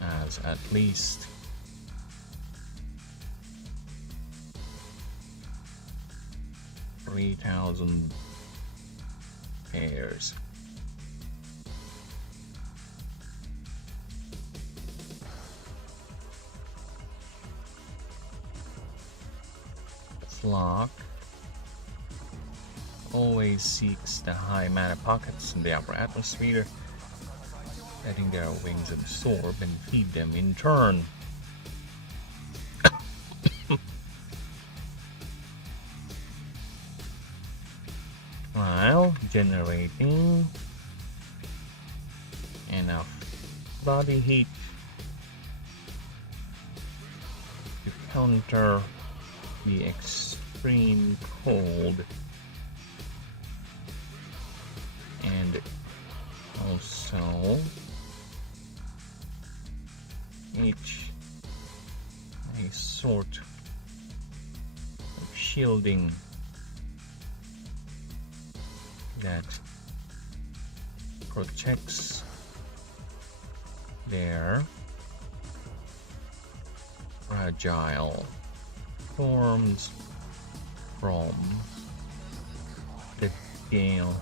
as at least 3,000 pairs. Flock always seeks the high mana pockets in the upper atmosphere, letting their wings absorb and feed them in turn. While generating enough body heat to counter the extreme cold and also each a sort of shielding that protects their fragile forms from the gale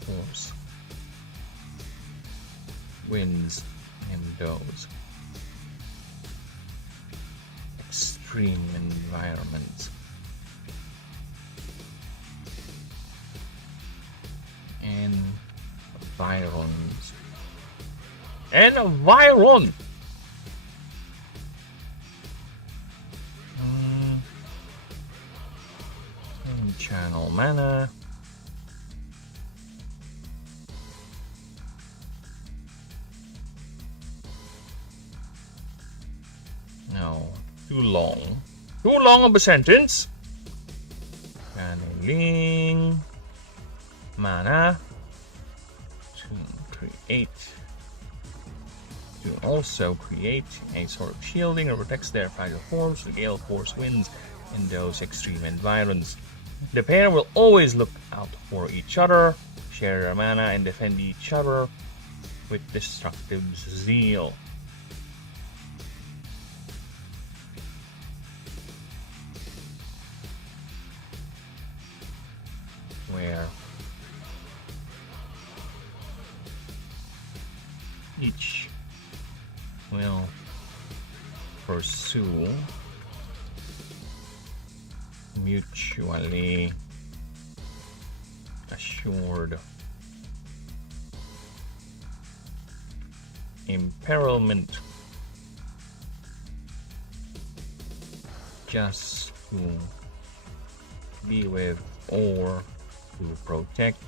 force winds and those extreme environments. Environ. Channel mana. No, too long. Too long of a sentence. Channeling mana to create. To also create a sort of shielding or protects their fragile forms from gale force winds in those extreme environments. The pair will always look out for each other, share their mana, and defend each other with destructive zeal. Where each will pursue mutually assured imperilment just to be with or to protect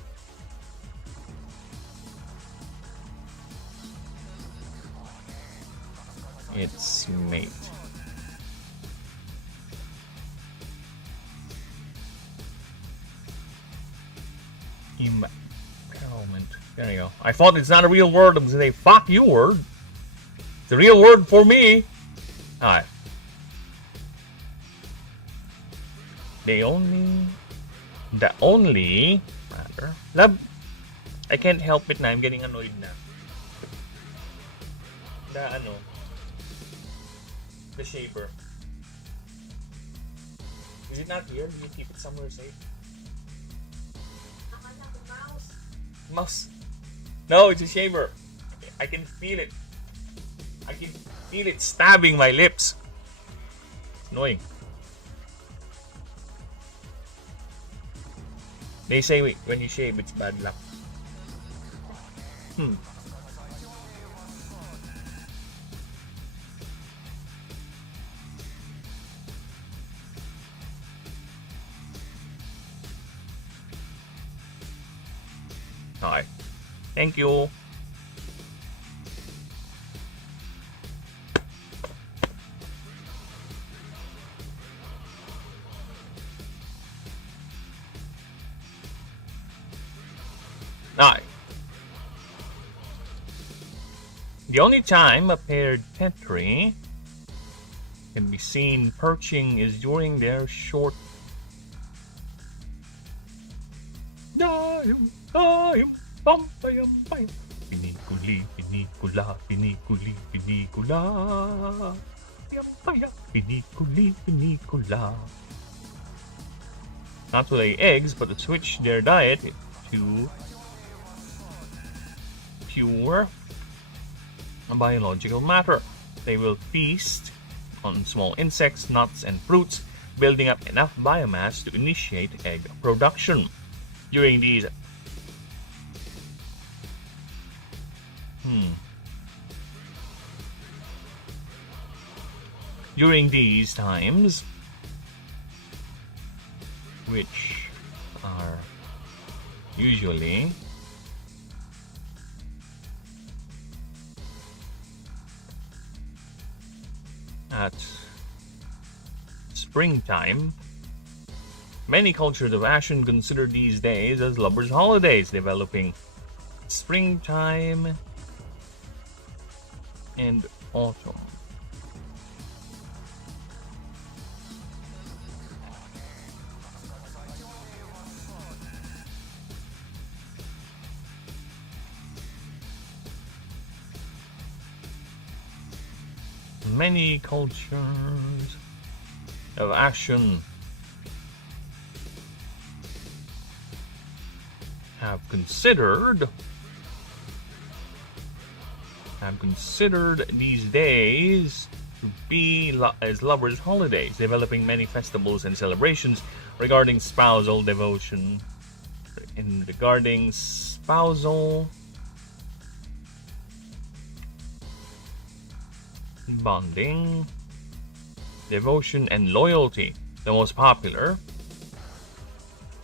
its mate. Empowerment. There you go. I thought it's not a real word. I'm gonna say fuck you word. It's a real word for me. Alright. The only rather love. I can't help it na. I'm getting annoyed na. The shaper. Is it not here? Do you keep it somewhere safe? Mouse. No, it's a shaver. I can feel it. I can feel it stabbing my lips. It's annoying. They say wait, when you shave, it's bad luck. Alright. Thank you. Alright. The only time a paired Tetri can be seen perching is during their short Piniculi, pinicula, piniculi, pinicula. Piniculi, pinicula. Not to lay eggs, but to switch their diet to pure biological matter. They will feast on small insects, nuts, and fruits, building up enough biomass to initiate egg production. During these times, which are usually at springtime, many cultures of Ashen consider these days as lovers' holidays, developing springtime and autumn. Many cultures of Ashen have considered these days to be as lovers' holidays, developing many festivals and celebrations regarding spousal devotion, bonding, devotion, and loyalty. The most popular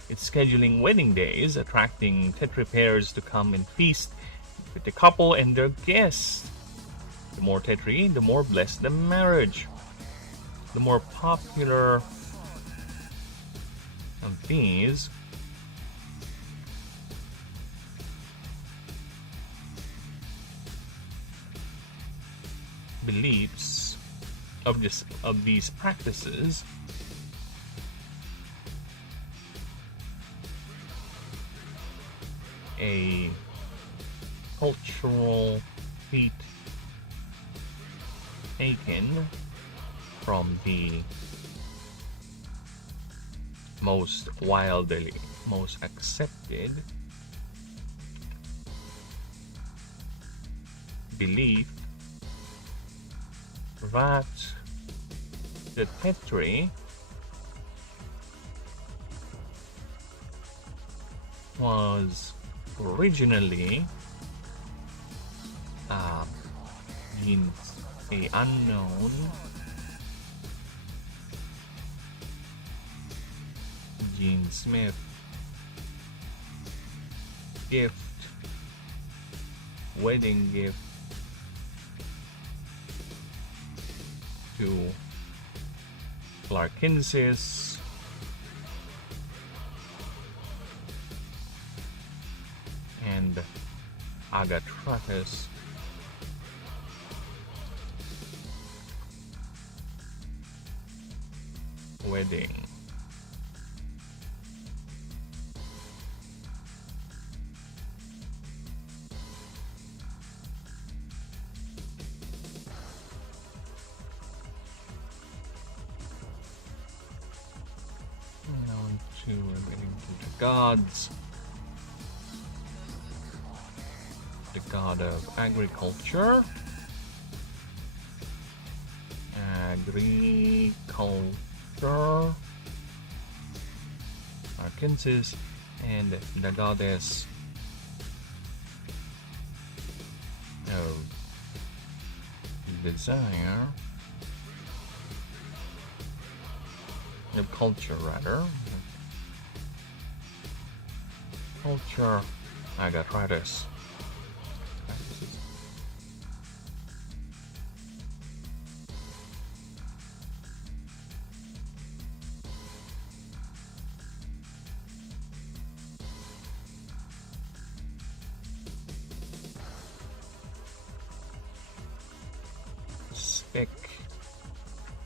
is scheduling wedding days, attracting Tetri pairs to come and feast with the couple and their guests. The more Tetri, the more blessed the marriage. The more popular of these beliefs of these practices a cultural feat taken from the most accepted belief that the Tetri was originally a unknown Gene Smith gift, wedding gift to Clarkinsis. And Agatratus. Wedding. On to remaining to the gods. The god of agriculture. Arkansas, and the goddess of desire, of culture rather. Culture, Agatratus.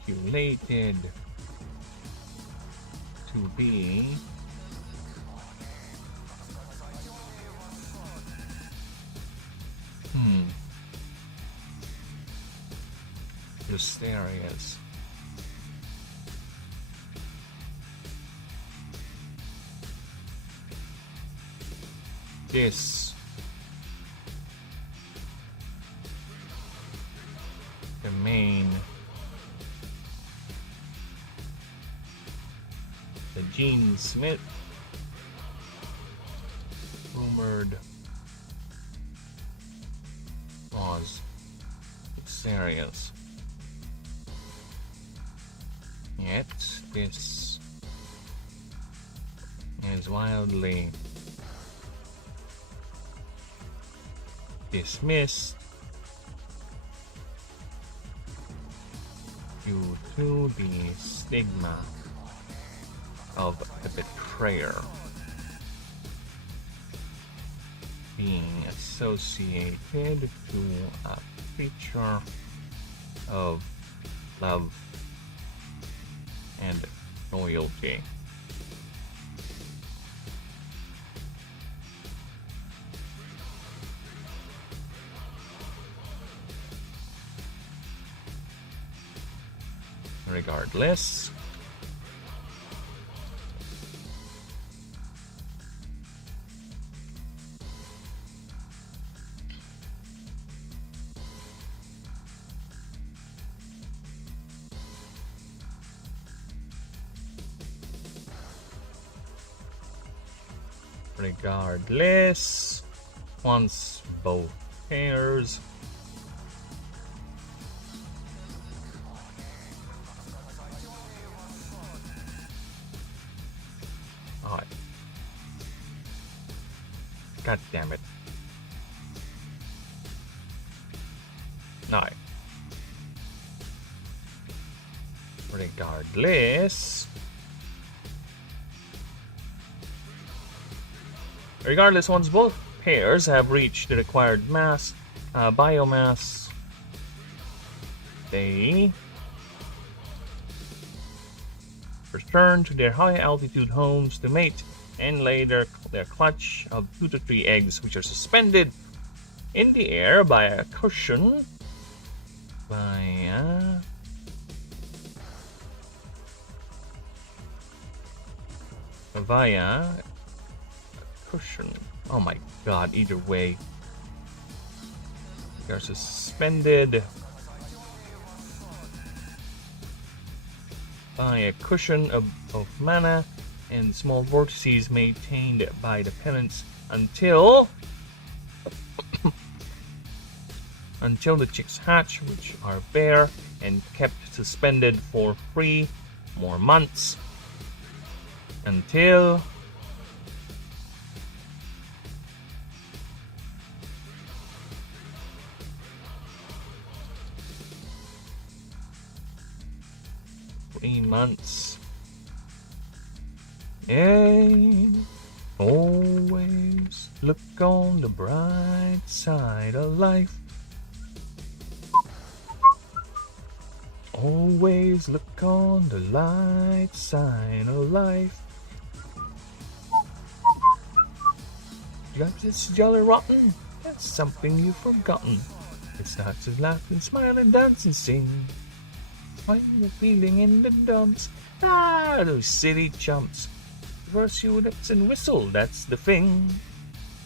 Speculated to be Mysterious. This the main the Gene Smith rumored was serious. Yet this is wildly dismissed due to the stigma of the betrayer being associated to a creature of love and loyalty. Regardless, once both pairs God damn it. No. Regardless, once both pairs have reached the required biomass, they return to their high altitude homes to mate and lay their clutch of 2 to 3 eggs, which are suspended in the air by a cushion via a cushion. Oh my god, either way. They are suspended by a cushion of mana and small vortices maintained by the pennants until the chicks hatch, which are bare and kept suspended for 3 more months 3 months. Hey, always look on the bright side of life. Always look on the light side of life. Life is jolly rotten, that's something you've forgotten. It starts to laugh and smile and dance and sing. Find the feeling in the dumps. Ah, those silly chumps. First you lips and whistle, that's the thing.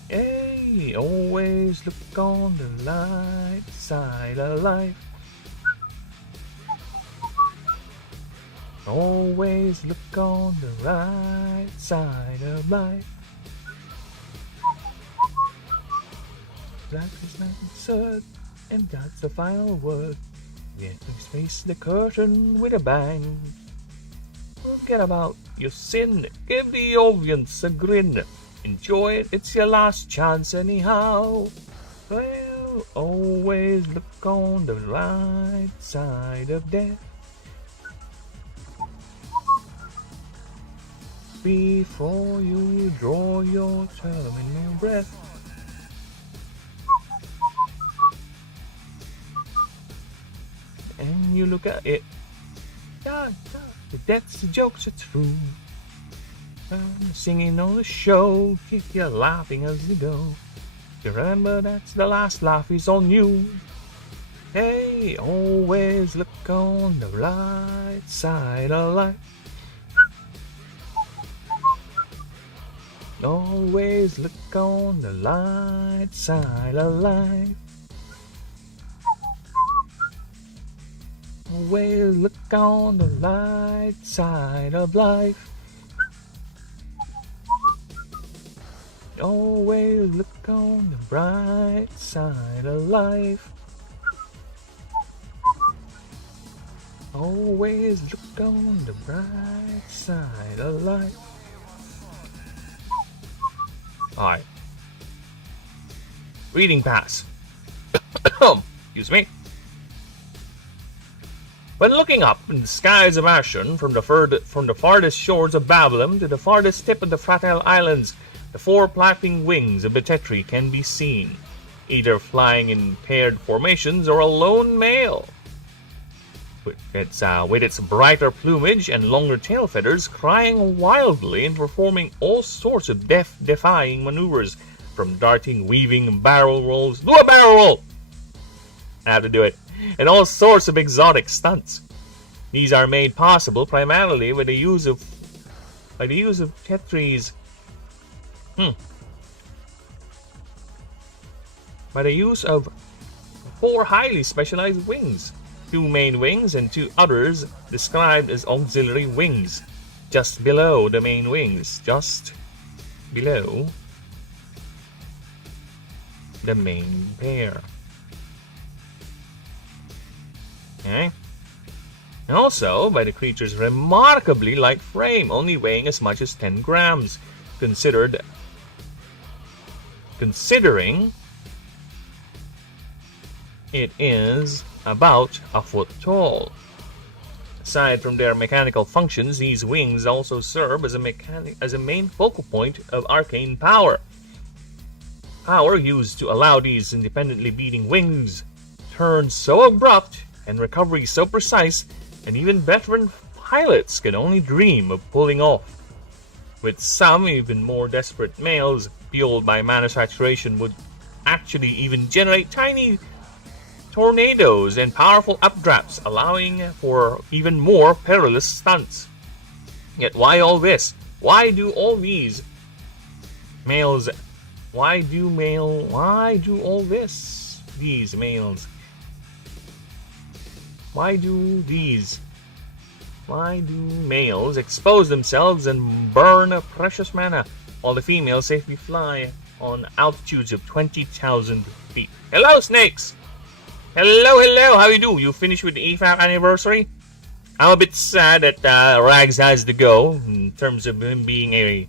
Hey, always look on the light side of life. Always look on the right side of life. Life is not absurd, and that's the final word. Yet we face the curtain with a bang. Forget about your sin, give the audience a grin. Enjoy it, it's your last chance anyhow. Well, always look on the right side of death. Before you draw your terminal breath. And you look at it. That's the jokes, it's true. Singing on the show, keep you laughing as you go. You remember that's the last laugh is on you. Hey, always look on the right side of life. Always look on the light side of life. Always look on the light side of life. Always look on the bright side of life. Always look on the bright side of life. Alright. Reading pass. Excuse me. When looking up in the skies of Ashen, from the farthest shores of Babylon to the farthest tip of the Fertile Islands, the 4 flapping wings of the Tetri can be seen, either flying in paired formations or a lone male. With its brighter plumage and longer tail feathers, crying wildly and performing all sorts of death-defying maneuvers, from darting, weaving, barrel rolls. Do a barrel roll! I have to do it. And all sorts of exotic stunts. These are made possible primarily by the use of Tetri's. By the use of 4 highly specialized wings. 2 main wings and 2 others described as auxiliary wings, just below the main wings, just below the main pair. Okay. And also by the creature's remarkably light frame, only weighing as much as 10 grams, considering it is about a foot tall. Aside from their mechanical functions, these wings also serve as a main focal point of arcane power. Power used to allow these independently beating wings turn so abrupt and recovery so precise, and even veteran pilots can only dream of pulling off. With some even more desperate males, fueled by mana saturation, would actually even generate tiny tornadoes and powerful updrafts, allowing for even more perilous stunts. Yet why all this? Why do all these males? Why do all this? These males. Why do males expose themselves and burn precious mana, while the females safely fly on altitudes of 20,000 feet? Hello, snakes! Hello, how you do? You finished with the EFAP anniversary? I'm a bit sad that Rags has to go, in terms of him being a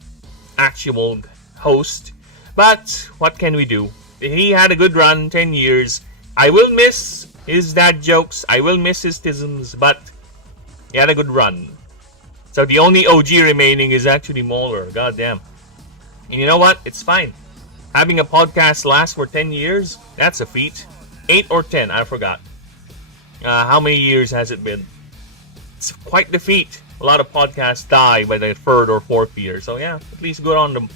actual host. But, what can we do? He had a good run, 10 years. I will miss his dad jokes, I will miss his tisms, but He had a good run. So the only OG remaining is actually Mauler. God damn. And you know what? It's fine. Having a podcast last for 10 years, that's a feat. 8 or 10, I forgot. How many years has it been? It's quite the feat. A lot of podcasts die by the 3rd or 4th year. So yeah, at least good on them.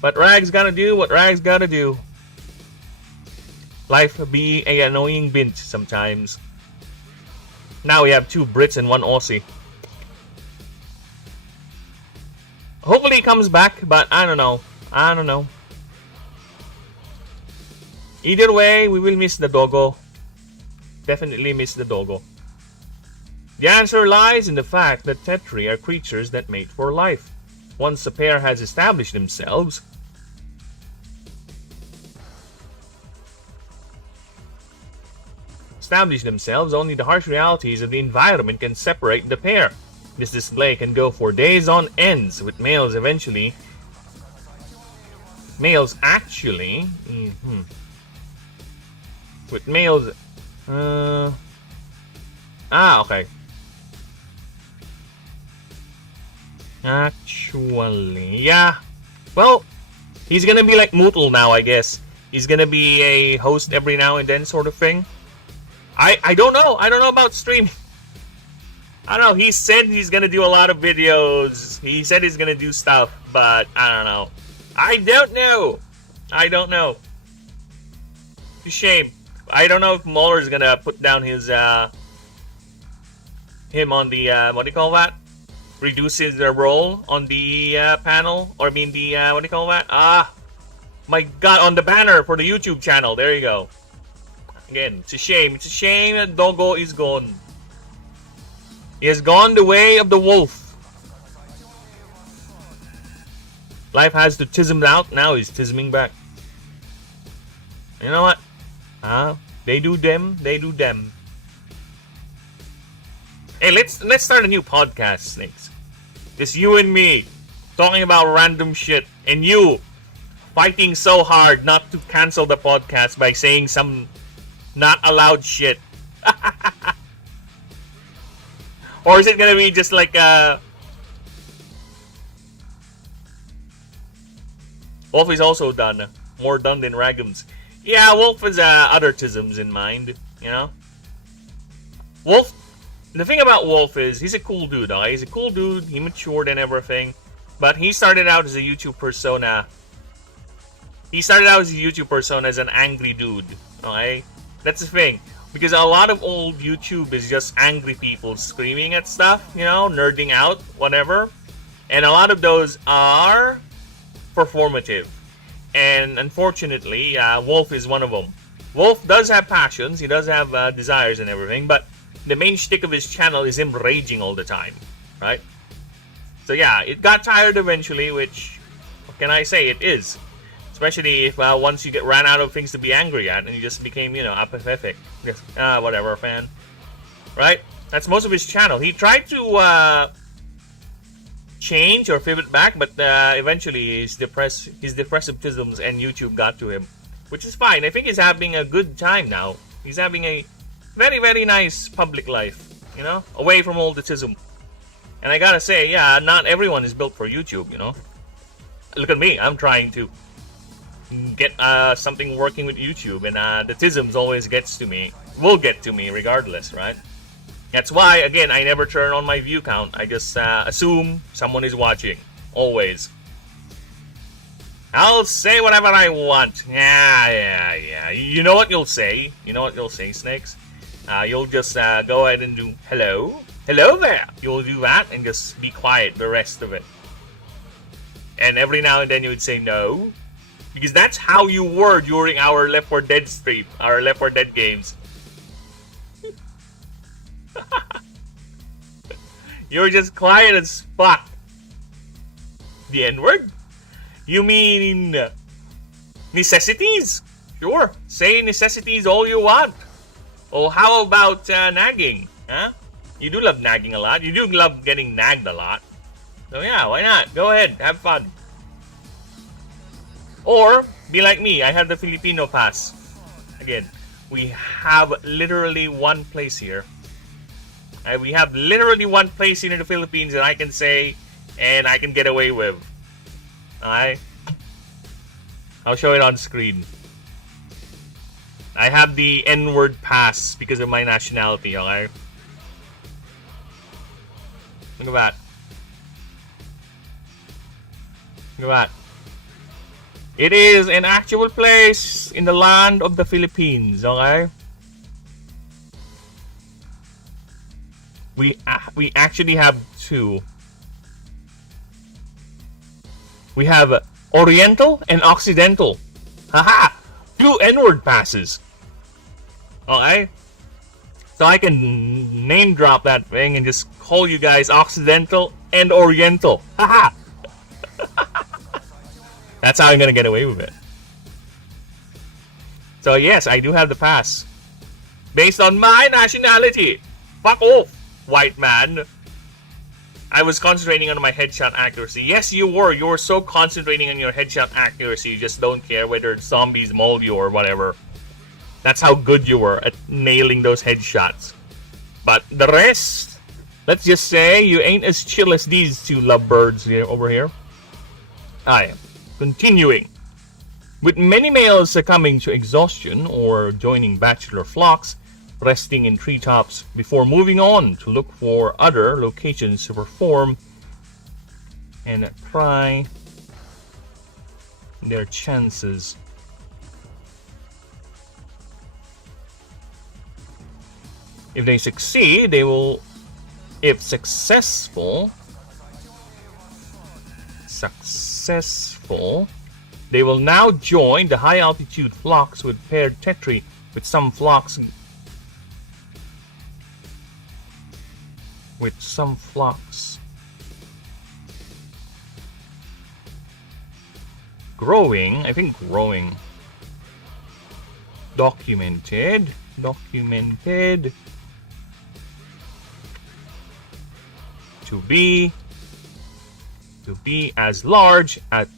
But Rags gotta do what Rags gotta do. Life be a annoying bitch sometimes. Now we have 2 Brits and 1 Aussie. Hopefully he comes back, but I don't know. Either way, we will miss the doggo. Definitely miss the doggo. The answer lies in the fact that Tetri are creatures that mate for life. Once a pair has established themselves, only the harsh realities of the environment can separate the pair. This display can go for days on ends, with males actually... With males... okay. Actually, yeah. Well, he's gonna be like Mootle now, I guess. He's gonna be a host every now and then sort of thing. I don't know. I don't know about streaming. I don't know. He said he's gonna do a lot of videos. He said he's gonna do stuff, but I don't know. I don't know. It's a shame. I don't know if Mauler's gonna put down his him on the what do you call that? Reduces the role on the panel, or I mean the what do you call that? My God, on the banner for the YouTube channel. There you go. Again, it's a shame. It's a shame that Doggo is gone. He has gone the way of the wolf. Life has to tism out. Now he's tisming back. You know what? They do them. They do them. Hey, let's start a new podcast, Snakes. Just you and me talking about random shit, and you fighting so hard not to cancel the podcast by saying some not allowed shit. Or is it gonna be just like Wolf is also done. More done than Ragums. Yeah, Wolf has other tisms in mind, you know? Wolf, the thing about Wolf is he's a cool dude, okay? He's a cool dude, he matured and everything. But he started out as a YouTube persona. He started out as a YouTube persona as an angry dude, okay? That's the thing. Because a lot of old YouTube is just angry people screaming at stuff, you know, nerding out, whatever. And a lot of those are performative. And unfortunately, Wolf is one of them. Wolf does have passions, he does have desires and everything, but the main shtick of his channel is him raging all the time, right? So yeah, it got tired eventually, which, what can I say, it is. Especially if once you ran out of things to be angry at and you just became, you know, apathetic. Just, whatever, fan. Right? That's most of his channel. He tried to change or pivot back, but eventually his depressive tisms and YouTube got to him. Which is fine. I think he's having a good time now. He's having a very, very nice public life. You know? Away from all the tism. And I gotta say, yeah, not everyone is built for YouTube, you know? Look at me. I'm trying to get something working with YouTube, and the tisms always will get to me regardless, right? That's why, again, I never turn on my view count. I just assume someone is watching, always. I'll say whatever I want. Yeah. You know what you'll say? Snakes? You'll just go ahead and do hello there. You'll do that and just be quiet the rest of it. And every now and then you would say no. Because that's how you were during our Left 4 Dead stream, our Left 4 Dead games. You're just quiet as fuck. The N-word? You mean necessities? Sure, say necessities all you want. Oh, how about nagging? Huh? You do love nagging a lot. You do love getting nagged a lot. So yeah, why not? Go ahead, have fun. Or, be like me, I have the Filipino pass. Again, we have literally one place here. We have literally one place here in the Philippines that I can say and I can get away with. Alright? I'll show it on screen. I have the N-word pass because of my nationality, okay? Look at that. Look at that. It is an actual place in the land of the Philippines, okay? We actually have two. We have Oriental and Occidental. Haha! 2 N-word passes. Okay? So I can name drop that thing and just call you guys Occidental and Oriental. Haha! That's how I'm gonna get away with it. So yes, I do have the pass. Based on my nationality. Fuck off, white man. I was concentrating on my headshot accuracy. Yes, you were. You were so concentrating on your headshot accuracy. You just don't care whether zombies maul you or whatever. That's how good you were at nailing those headshots. But the rest, let's just say you ain't as chill as these two lovebirds here over here. I am. Continuing. With many males succumbing to exhaustion or joining bachelor flocks, resting in treetops before moving on to look for other locations to perform and try their chances. If they succeed, they will, if successful, they will now join the high altitude flocks with paired tetri, with some flocks growing, I think growing. Documented to be as large at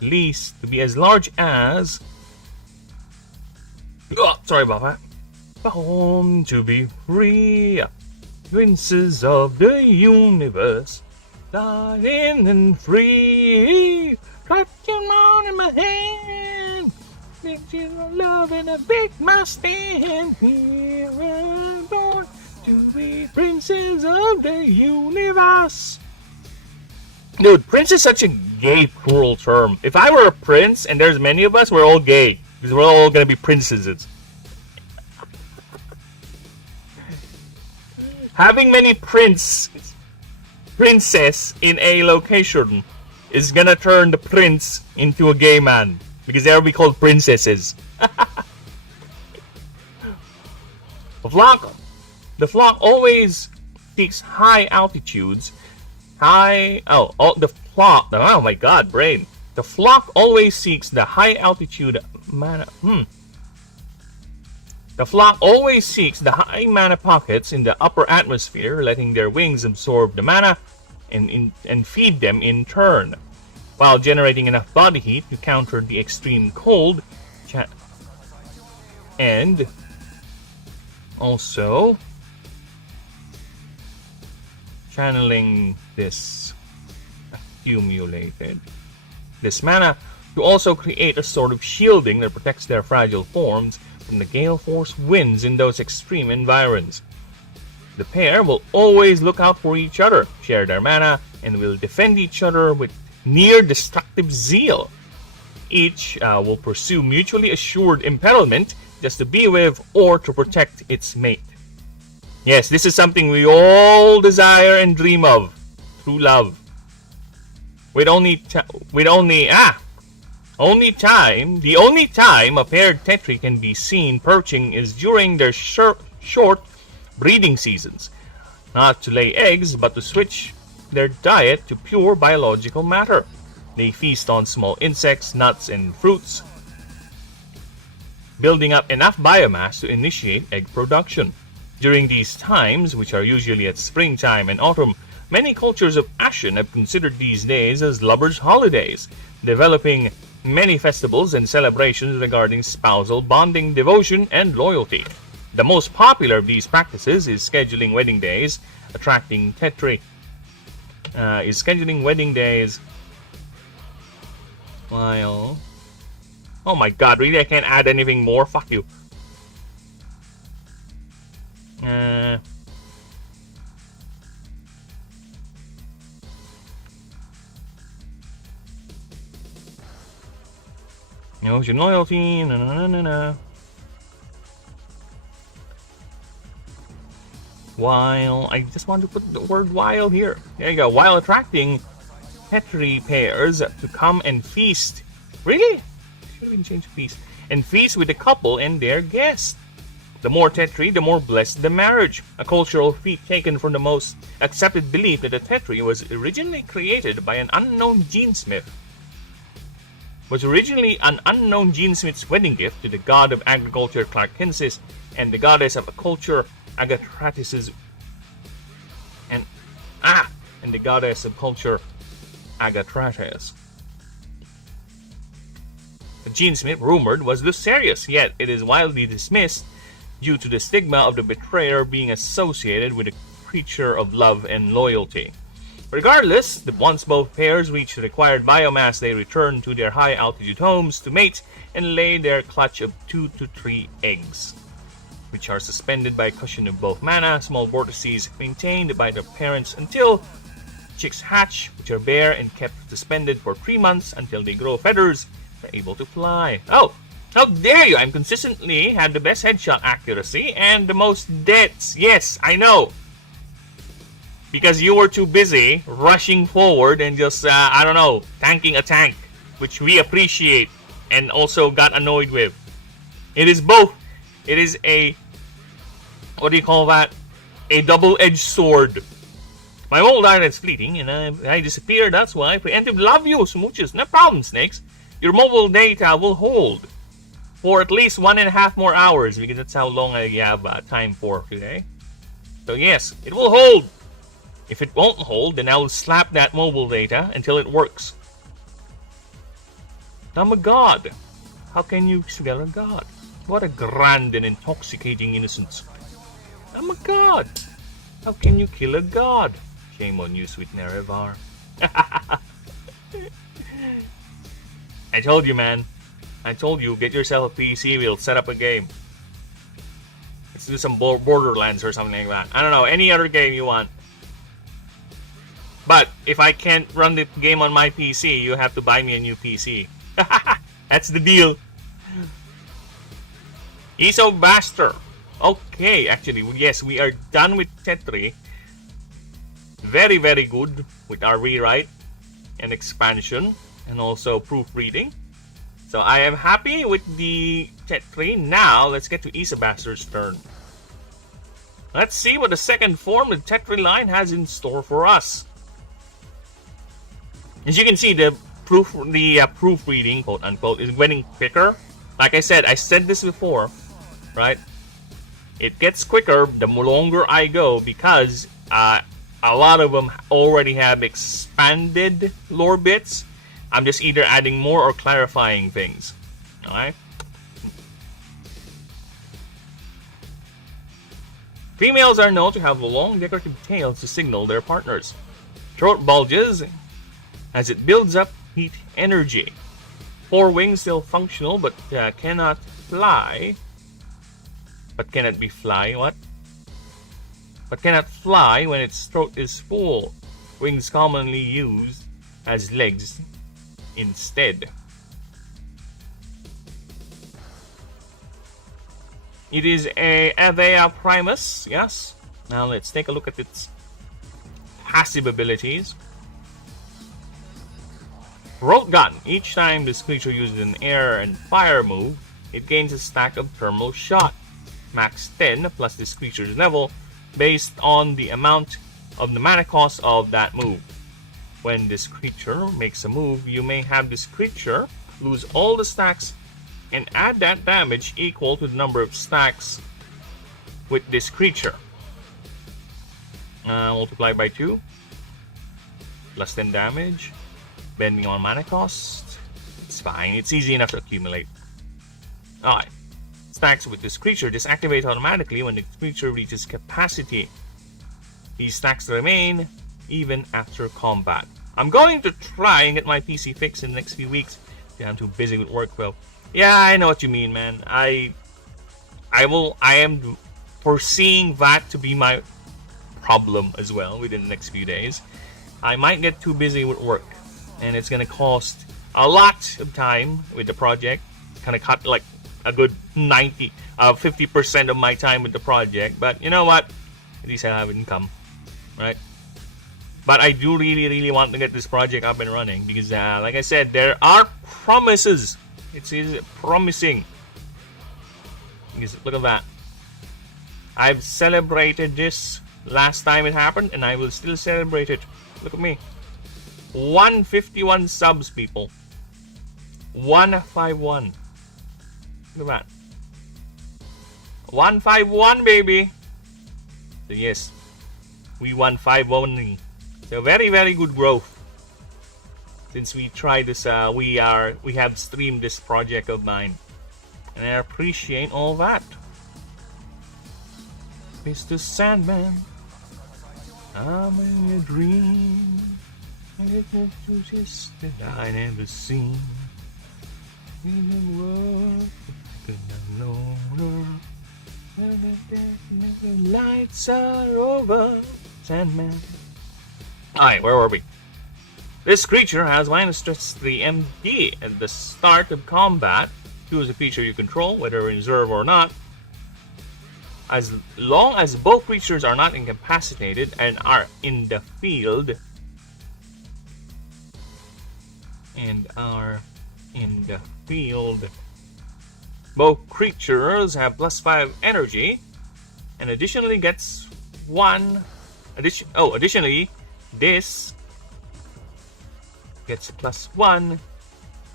least to be as large as sorry about that. Born to be free, princes of the universe, flying and free. Got your mouth in my hand, makes you love in a big stand. Here I'm born to be princes of the universe. Dude, prince is such a gay, cruel term. If I were a prince and there's many of us, we're all gay because we're all gonna be princesses. Having many princess in a location is gonna turn the prince into a gay man because they'll be called princesses. The flock always seeks high altitudes. The flock always seeks the high altitude mana. The flock always seeks the high mana pockets in the upper atmosphere, letting their wings absorb the mana and feed them in turn, while generating enough body heat to counter the extreme cold, and also channeling this mana to also create a sort of shielding that protects their fragile forms from the gale force winds in those extreme environs. The pair will always look out for each other, share their mana, and will defend each other with near destructive zeal. Each will pursue mutually assured imperilement just to be with or to protect its mate. Yes, this is something we all desire and dream of. True love. The only time a paired tetri can be seen perching is during their short breeding seasons. Not to lay eggs, but to switch their diet to pure biological matter. They feast on small insects, nuts, and fruits, building up enough biomass to initiate egg production. During these times, which are usually at springtime and autumn, many cultures of Ashen have considered these days as lovers' holidays, developing many festivals and celebrations regarding spousal bonding, devotion, and loyalty. The most popular of these practices is scheduling wedding days, attracting Tetri. Is scheduling wedding days while... Oh my god, really? I can't add anything more? Fuck you. Ocean loyalty, na. While, I just want to put the word while here. There you go. While attracting Tetri pairs to come and feast. Really? Should have been changed to feast. And feast with the couple and their guest. The more Tetri, the more blessed the marriage. A cultural feat taken from the most accepted belief that the Tetri was originally created by an unknown genesmith. Was originally an unknown genesmith's wedding gift to the god of agriculture Clarkensis and the goddess of culture Agatratis and the goddess of culture Agatratis. The genesmith rumored was Lucerius, yet it is widely dismissed due to the stigma of the betrayer being associated with a creature of love and loyalty. Regardless, once both pairs reach the required biomass, they return to their high-altitude homes to mate and lay their clutch of 2 to 3 eggs, which are suspended by a cushion of both mana, small vortices maintained by their parents until chicks hatch, which are bare and kept suspended for 3 months until they grow feathers and are able to fly. Oh, how dare you! I'm consistently had the best headshot accuracy and the most deaths. Yes, I know. Because you were too busy rushing forward and just, I don't know, tanking a tank, which we appreciate and also got annoyed with. It is both. It is a, what do you call that? A double-edged sword. My old is fleeting and I disappeared, that's why. Preemptive love you, smooches. No problem, snakes. Your mobile data will hold for at least 1.5 more hours because that's how long I have time for today. So yes, it will hold. If it won't hold, then I will slap that mobile data until it works. I'm a god. How can you spell a god? What a grand and intoxicating innocence. I'm a god. How can you kill a god? Shame on you, sweet Nerevar. I told you, man. I told you, get yourself a PC, we'll set up a game. Let's do some Borderlands or something like that. I don't know, any other game you want. But if I can't run the game on my PC, you have to buy me a new PC. That's the deal. Isobaster. Okay, actually, yes, we are done with Tetri. Very, very good with our rewrite and expansion and also proofreading. So I am happy with the Tetri. Now, let's get to Isobaster's turn. Let's see what the second form of the Tetri line has in store for us. As you can see, the proofreading, quote unquote, is getting quicker. Like I said this before, right? It gets quicker the longer I go because a lot of them already have expanded lore bits. I'm just either adding more or clarifying things. Alright? Females are known to have long decorative tails to signal their partners. Throat bulges as it builds up heat energy. Forewings still functional but cannot fly. But cannot be fly, what? But cannot fly when its throat is full. Wings commonly used as legs instead. It is a Avea Primus, yes. Now let's take a look at its passive abilities. Rote Gun. Each time this creature uses an air and fire move, it gains a stack of thermal shot. Max 10 plus this creature's level based on the amount of the mana cost of that move. When this creature makes a move, you may have this creature lose all the stacks and add that damage equal to the number of stacks with this creature. Multiply by 2. Plus 10 damage. Depending on mana cost. It's fine. It's easy enough to accumulate. Alright. stacks with this creature disactivate automatically when the creature reaches capacity. These stacks remain even after combat. I'm going to try and get my PC fixed in the next few weeks. I'm too busy with work, though. Yeah, I know what you mean, man. I am foreseeing that to be my problem as well within the next few days. I might get too busy with work, and it's gonna cost a lot of time with the project. Kind of cut like a good 50% of my time with the project. But you know what? At least I have income, right? But I do really want to get this project up and running because, like I said, there are promises. It's promising. Because look at that. I've celebrated this last time it happened, and I will still celebrate it. Look at me. 151 subs, people. 151. Look at that. 151, baby. So yes, we 151. So very good growth. Since we tried this, we have streamed this project of mine, and I appreciate all that. Mr. Sandman, I'm in a dream, and it's just that I never seen in the world. When the lights are over, Sandman. Alright, where were we? This creature has -3 MP at the start of combat. Choose a creature you control, whether in reserve or not. As long as both creatures are not incapacitated and are in the field. Both creatures have +5 energy, and additionally gets additionally, this gets +1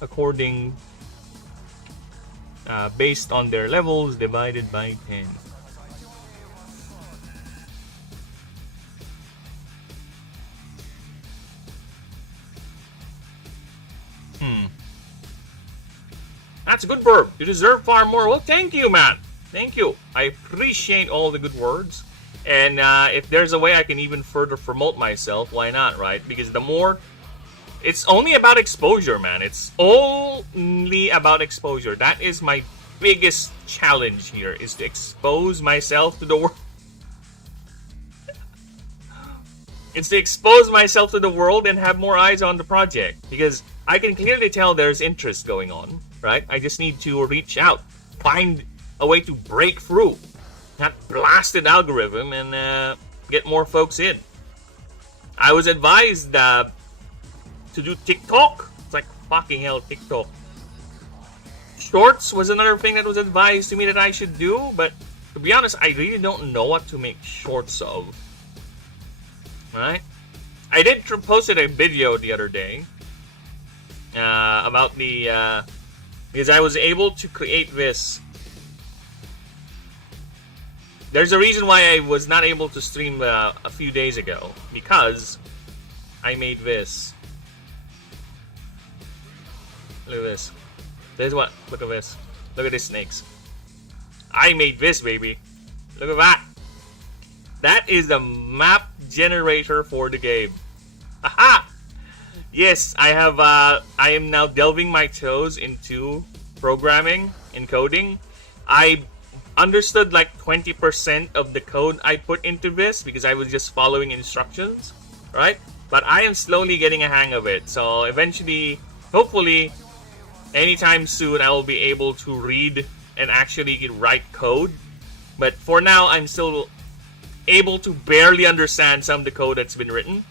according based on their levels divided by 10. That's a good verb. You deserve far more. Well, thank you, man. Thank you. I appreciate all the good words. And if there's a way I can even further promote myself, why not, right? Because the more... It's only about exposure, man. It's only about exposure. That is my biggest challenge here, is to expose myself to the world. It's to expose myself to the world and have more eyes on the project. Because I can clearly tell there's interest going on, right? I just need to reach out, find a way to break through that blasted algorithm and get more folks in. I was advised to do TikTok. It's like, fucking hell, TikTok. Shorts was another thing that was advised to me that I should do, but to be honest, I really don't know what to make shorts of. Right? I did posted a video the other day about the because I was able to create this. There's a reason why I was not able to stream a few days ago, because I made this. Look at this. This is what? Look at this. Look at these snakes. I made this, baby. Look at that. That is the map generator for the game. Aha! Yes, I have. I am now delving my toes into programming and coding. I understood like 20% of the code I put into this because I was just following instructions, right? But I am slowly getting a hang of it. So eventually, hopefully, anytime soon, I will be able to read and actually write code. But for now, I'm still able to barely understand some of the code that's been written.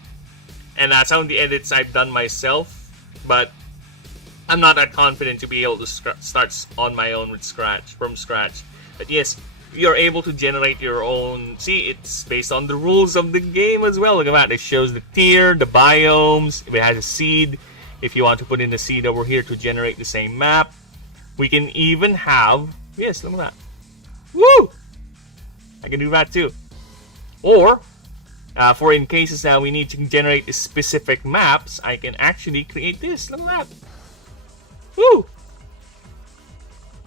And some of the edits I've done myself. But I'm not that confident to be able to start on my own from scratch. But yes, you're able to generate your own. See, it's based on the rules of the game as well. Look at that. It shows the tier, the biomes. If it has a seed, if you want to put in the seed over here to generate the same map. We can even have. Yes, look at that. Woo! I can do that too. Or, for in cases now we need to generate specific maps, I can actually create this. Look at that. Woo!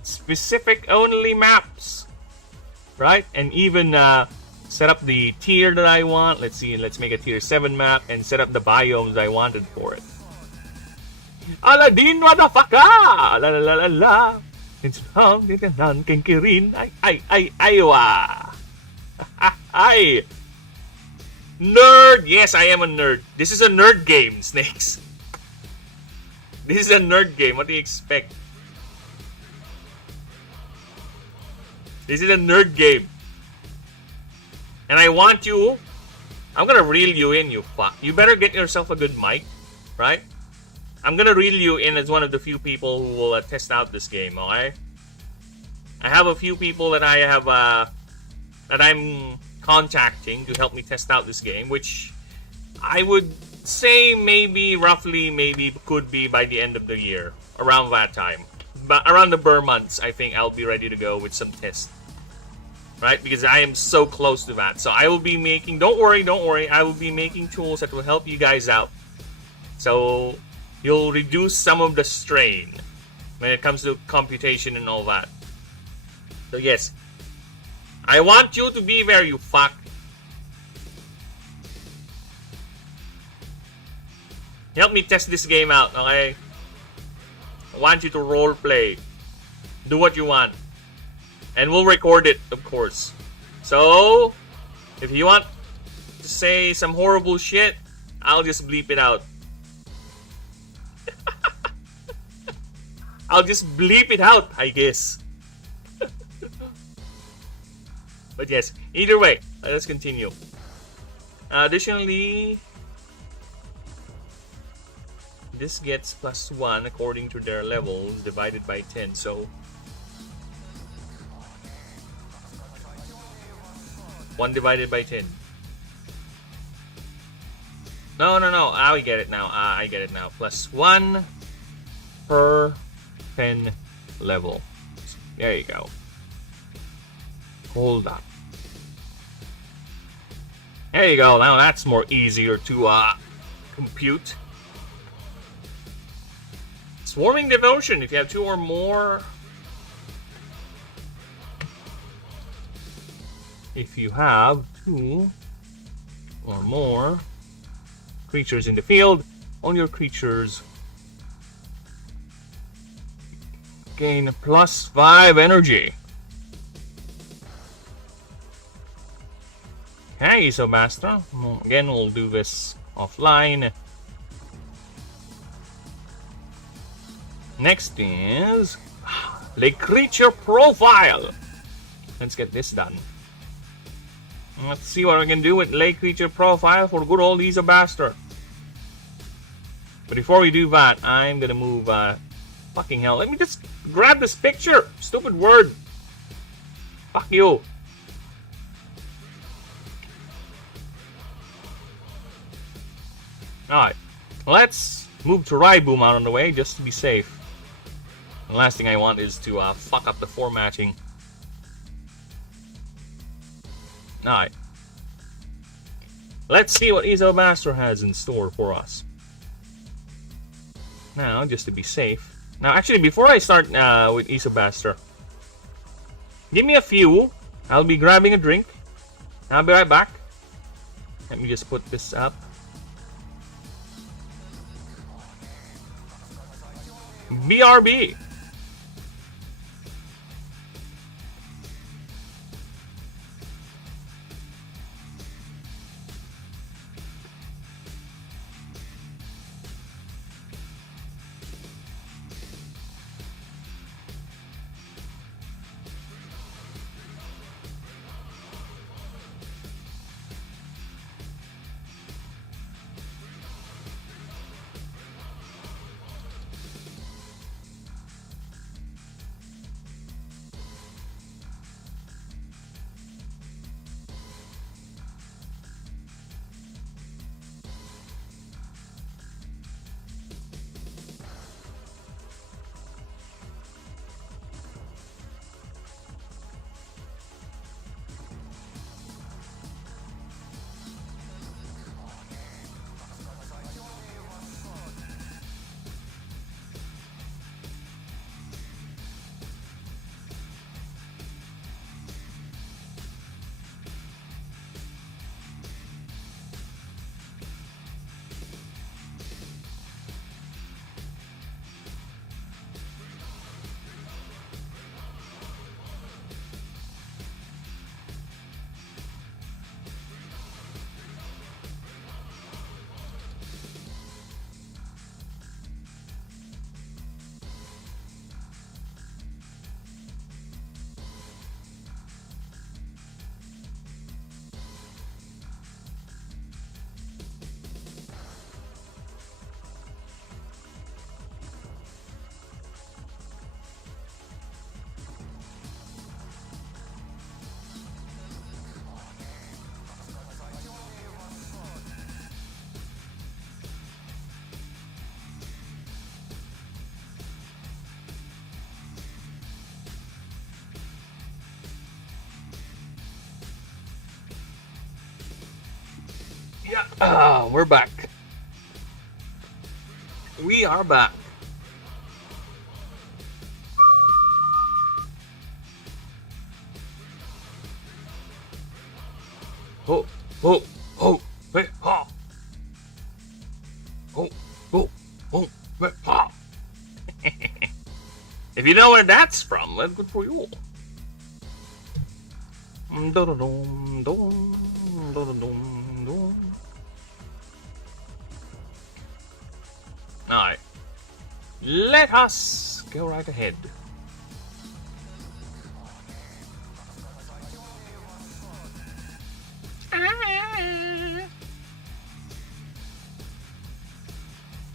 specific only maps, right? And even set up the tier that I want. Let's see, let's make a tier 7 map and set up the biomes I wanted for it. Aladdin motherfucker! La la la la la. Ay. Nerd! Yes, I am a nerd. This is a nerd game, Snakes. This is a nerd game. What do you expect? This is a nerd game. And I want you... I'm gonna reel you in, you fuck. You better get yourself a good mic, right? I'm gonna reel you in as one of the few people who will test out this game, okay? I have a few people that I have, that I'm contacting to help me test out this game, which I would say maybe, roughly, maybe could be by the end of the year, around that time. But around the Burr months, I think I'll be ready to go with some tests. Right? Because I am so close to that. So I will be making, don't worry, I will be making tools that will help you guys out. So you'll reduce some of the strain when it comes to computation and all that. So yes, I want you to be there, you fuck. Help me test this game out, okay? I want you to role play. Do what you want. And we'll record it, of course. So, if you want to say some horrible shit, I'll just bleep it out. I'll just bleep it out, I guess. But yes, either way, let's continue. Additionally, this gets +1 according to their levels divided by 10. So 1 divided by 10. No. I get it now. I get it now. +1 per 10 level. There you go. Hold up. There you go. Now that's more easier to compute. Swarming devotion. If you have 2 or more. If you have 2 or more creatures in the field, on your creatures gain +5 energy. Okay, so Bastra. Again, we'll do this offline. Next is the creature profile. Let's get this done. Let's see what we can do with lay creature profile for good old Isobaster. But before we do that, I'm gonna move. Fucking hell! Let me just grab this picture. Stupid word. Fuck you. All right, let's move to Raiboom out on the way just to be safe. The last thing I want is to fuck up the formatting. Alright. Let's see what Isobaster has in store for us. Now, just to be safe. Now, actually, before I start with Isobaster, give me a few. I'll be grabbing a drink. I'll be right back. Let me just put this up. BRB. We're back. We are back. Oh, oh, oh, hey, ha. Oh, oh, oh, hey, ha. If you know where that's from, that's good for you. Alright. Let us go right ahead.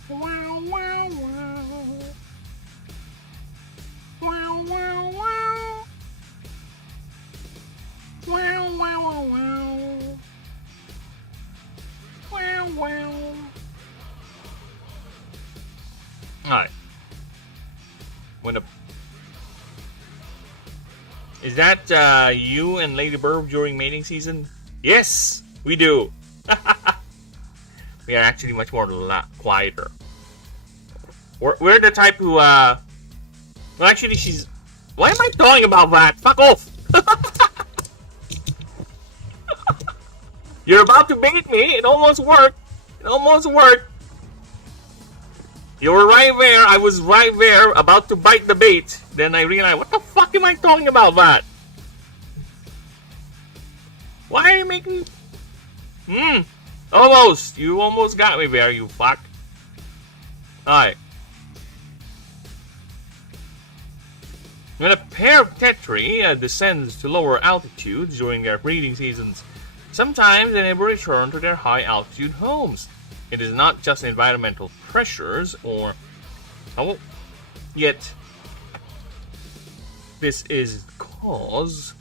Wow, wow, wow. Wow, wow, wow. Wow, wow, wow, wow. Wow, wow. Alright. Is that you and Lady Burb during mating season? Yes, we do. We are actually much more quieter. We're the type who, well, actually, she's. Why am I talking about that? Fuck off! You're about to bait me. It almost worked. It almost worked. You were right there. I was right there, about to bite the bait. Then I realized, what the fuck am I talking about that? Why are you making... Almost. You almost got me there, you fuck. Alright. When a pair of tetri descends to lower altitudes during their breeding seasons, sometimes they never return to their high-altitude homes. It is not just environmental pressures or... Oh, yet this is cause...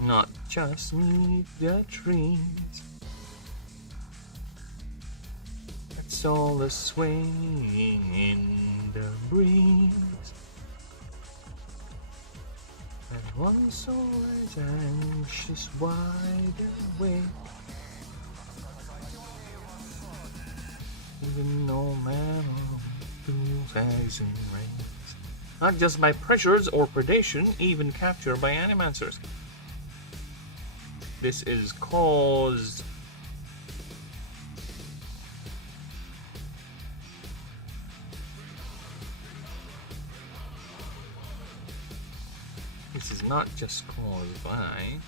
Not just meet the trees. It's all the swaying in the breeze. And one soul is anxious, wide awake. Even no matter who's as in rains. Not just by pressures or predation, even capture by animancers. This is caused... This is not just caused by...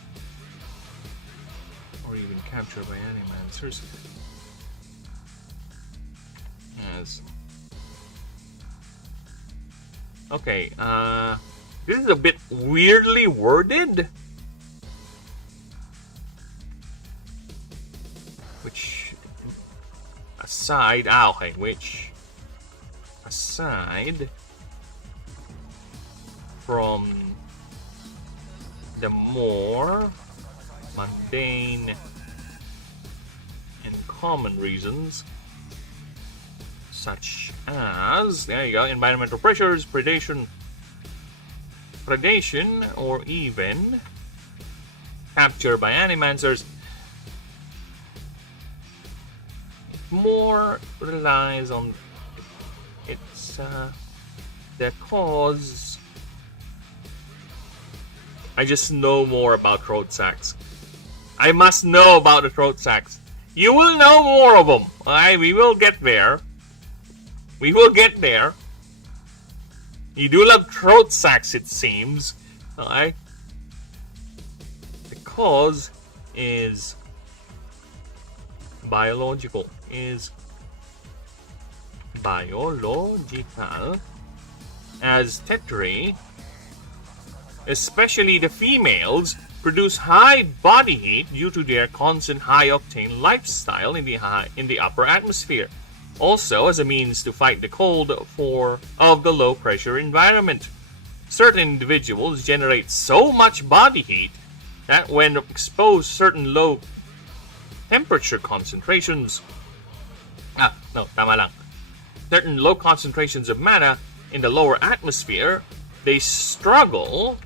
or even captured by animancers. Yes. Okay, this is a bit weirdly worded. Which, aside, aside from the more mundane and common reasons, such as, there you go, environmental pressures, predation, or even capture by animancers, more relies on its the cause. I just know more about throat sacks. I must know about the throat sacks. You will know more of them. Alright, we will get there. We will get there. You do love throat sacks, it seems. Alright. The cause is biological. As tetri, especially the females, produce high body heat due to their constant high-octane lifestyle in the upper atmosphere. Also, as a means to fight the cold of the low-pressure environment. Certain individuals generate so much body heat that when exposed certain low temperature concentrations, certain low concentrations of mana in the lower atmosphere, they struggle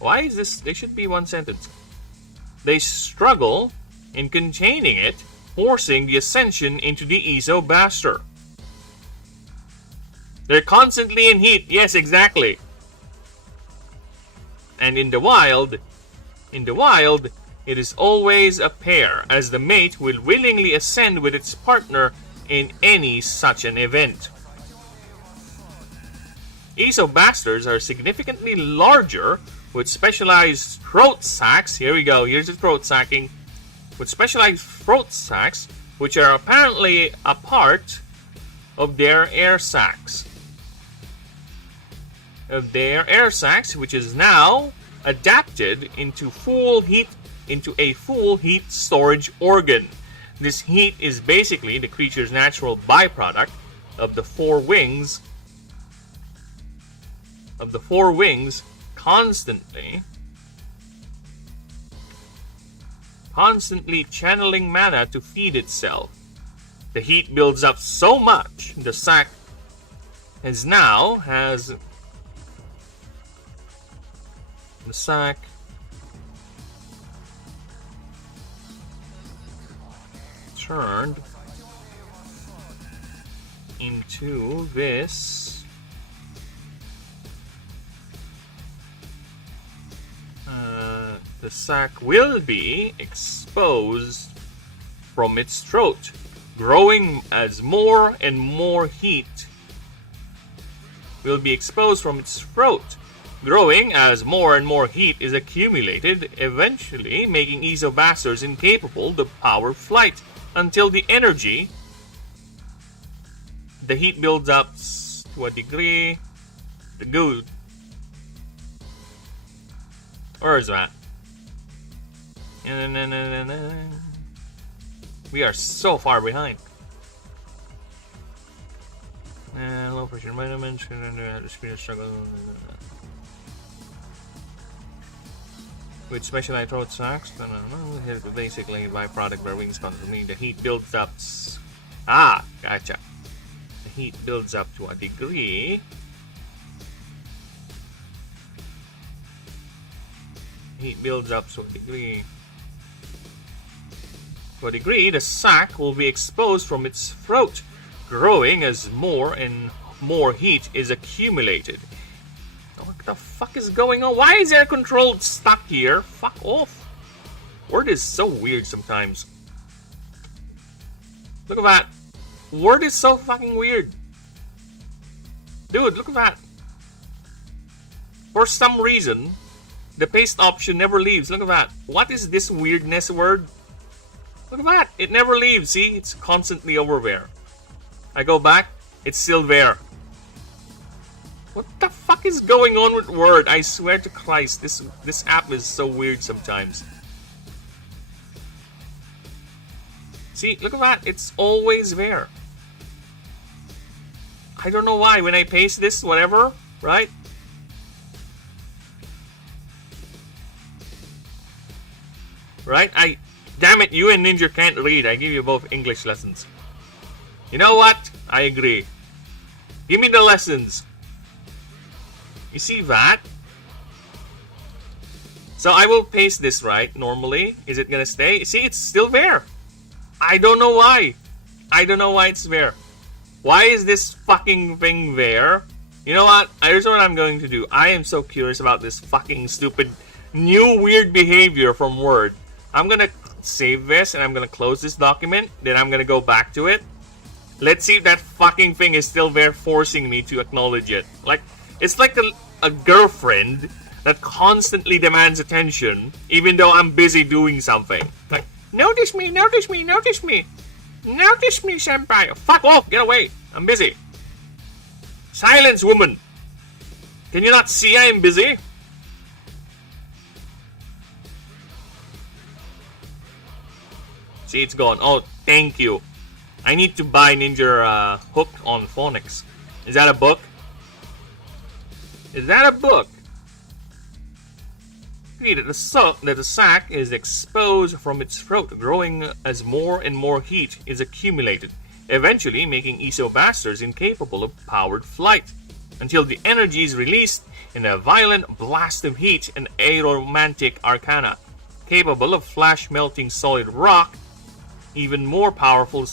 Why is this? They should be one sentence. They struggle in containing it, forcing the ascension into the Isobaster. They're constantly in heat. Yes, exactly. And in the wild, it is always a pair, as the mate will willingly ascend with its partner in any such an event. Isobasters are significantly larger, with specialized throat sacs. Here we go, here's the throat sacking. With specialized throat sacs, which are apparently a part of their air sacs. Which is now adapted into a full heat storage organ. This heat is basically the creature's natural byproduct of the four wings constantly channeling mana to feed itself. The heat builds up so much, the sac has turned into this the sac will be exposed from its throat, growing as more and more heat is accumulated, eventually making Isobasters incapable of powered flight until the heat builds up to a degree. Where is that? We are so far behind. Low pressure environment, struggle with specialized throat sacs. Here's basically a byproduct where wings constantly. The heat builds up. Gotcha. The heat builds up to a degree. The sac will be exposed from its throat, growing as more and more heat is accumulated. What the fuck is going on? Why is air control stuck here? Fuck off. Word is so weird sometimes. Look at that. Word is so fucking weird. Dude, look at that. For some reason, the paste option never leaves. Look at that. What is this weirdness word? Look at that. It never leaves. See? It's constantly over there. I go back. It's still there. What the fuck is going on with Word? I swear to Christ. This app is so weird sometimes. See? Look at that. It's always there. I don't know why. When I paste this, whatever, right? Right? Damn it, you and Ninja can't read. I give you both English lessons. You know what? I agree. Give me the lessons. You see that? So I will paste this, right? Normally. Is it gonna stay? See, it's still there. I don't know why. I don't know why it's there. Why is this fucking thing there? You know what? Here's what I'm going to do. I am so curious about this fucking stupid new weird behavior from Word. I'm gonna save this and I'm gonna close this document. Then I'm gonna go back to it. Let's see if that fucking thing is still there, forcing me to acknowledge it. Like, it's like a girlfriend that constantly demands attention, even though I'm busy doing something. Like, notice me, notice me, notice me. Notice me, senpai. Fuck off, get away. I'm busy. Silence, woman. Can you not see I am busy? See, it's gone. Oh, thank you. I need to buy Ninja Hook on Phonics. Is that a book? Is that a book? See that the sac is exposed from its throat, growing as more and more heat is accumulated, eventually making Isobasters incapable of powered flight. until the energy is released in a violent blast of heat and aromantic arcana, capable of flash melting solid rock, even more powerful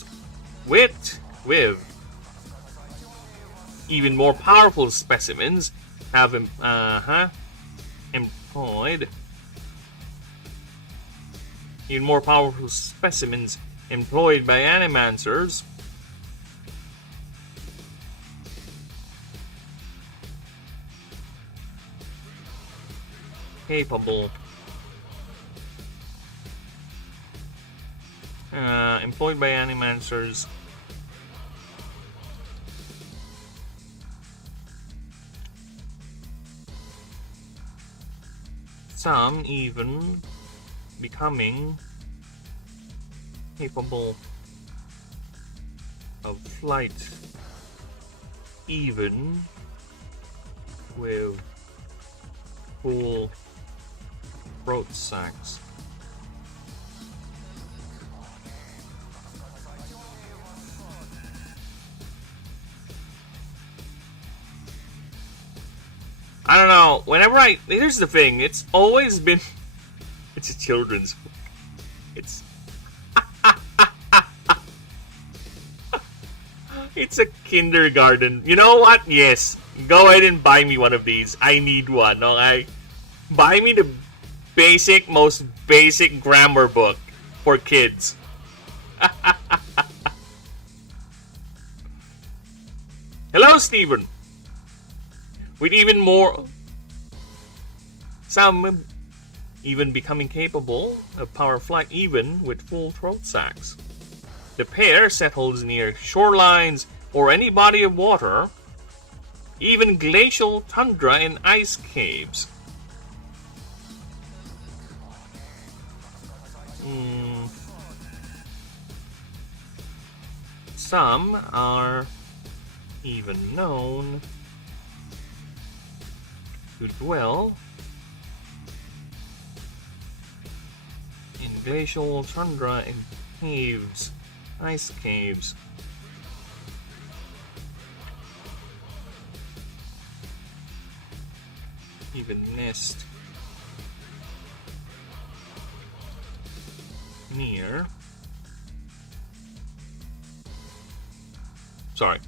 even more powerful specimens have employed. Even more powerful specimens employed by animancers capable employed by animancers some even becoming capable of flight even with full throat sacs. I don't know, here's the thing, it's always been, it's a children's book. It's, it's a kindergarten. You know what? Yes, go ahead and buy me one of these. I need one, okay? Buy me the most basic grammar book for kids. Hello, Stephen. With even more, some even becoming capable of power flight even with full throat sacs. The pair settles near shorelines or any body of water, even glacial tundra and ice caves. Some are even known to dwell in glacial tundra and caves, ice caves. Even nest near. Sorry.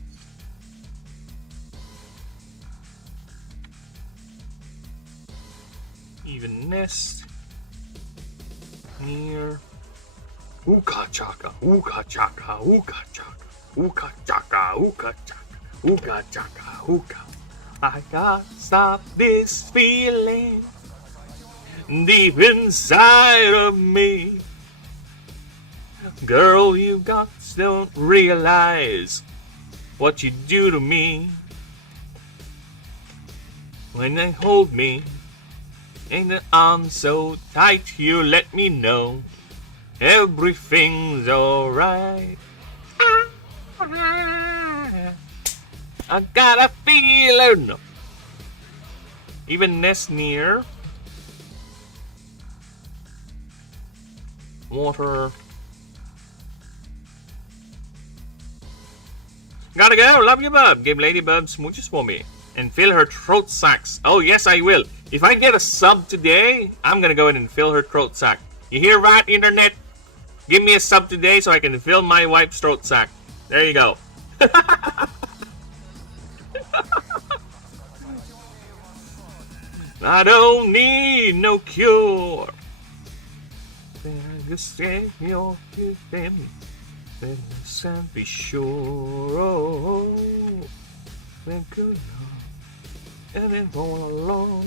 Even nest near Uka chaka, uka chaka, uka chaka, uka chaka, uka chaka, uka chaka, uka. I can't stop this feeling deep inside of me. Girl, you guys don't realize what you do to me when they hold me in the arms so tight. You let me know everything's alright. I got a feeling. Even nest near water. Gotta go. Love you, bub. Give Ladybug smooches for me and fill her throat sacs. Oh yes, I will. If I get a sub today, I'm gonna go in and fill her throat sac. You hear that, internet? Give me a sub today so I can fill my wife's throat sac. There you go. I don't need no cure. Just say you're them. Then be sure. Oh, we're good now. And then roll along.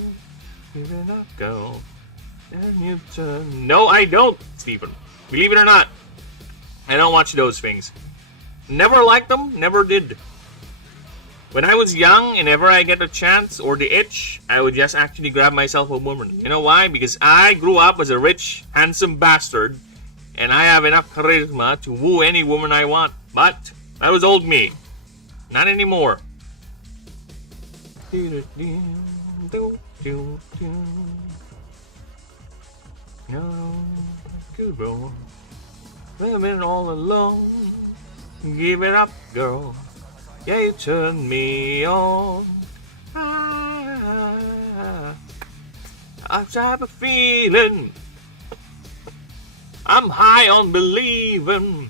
Even I go. And you turn. No, I don't, Stephen. Believe it or not, I don't watch those things. Never liked them, never did. When I was young, and ever I get a chance or the itch, I would just actually grab myself a woman. You know why? Because I grew up as a rich, handsome bastard, and I have enough charisma to woo any woman I want. But that was old me. Not anymore. Good boy. Living all alone. Give it up, girl. Yeah, you turn me on. I have a feeling I'm high on believing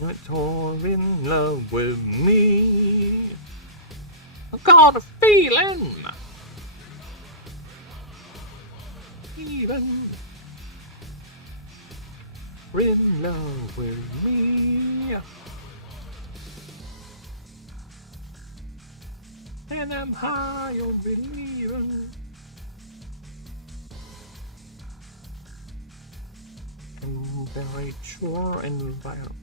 that you're in love with me. I got a feeling. Even in love with me. And I'm high on believing. Temperature environment.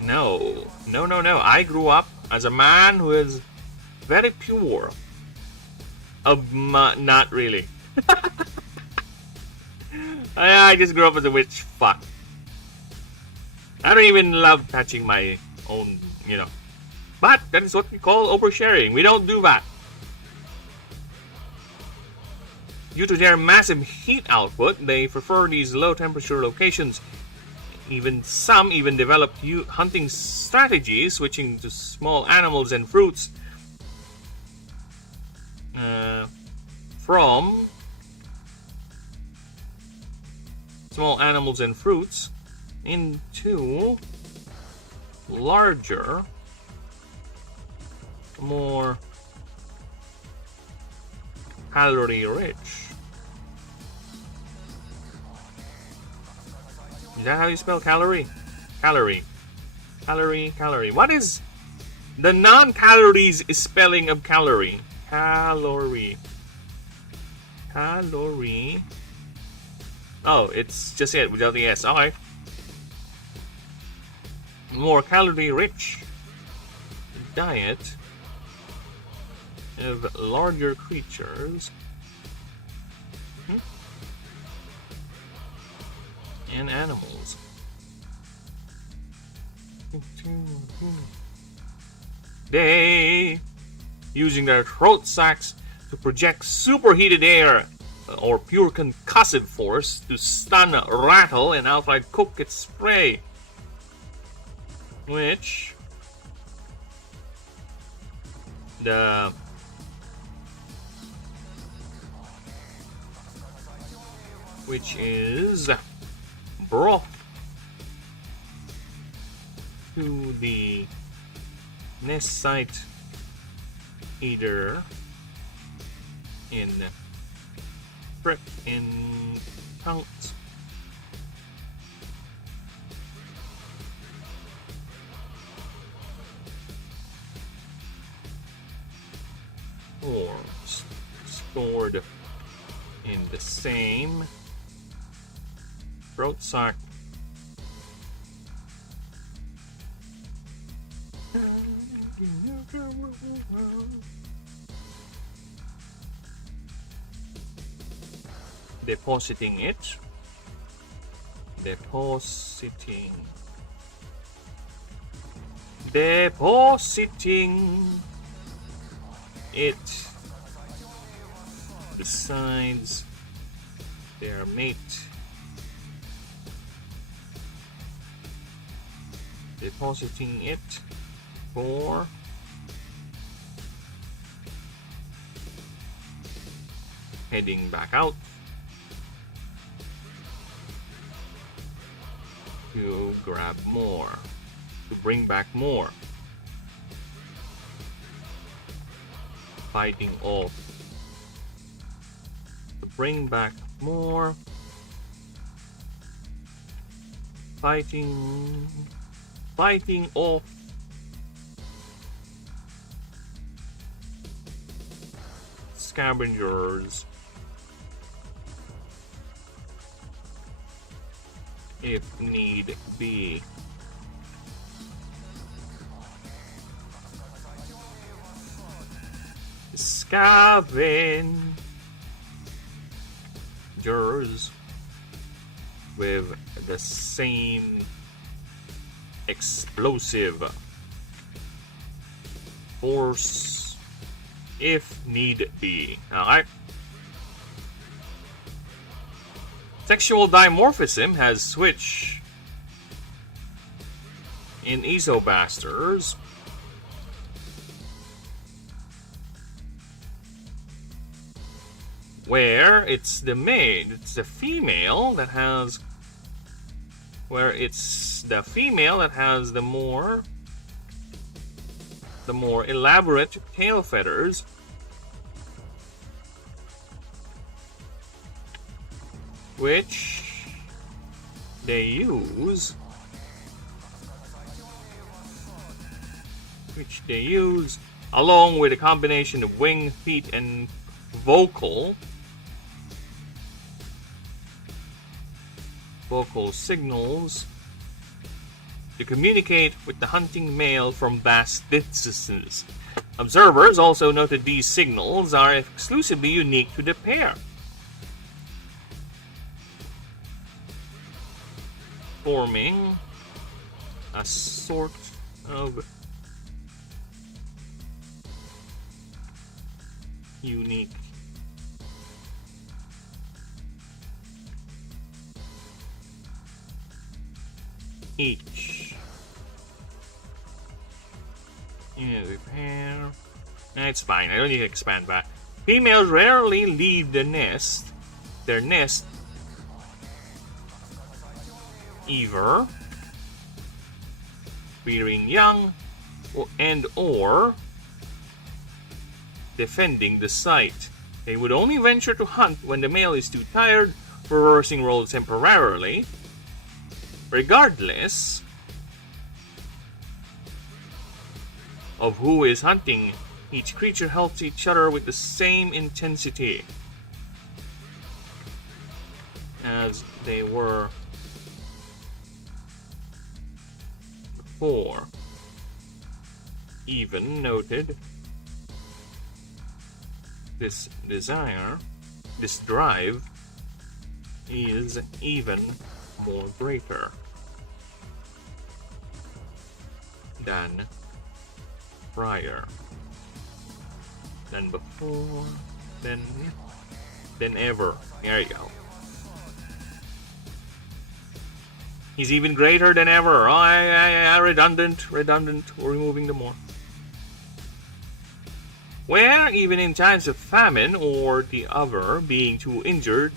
No. I grew up as a man who is very pure. Not really. I just grew up as a witch. Fuck. I don't even love touching my own, But that is what we call oversharing. We don't do that. Due to their massive heat output, they prefer these low temperature locations. Some even developed hunting strategies, switching to small animals and fruits from small animals and fruits into larger, more calorie rich. Is that how you spell calorie? Calorie. What is the non-calories spelling of calorie? Calorie. Oh, it's just it without the S. Okay. More calorie rich diet of larger creatures and animals. They using their throat sacs to project superheated air or pure concussive force to stun, rattle, and outright cook its prey, which is brought to the nest site either in prep in counts or stored in the same throat sac depositing it besides their mate, depositing it for heading back out to grab more, to bring back more, fighting off, to bring back more, fighting off scavengers if need be. Scavengers with the same explosive force if need be. Alright. Sexual dimorphism has switched in Isobasters. Where it's the female that has the more elaborate tail feathers, which they use along with a combination of wing, feet, and vocal signals to communicate with the hunting male from vast distances. Observers also noted these signals are exclusively unique to the pair, forming a sort of unique each in a pair. It's fine, I don't need to expand that. Females rarely leave their nest either rearing young or defending the site. They would only venture to hunt when the male is too tired, reversing roles temporarily. Regardless of who is hunting, each creature helps each other with the same intensity as they were before. Even noted this drive is even more greater than prior, than before, than ever. There you go. He's even greater than ever. Oh, redundant. We're removing the more. Where, even in times of famine or the other being too injured,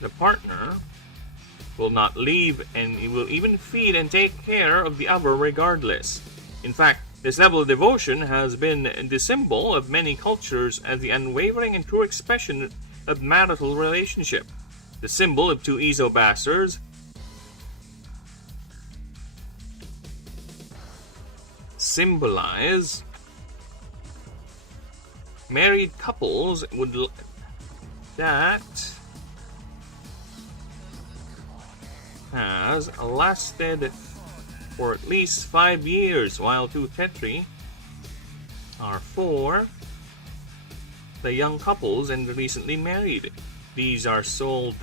the partner will not leave, and he will even feed and take care of the other regardless. In fact, this level of devotion has been the symbol of many cultures as the unwavering and true expression of marital relationship. The symbol of two Isobasters symbolize married couples that has lasted for at least 5 years, while two Tetri are for the young couples and the recently married. These are sold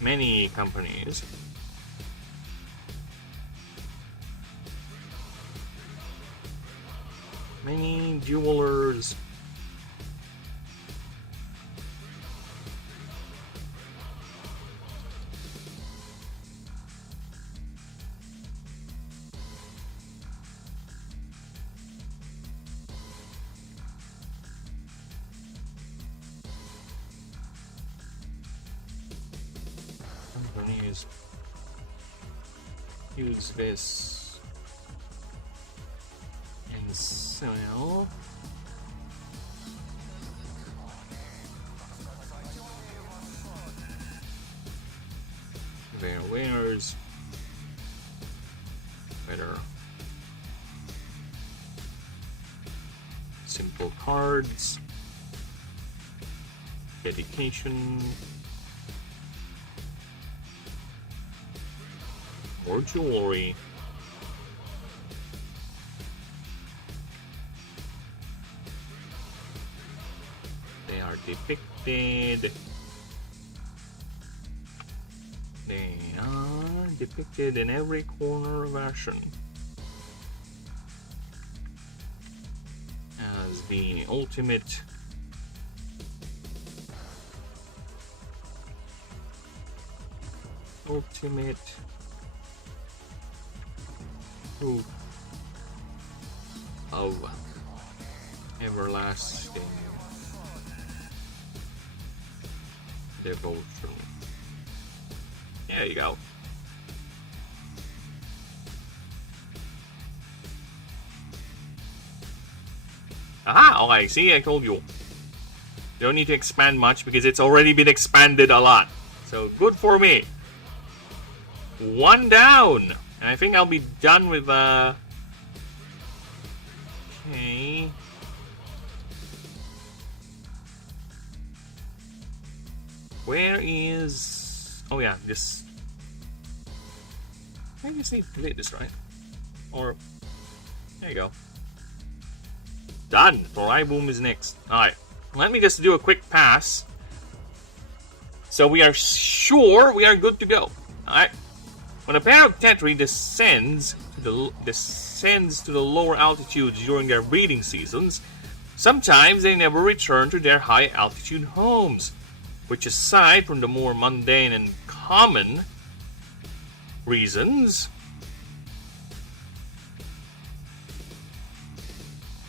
many companies. Many jewelers. Companies use this and sell their wares better. Simple cards, dedication, more jewelry. They are depicted. They are depicted in every corner of Ashen. the ultimate proof of everlasting devotion. There you go. Aha! Okay, see, I told you. You don't need to expand much because it's already been expanded a lot. So, good for me. One down! And I think I'll be done with, okay. Where is... Oh yeah, this... I just need to delete this, right? Or... There you go. Done! Torai Boom is next. Alright. Let me just do a quick pass. So we are sure we are good to go. Alright. When a pair of Tetri descends to the lower altitudes during their breeding seasons, sometimes they never return to their high altitude homes, which aside from the more mundane and common reasons,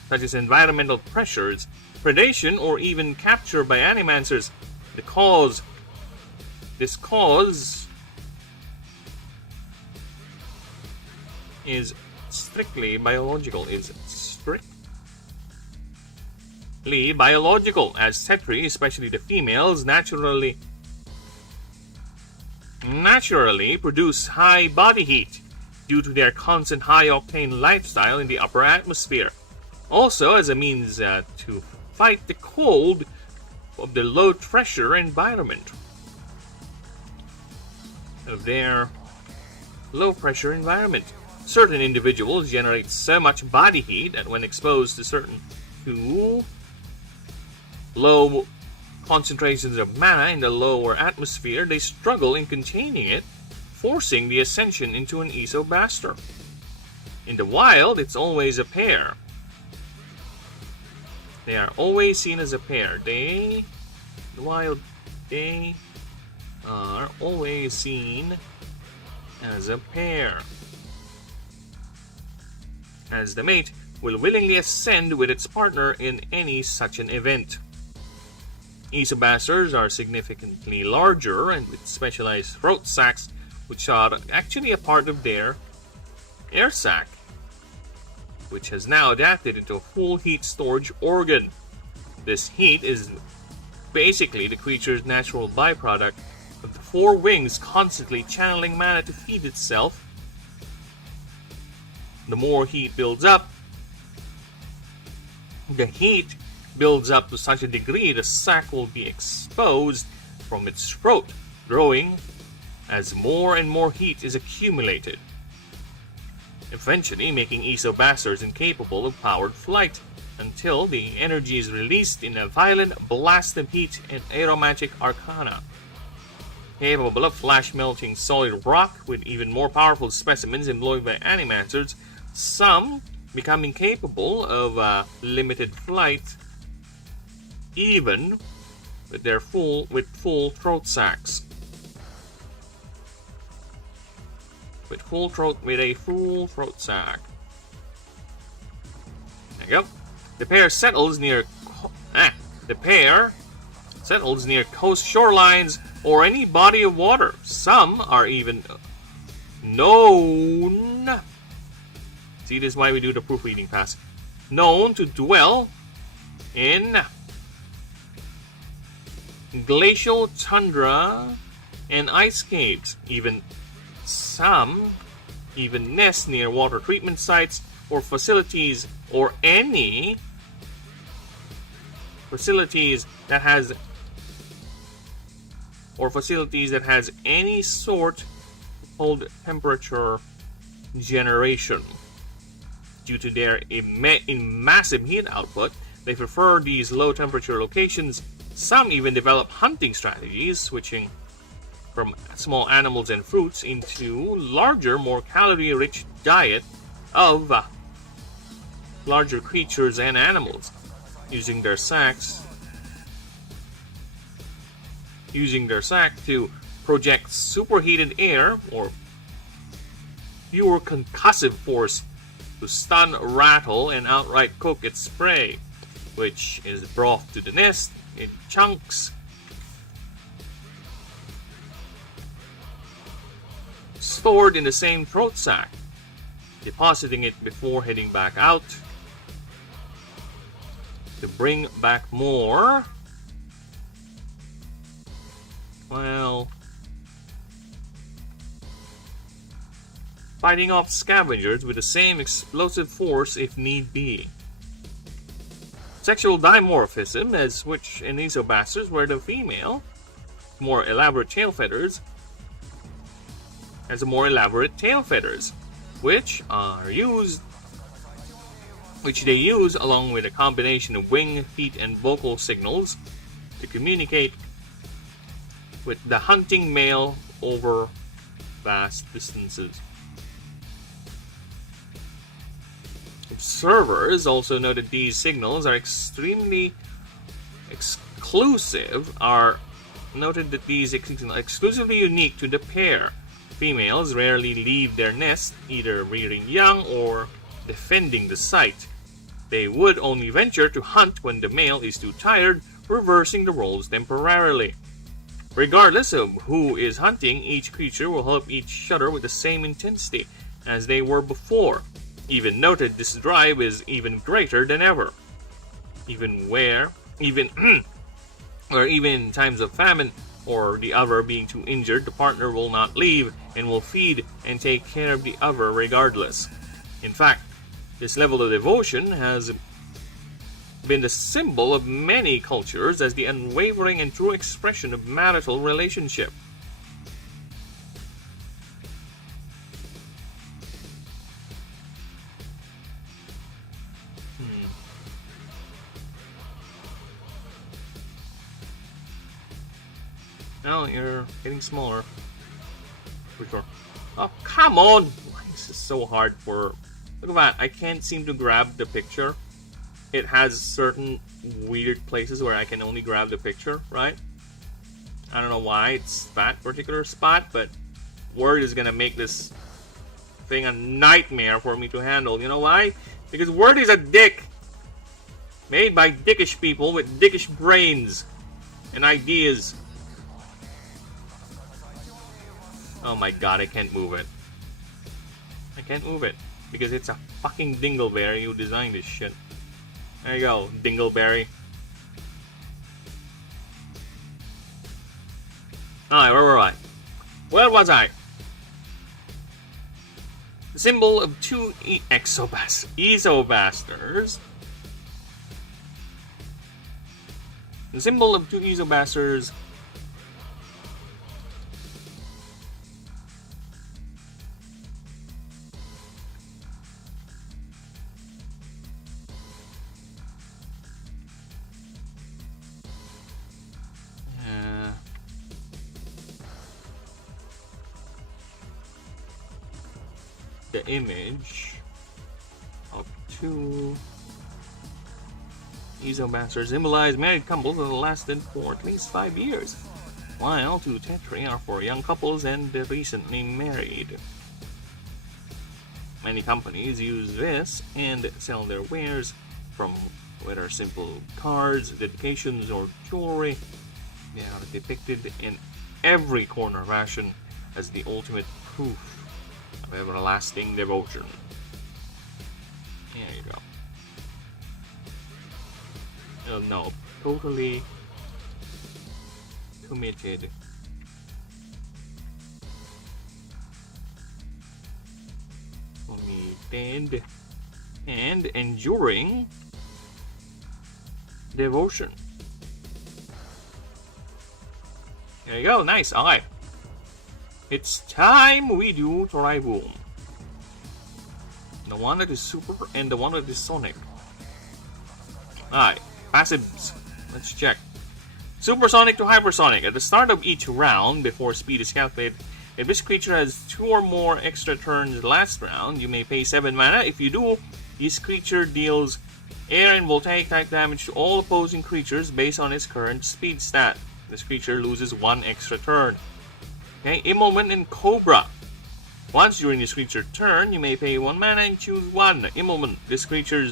such as environmental pressures, predation, or even capture by animancers, this cause is strictly biological, as Tetri, especially the females, naturally produce high body heat due to their constant high-octane lifestyle in the upper atmosphere. Also, as a means to fight the cold of the low-pressure environment. Certain individuals generate so much body heat that when exposed to low concentrations of mana in the lower atmosphere, they struggle in containing it, forcing the ascension into an Isobaster. In the wild, it's always a pair. They are always seen as a pair. They are always seen as a pair, as the mate will willingly ascend with its partner in any such an event. Isobasters are significantly larger and with specialized throat sacs, which are actually a part of their air sac, which has now adapted into a full heat storage organ. This heat is basically the creature's natural byproduct of the four wings constantly channeling mana to feed itself. The more heat builds up, the heat builds up to such a degree the sac will be exposed from its throat, growing as more and more heat is accumulated, eventually making Isobasters incapable of powered flight until the energy is released in a violent blast of heat and aeromagic arcana. Capable of flash-melting solid rock with even more powerful specimens employed by animancers, some become incapable of limited flight even with full throat sacs. With a full throat sac. There you go. The pair settles near coast shorelines or any body of water. Some are even known. See, this is why we do the proofreading pass. Known to dwell in glacial tundra and ice caves. Some even nest near water treatment sites or facilities or any facilities that has any sort of cold temperature generation. Due to their massive heat output, they prefer these low temperature locations. Some even develop hunting strategies, switching from small animals and fruits into larger, more calorie-rich diet of larger creatures and animals. using their sacs to project superheated air or pure concussive force to stun, rattle, and outright cook its prey, which is brought to the nest in chunks, stored in the same throat sac, depositing it before heading back out to bring back more. Well, fighting off scavengers with the same explosive force if need be. Sexual dimorphism has switched in Isobasters, where the female, more elaborate tail feathers, has a more elaborate tail feathers, which they use along with a combination of wing, feet, and vocal signals to communicate with the hunting male over vast distances. Observers also noted these signals are extremely exclusive, exclusively unique to the pair. Females rarely leave their nest, either rearing young or defending the site. They would only venture to hunt when the male is too tired, reversing the roles temporarily. Regardless of who is hunting, each creature will help each other with the same intensity as they were before. Even noted this drive is even greater than ever. Even in times of famine or the other being too injured, the partner will not leave and will feed and take care of the other regardless. In fact, this level of devotion has been the symbol of many cultures as the unwavering and true expression of marital relationship. Now you're getting smaller. For sure. Oh, come on! Why is this so hard for... Look at that, I can't seem to grab the picture. It has certain weird places where I can only grab the picture, right? I don't know why it's that particular spot, but Word is gonna make this thing a nightmare for me to handle. You know why? Because Word is a dick! Made by dickish people with dickish brains and ideas. Oh my god, I can't move it. I can't move it. Because it's a fucking dingleberry who designed this shit. There you go, dingleberry. Alright, where were I? Where was I? The symbol of two Isobasters. The symbol of two Isobasters. The image of two Isobasters symbolize married couples that have lasted for at least 5 years, while two Tetri are for young couples and the recently married. Many companies use this and sell their wares, from whether simple cards, dedications, or jewelry. They are depicted in every corner of Ashen as the ultimate proof of everlasting devotion. There you go. No, totally committed. Committed and enduring devotion. There you go, nice, alright. It's time we do Tri-Boom. The one that is super and the one that is sonic. Alright, passives. Let's check. Supersonic to hypersonic. At the start of each round, before speed is calculated, if this creature has 2 or more extra turns last round, you may pay 7 mana. If you do, This creature deals air and voltaic type damage to all opposing creatures based on its current speed stat. This creature loses 1 extra turn. Okay, Immolment and Cobra. Once during this creature's turn, you may pay 1 mana and choose 1 Immolment. This creature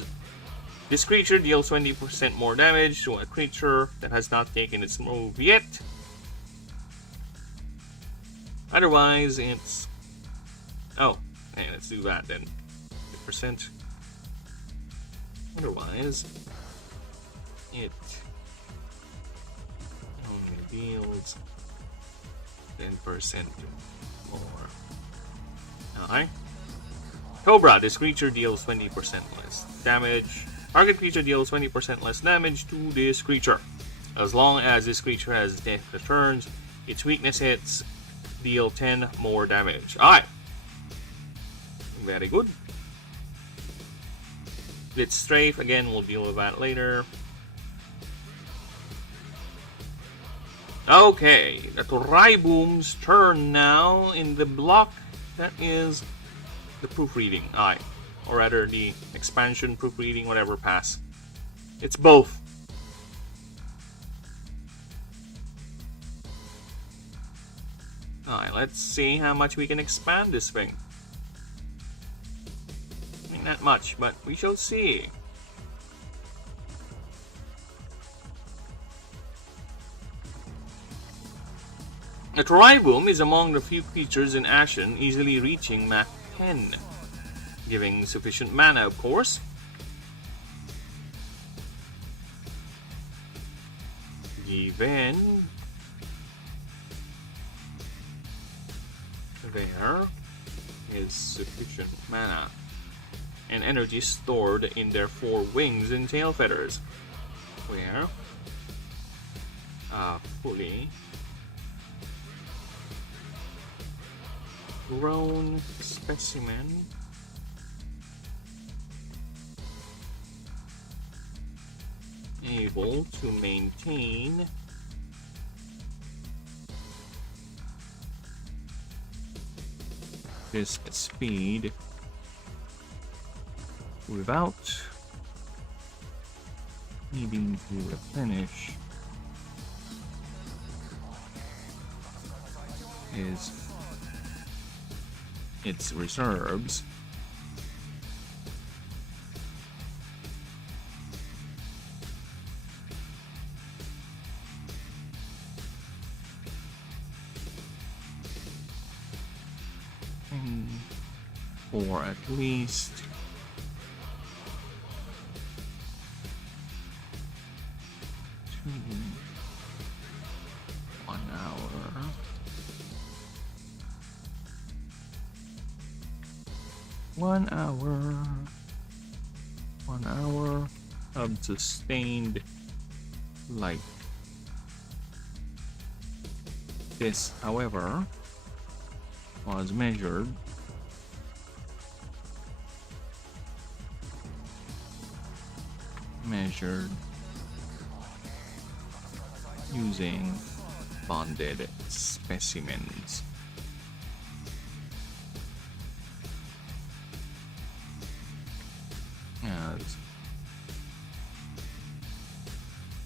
deals 20% more damage to a creature that has not taken its move yet. Otherwise, it's... Oh, okay, let's do that then. 50%. Otherwise, it only deals 10% more. Alright. Cobra, this creature deals 20% less damage. Target creature deals 20% less damage to this creature. As long as this creature has death returns, its weakness hits deal 10 more damage. Alright. Very good. Blitz Strafe, again, we'll deal with that later. Okay, the Torai-Boom's turn now in the block. That is the proofreading. Aye. Or rather, the expansion, proofreading, whatever pass. It's both. Alright, let's see how much we can expand this thing. I mean, not much, but we shall see. The Torai-Boom is among the few creatures in Ashen easily reaching Mach 10, giving sufficient mana, of course. Given there is sufficient mana and energy stored in their 4 wings and tail feathers, where fully grown specimen able to maintain this speed without needing to replenish its reserves. For at least 1 hour. 1 hour. 1 hour of sustained light. This, however, was measured using bonded specimens.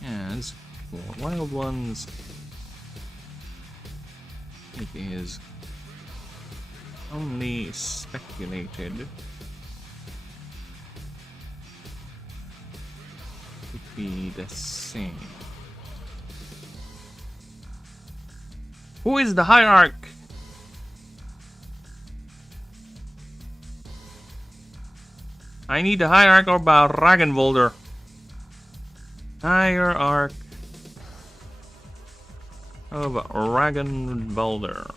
As for wild ones, it is only speculated to be the same. Who is the hierarch? I need the hierarch or Ragenvolder. Hierarch of Ragenvolder.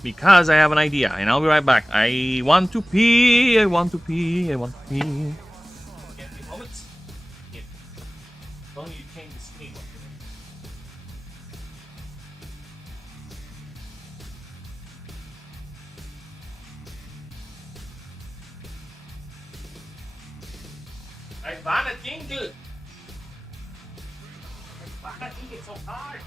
Because I have an idea, and I'll be right back. I want to pee, I want to pee, I want to pee. Get the moments? Yeah. Don't you change the screen. I found a jingle! I found a jingle so hard!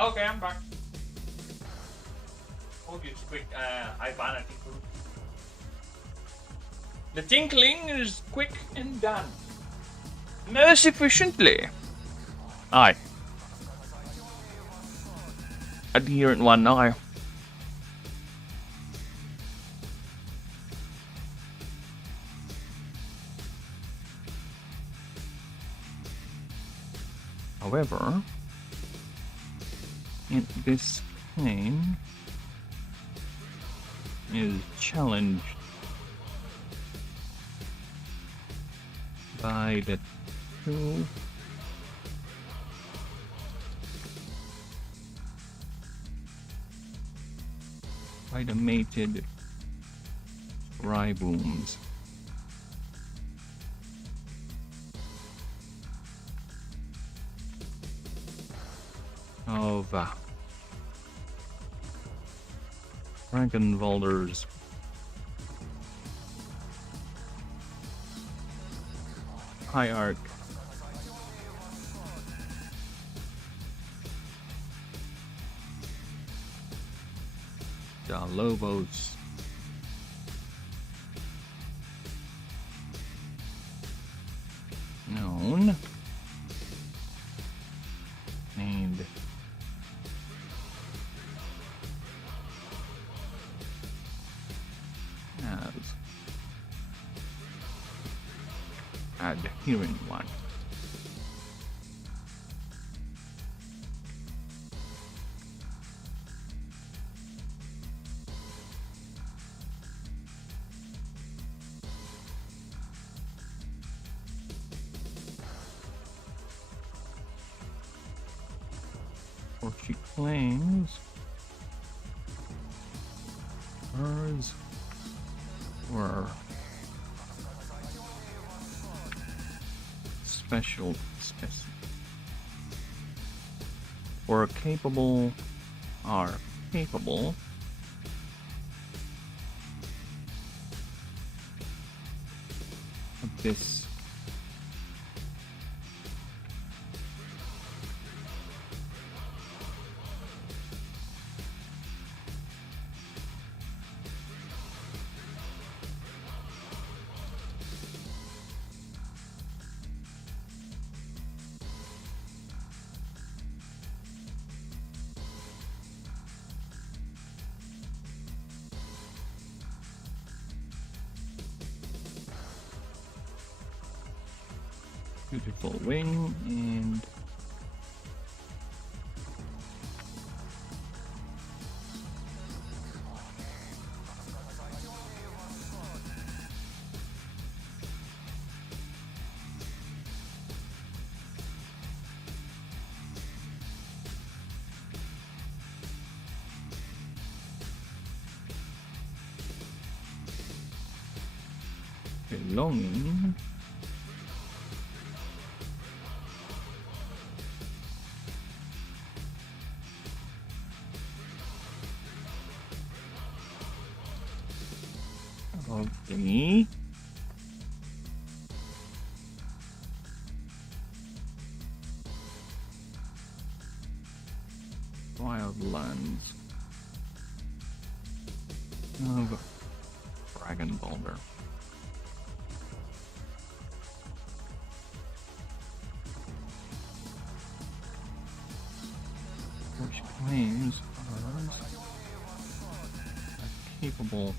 Okay, I'm back. Hold you quick, Ivan, tinkle. The tinkling is quick and done. Most efficiently. Aye. Adherent one, okay. However, in this game is challenged by the two mated ribooms. Of Frankenwalder's hierarch. The Lobos known and as adherent one. Or she claims hers were special or capable are capable of this beautiful wing and belonging of the wildlands of Dragon Boulder. Which claims ours are capable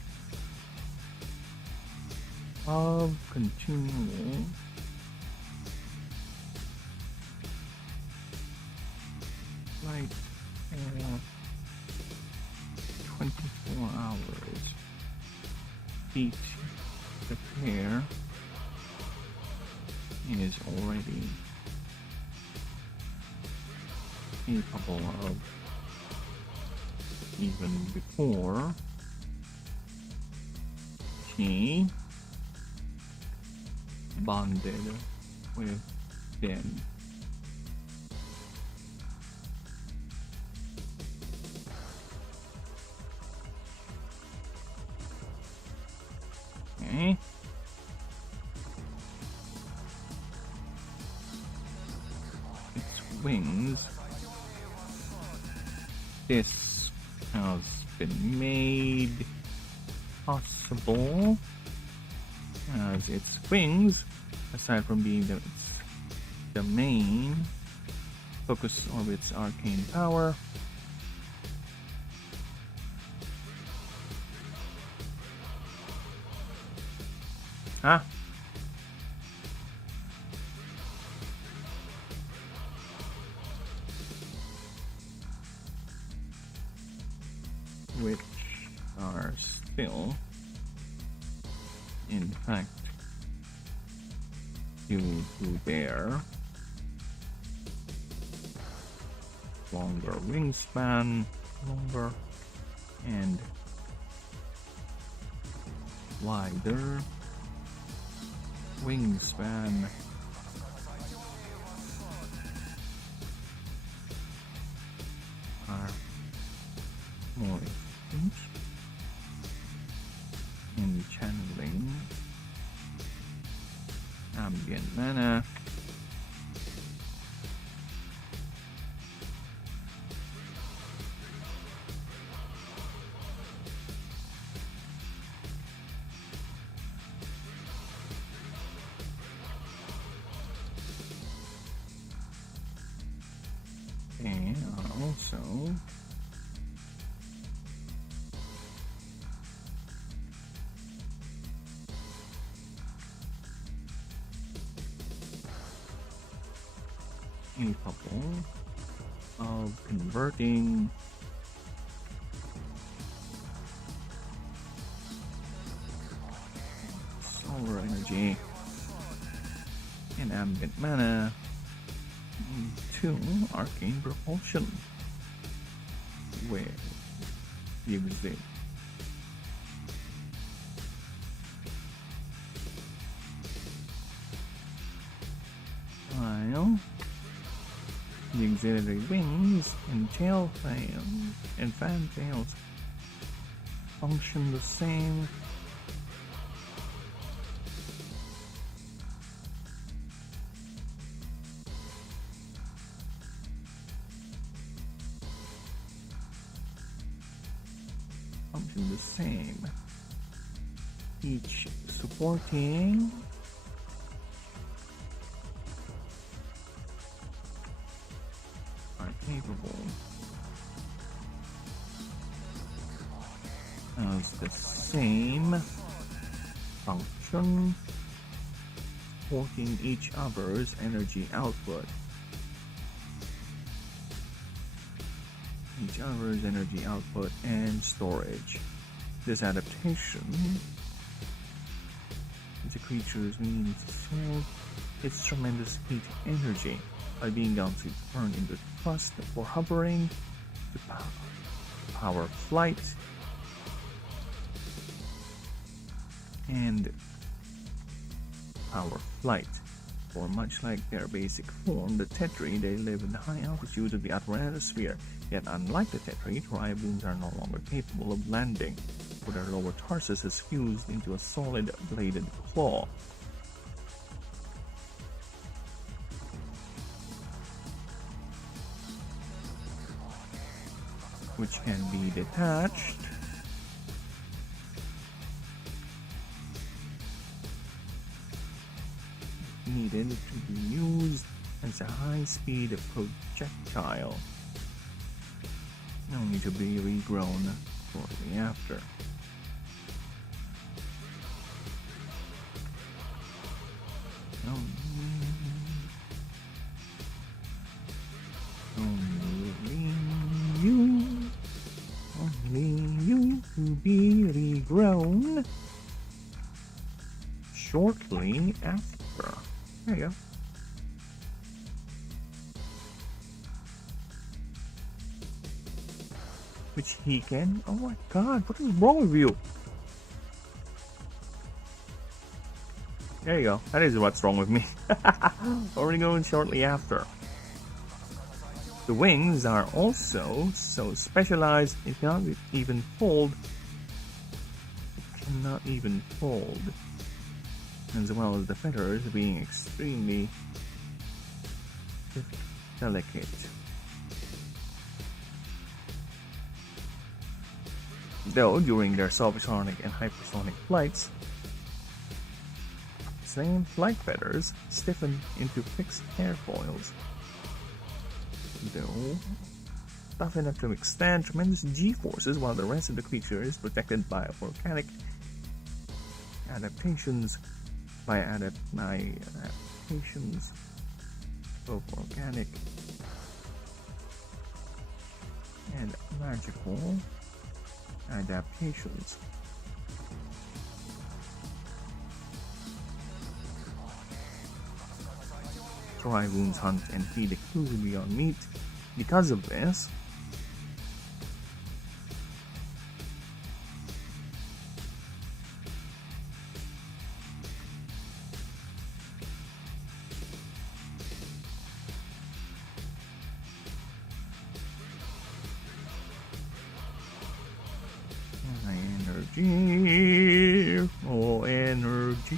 of continual flight for 24 hours. Each the pair is already capable of even before she bonded with them. Okay. Its wings this has been made possible as its wings, aside from being the main focus of its arcane power, which are still, in fact, due to their longer wingspan, and wider wingspan. Are more efficient in channeling ambient mana. And also capable of converting solar energy and ambient mana into arcane propulsion, where gives it while the auxiliary wings and tail fan and fantails function the same. Each supporting are capable as the same function, supporting each other's energy output. Each other's energy output and storage. This adaptation is a creature's means to solve its tremendous heat energy by being able to turn into thrust for hovering, to power flight, and power flight. For much like their basic form, the Tetri, they live in the high altitude of the outer atmosphere. Yet unlike the Tetri, Triboons are no longer capable of landing, for their lower tarsus is fused into a solid bladed claw. Which can be detached needed to be used as a high-speed projectile, only to be regrown shortly after. Only you to be regrown shortly after. There you go. Which he can. Oh my god, what is wrong with you? There you go. That is what's wrong with me. Already going shortly after. The wings are also so specialized it cannot even fold. It cannot even fold. As well as the feathers being extremely delicate. Though during their subsonic and hypersonic flights, same flight feathers stiffen into fixed airfoils. Though tough enough to withstand tremendous G-forces, while the rest of the creature is protected by volcanic adaptations. Adaptations of organic and magical adaptations. Dry wounds hunt and feed exclusively on meat. Because of this,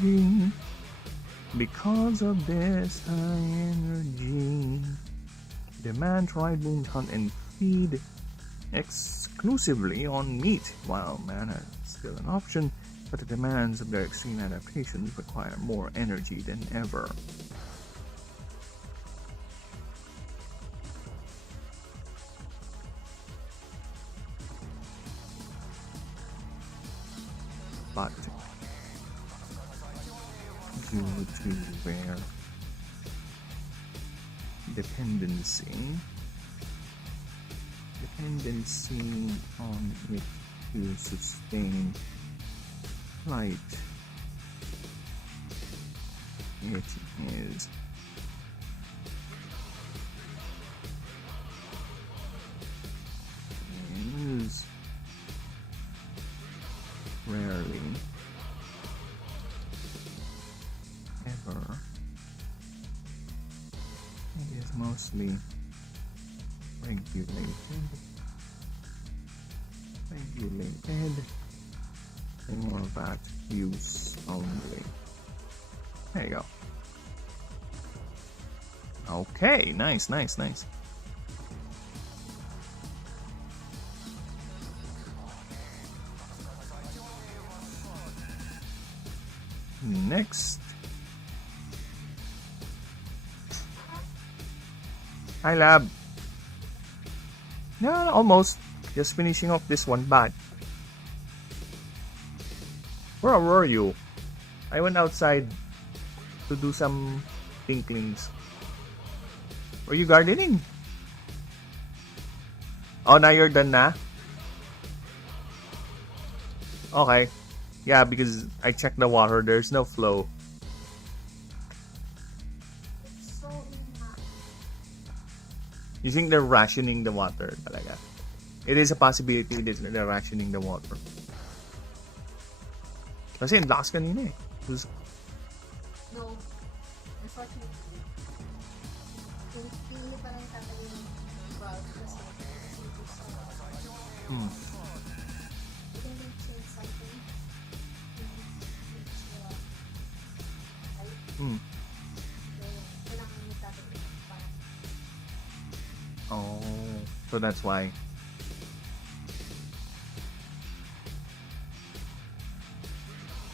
energy. Because of this high energy, demand triboons hunt and feed exclusively on meat. While mana is still an option, but the demands of their extreme adaptations require more energy than ever. But due to their dependency on it to sustain flight, it is rarely ever. It is mostly regulated for that use only. There you go. Okay, nice. Next. Hi, Lab. No, almost. Just finishing off this one, but where were you? I went outside to do some tinklings. Were you gardening? Oh, now you're done na? Okay. Yeah, because I checked the water. There's no flow. So You think they're rationing the water talaga? It is a possibility that they're rationing the water. Kasi ang lakas kanina eh. no, unfortunately, hindi pa lang tatali yung valve kasi gusto I think they changed something. Kailangan mo tatali parang Oh, so that's why.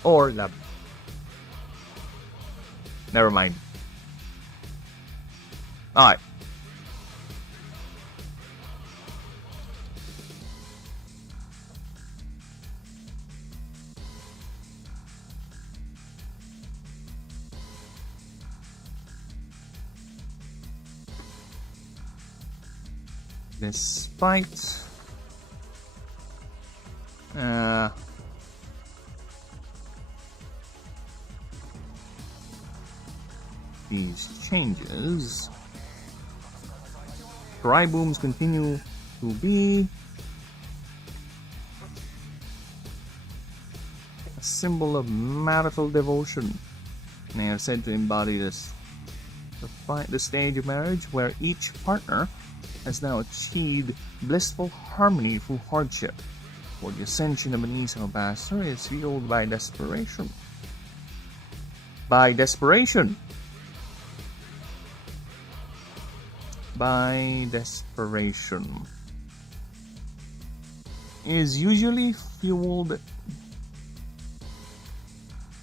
Or lab. Never mind. Alright. Despite these changes, dry booms continue to be a symbol of marital devotion. They are said to embody the stage of marriage where each partner has now achieved blissful harmony through hardship, for the ascension of an Isang Master is fueled by desperation. By desperation. is usually fueled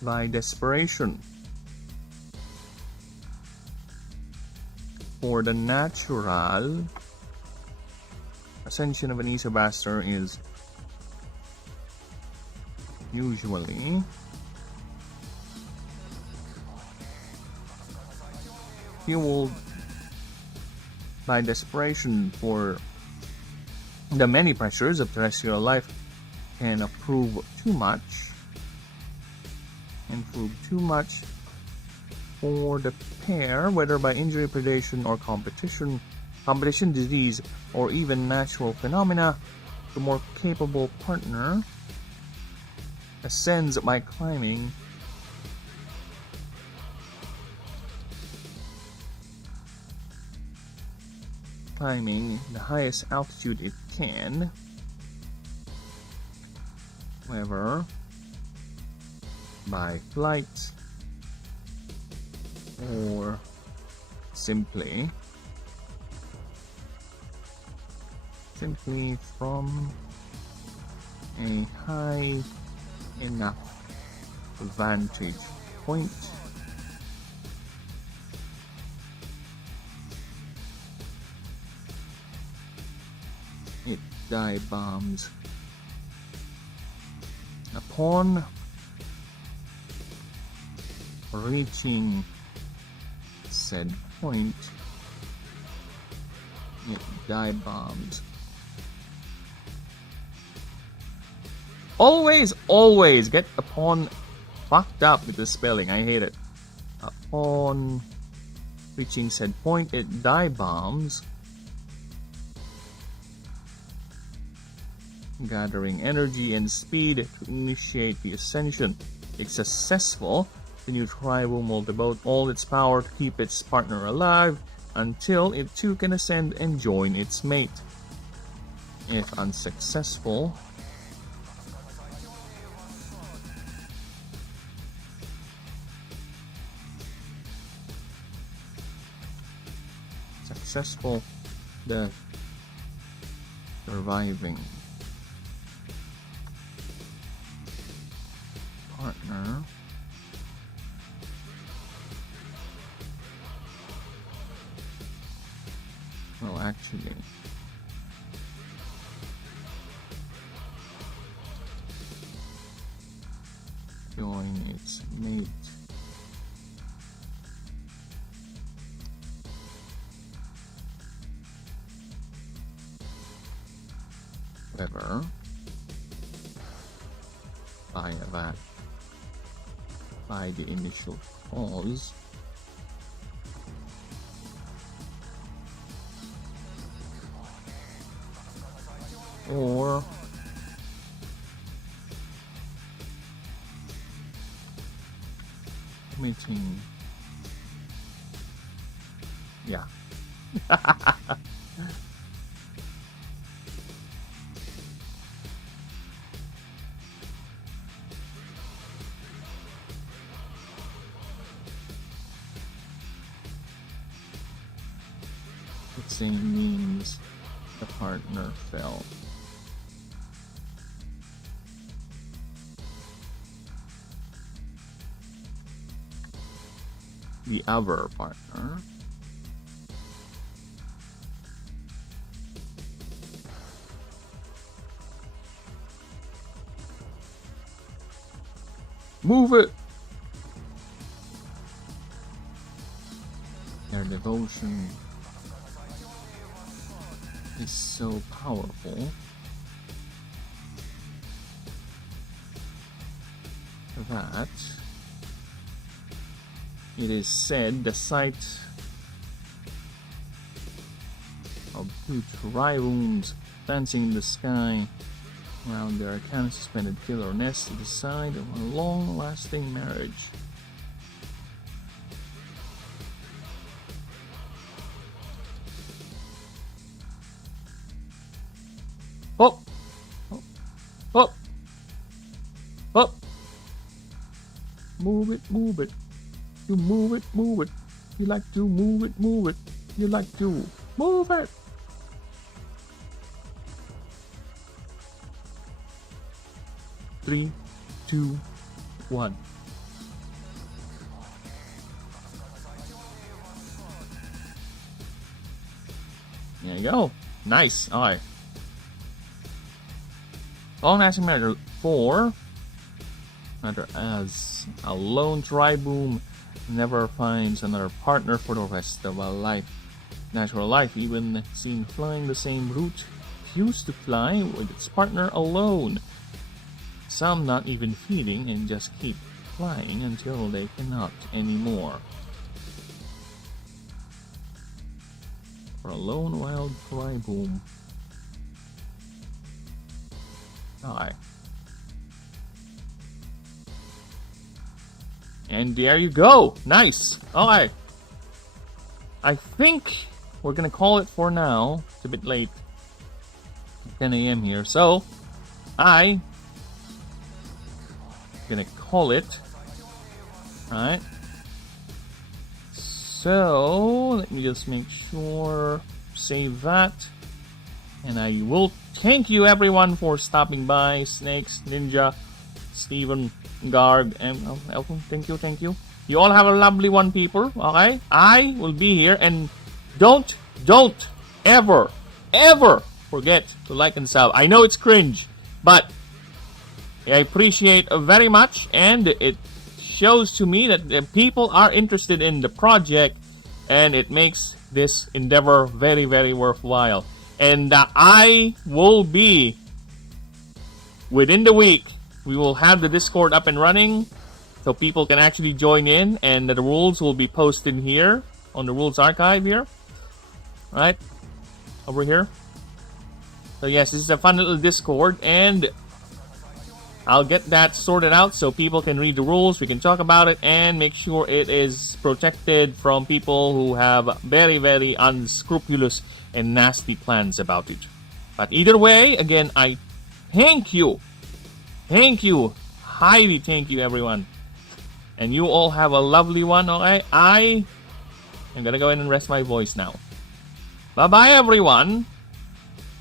by desperation. For the natural, ascension of an Isabaster is usually fueled by desperation. For the many pressures of terrestrial life can prove too much for the pair, whether by injury, predation, or competition, disease, or even natural phenomena. The more capable partner ascends by climbing the highest altitude it can, whether by flight or simply from a high enough vantage point. It dive bombs upon reaching said point. It dive bombs. Always get upon fucked up with the spelling. I hate it. Upon reaching said point, it dive bombs, gathering energy and speed to initiate the ascension. If successful, the new tribal will devote all its power to keep its partner alive until it too can ascend and join its mate. If unsuccessful, the surviving partner will actually join its mate. Whether by the initial cause or committing, yeah. It same means the partner fell. The other partner move it. Their devotion is so powerful that it is said the sight of two tribunes dancing in the sky around their arcana suspended killer nest is the sign of a long-lasting marriage. Up, up, up, up. Move it, move it. You move it, move it. You like to move it, move it. You like to move it. 3, 2, 1. There you go. Nice. Alright. Long lasting matter 4. Matter as a lone triboom never finds another partner for the rest of a life. Natural life, even seen flying the same route, used to fly with its partner alone. Some not even feeding and just keep flying until they cannot anymore. For a lone wild triboom. Alright. And there you go. Nice. Alright. I think we're gonna call it for now. It's a bit late. 10 a.m. here. So, I'm gonna call it. Alright. So, let me just make sure. Save that. And I will thank you everyone for stopping by. Snakes, Ninja, Steven, Garg, and Elton. Thank you. You all have a lovely one, people. Okay? I will be here, and don't ever forget to like and sub. I know it's cringe, but I appreciate very much, and it shows to me that the people are interested in the project, and it makes this endeavor very, very worthwhile. And I will be, within the week, we will have the Discord up and running, so people can actually join in, and the rules will be posted here on the rules archive here. Right? Over here. So yes, this is a fun little Discord, and I'll get that sorted out so people can read the rules, we can talk about it, and make sure it is protected from people who have very, very unscrupulous and nasty plans about it. But either way, again, I thank you. Thank you. Highly thank you, everyone. And you all have a lovely one, okay? I am gonna go ahead and rest my voice now. Bye-bye, everyone.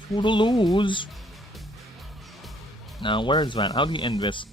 Toodaloos. Now, where is that? How do you end this?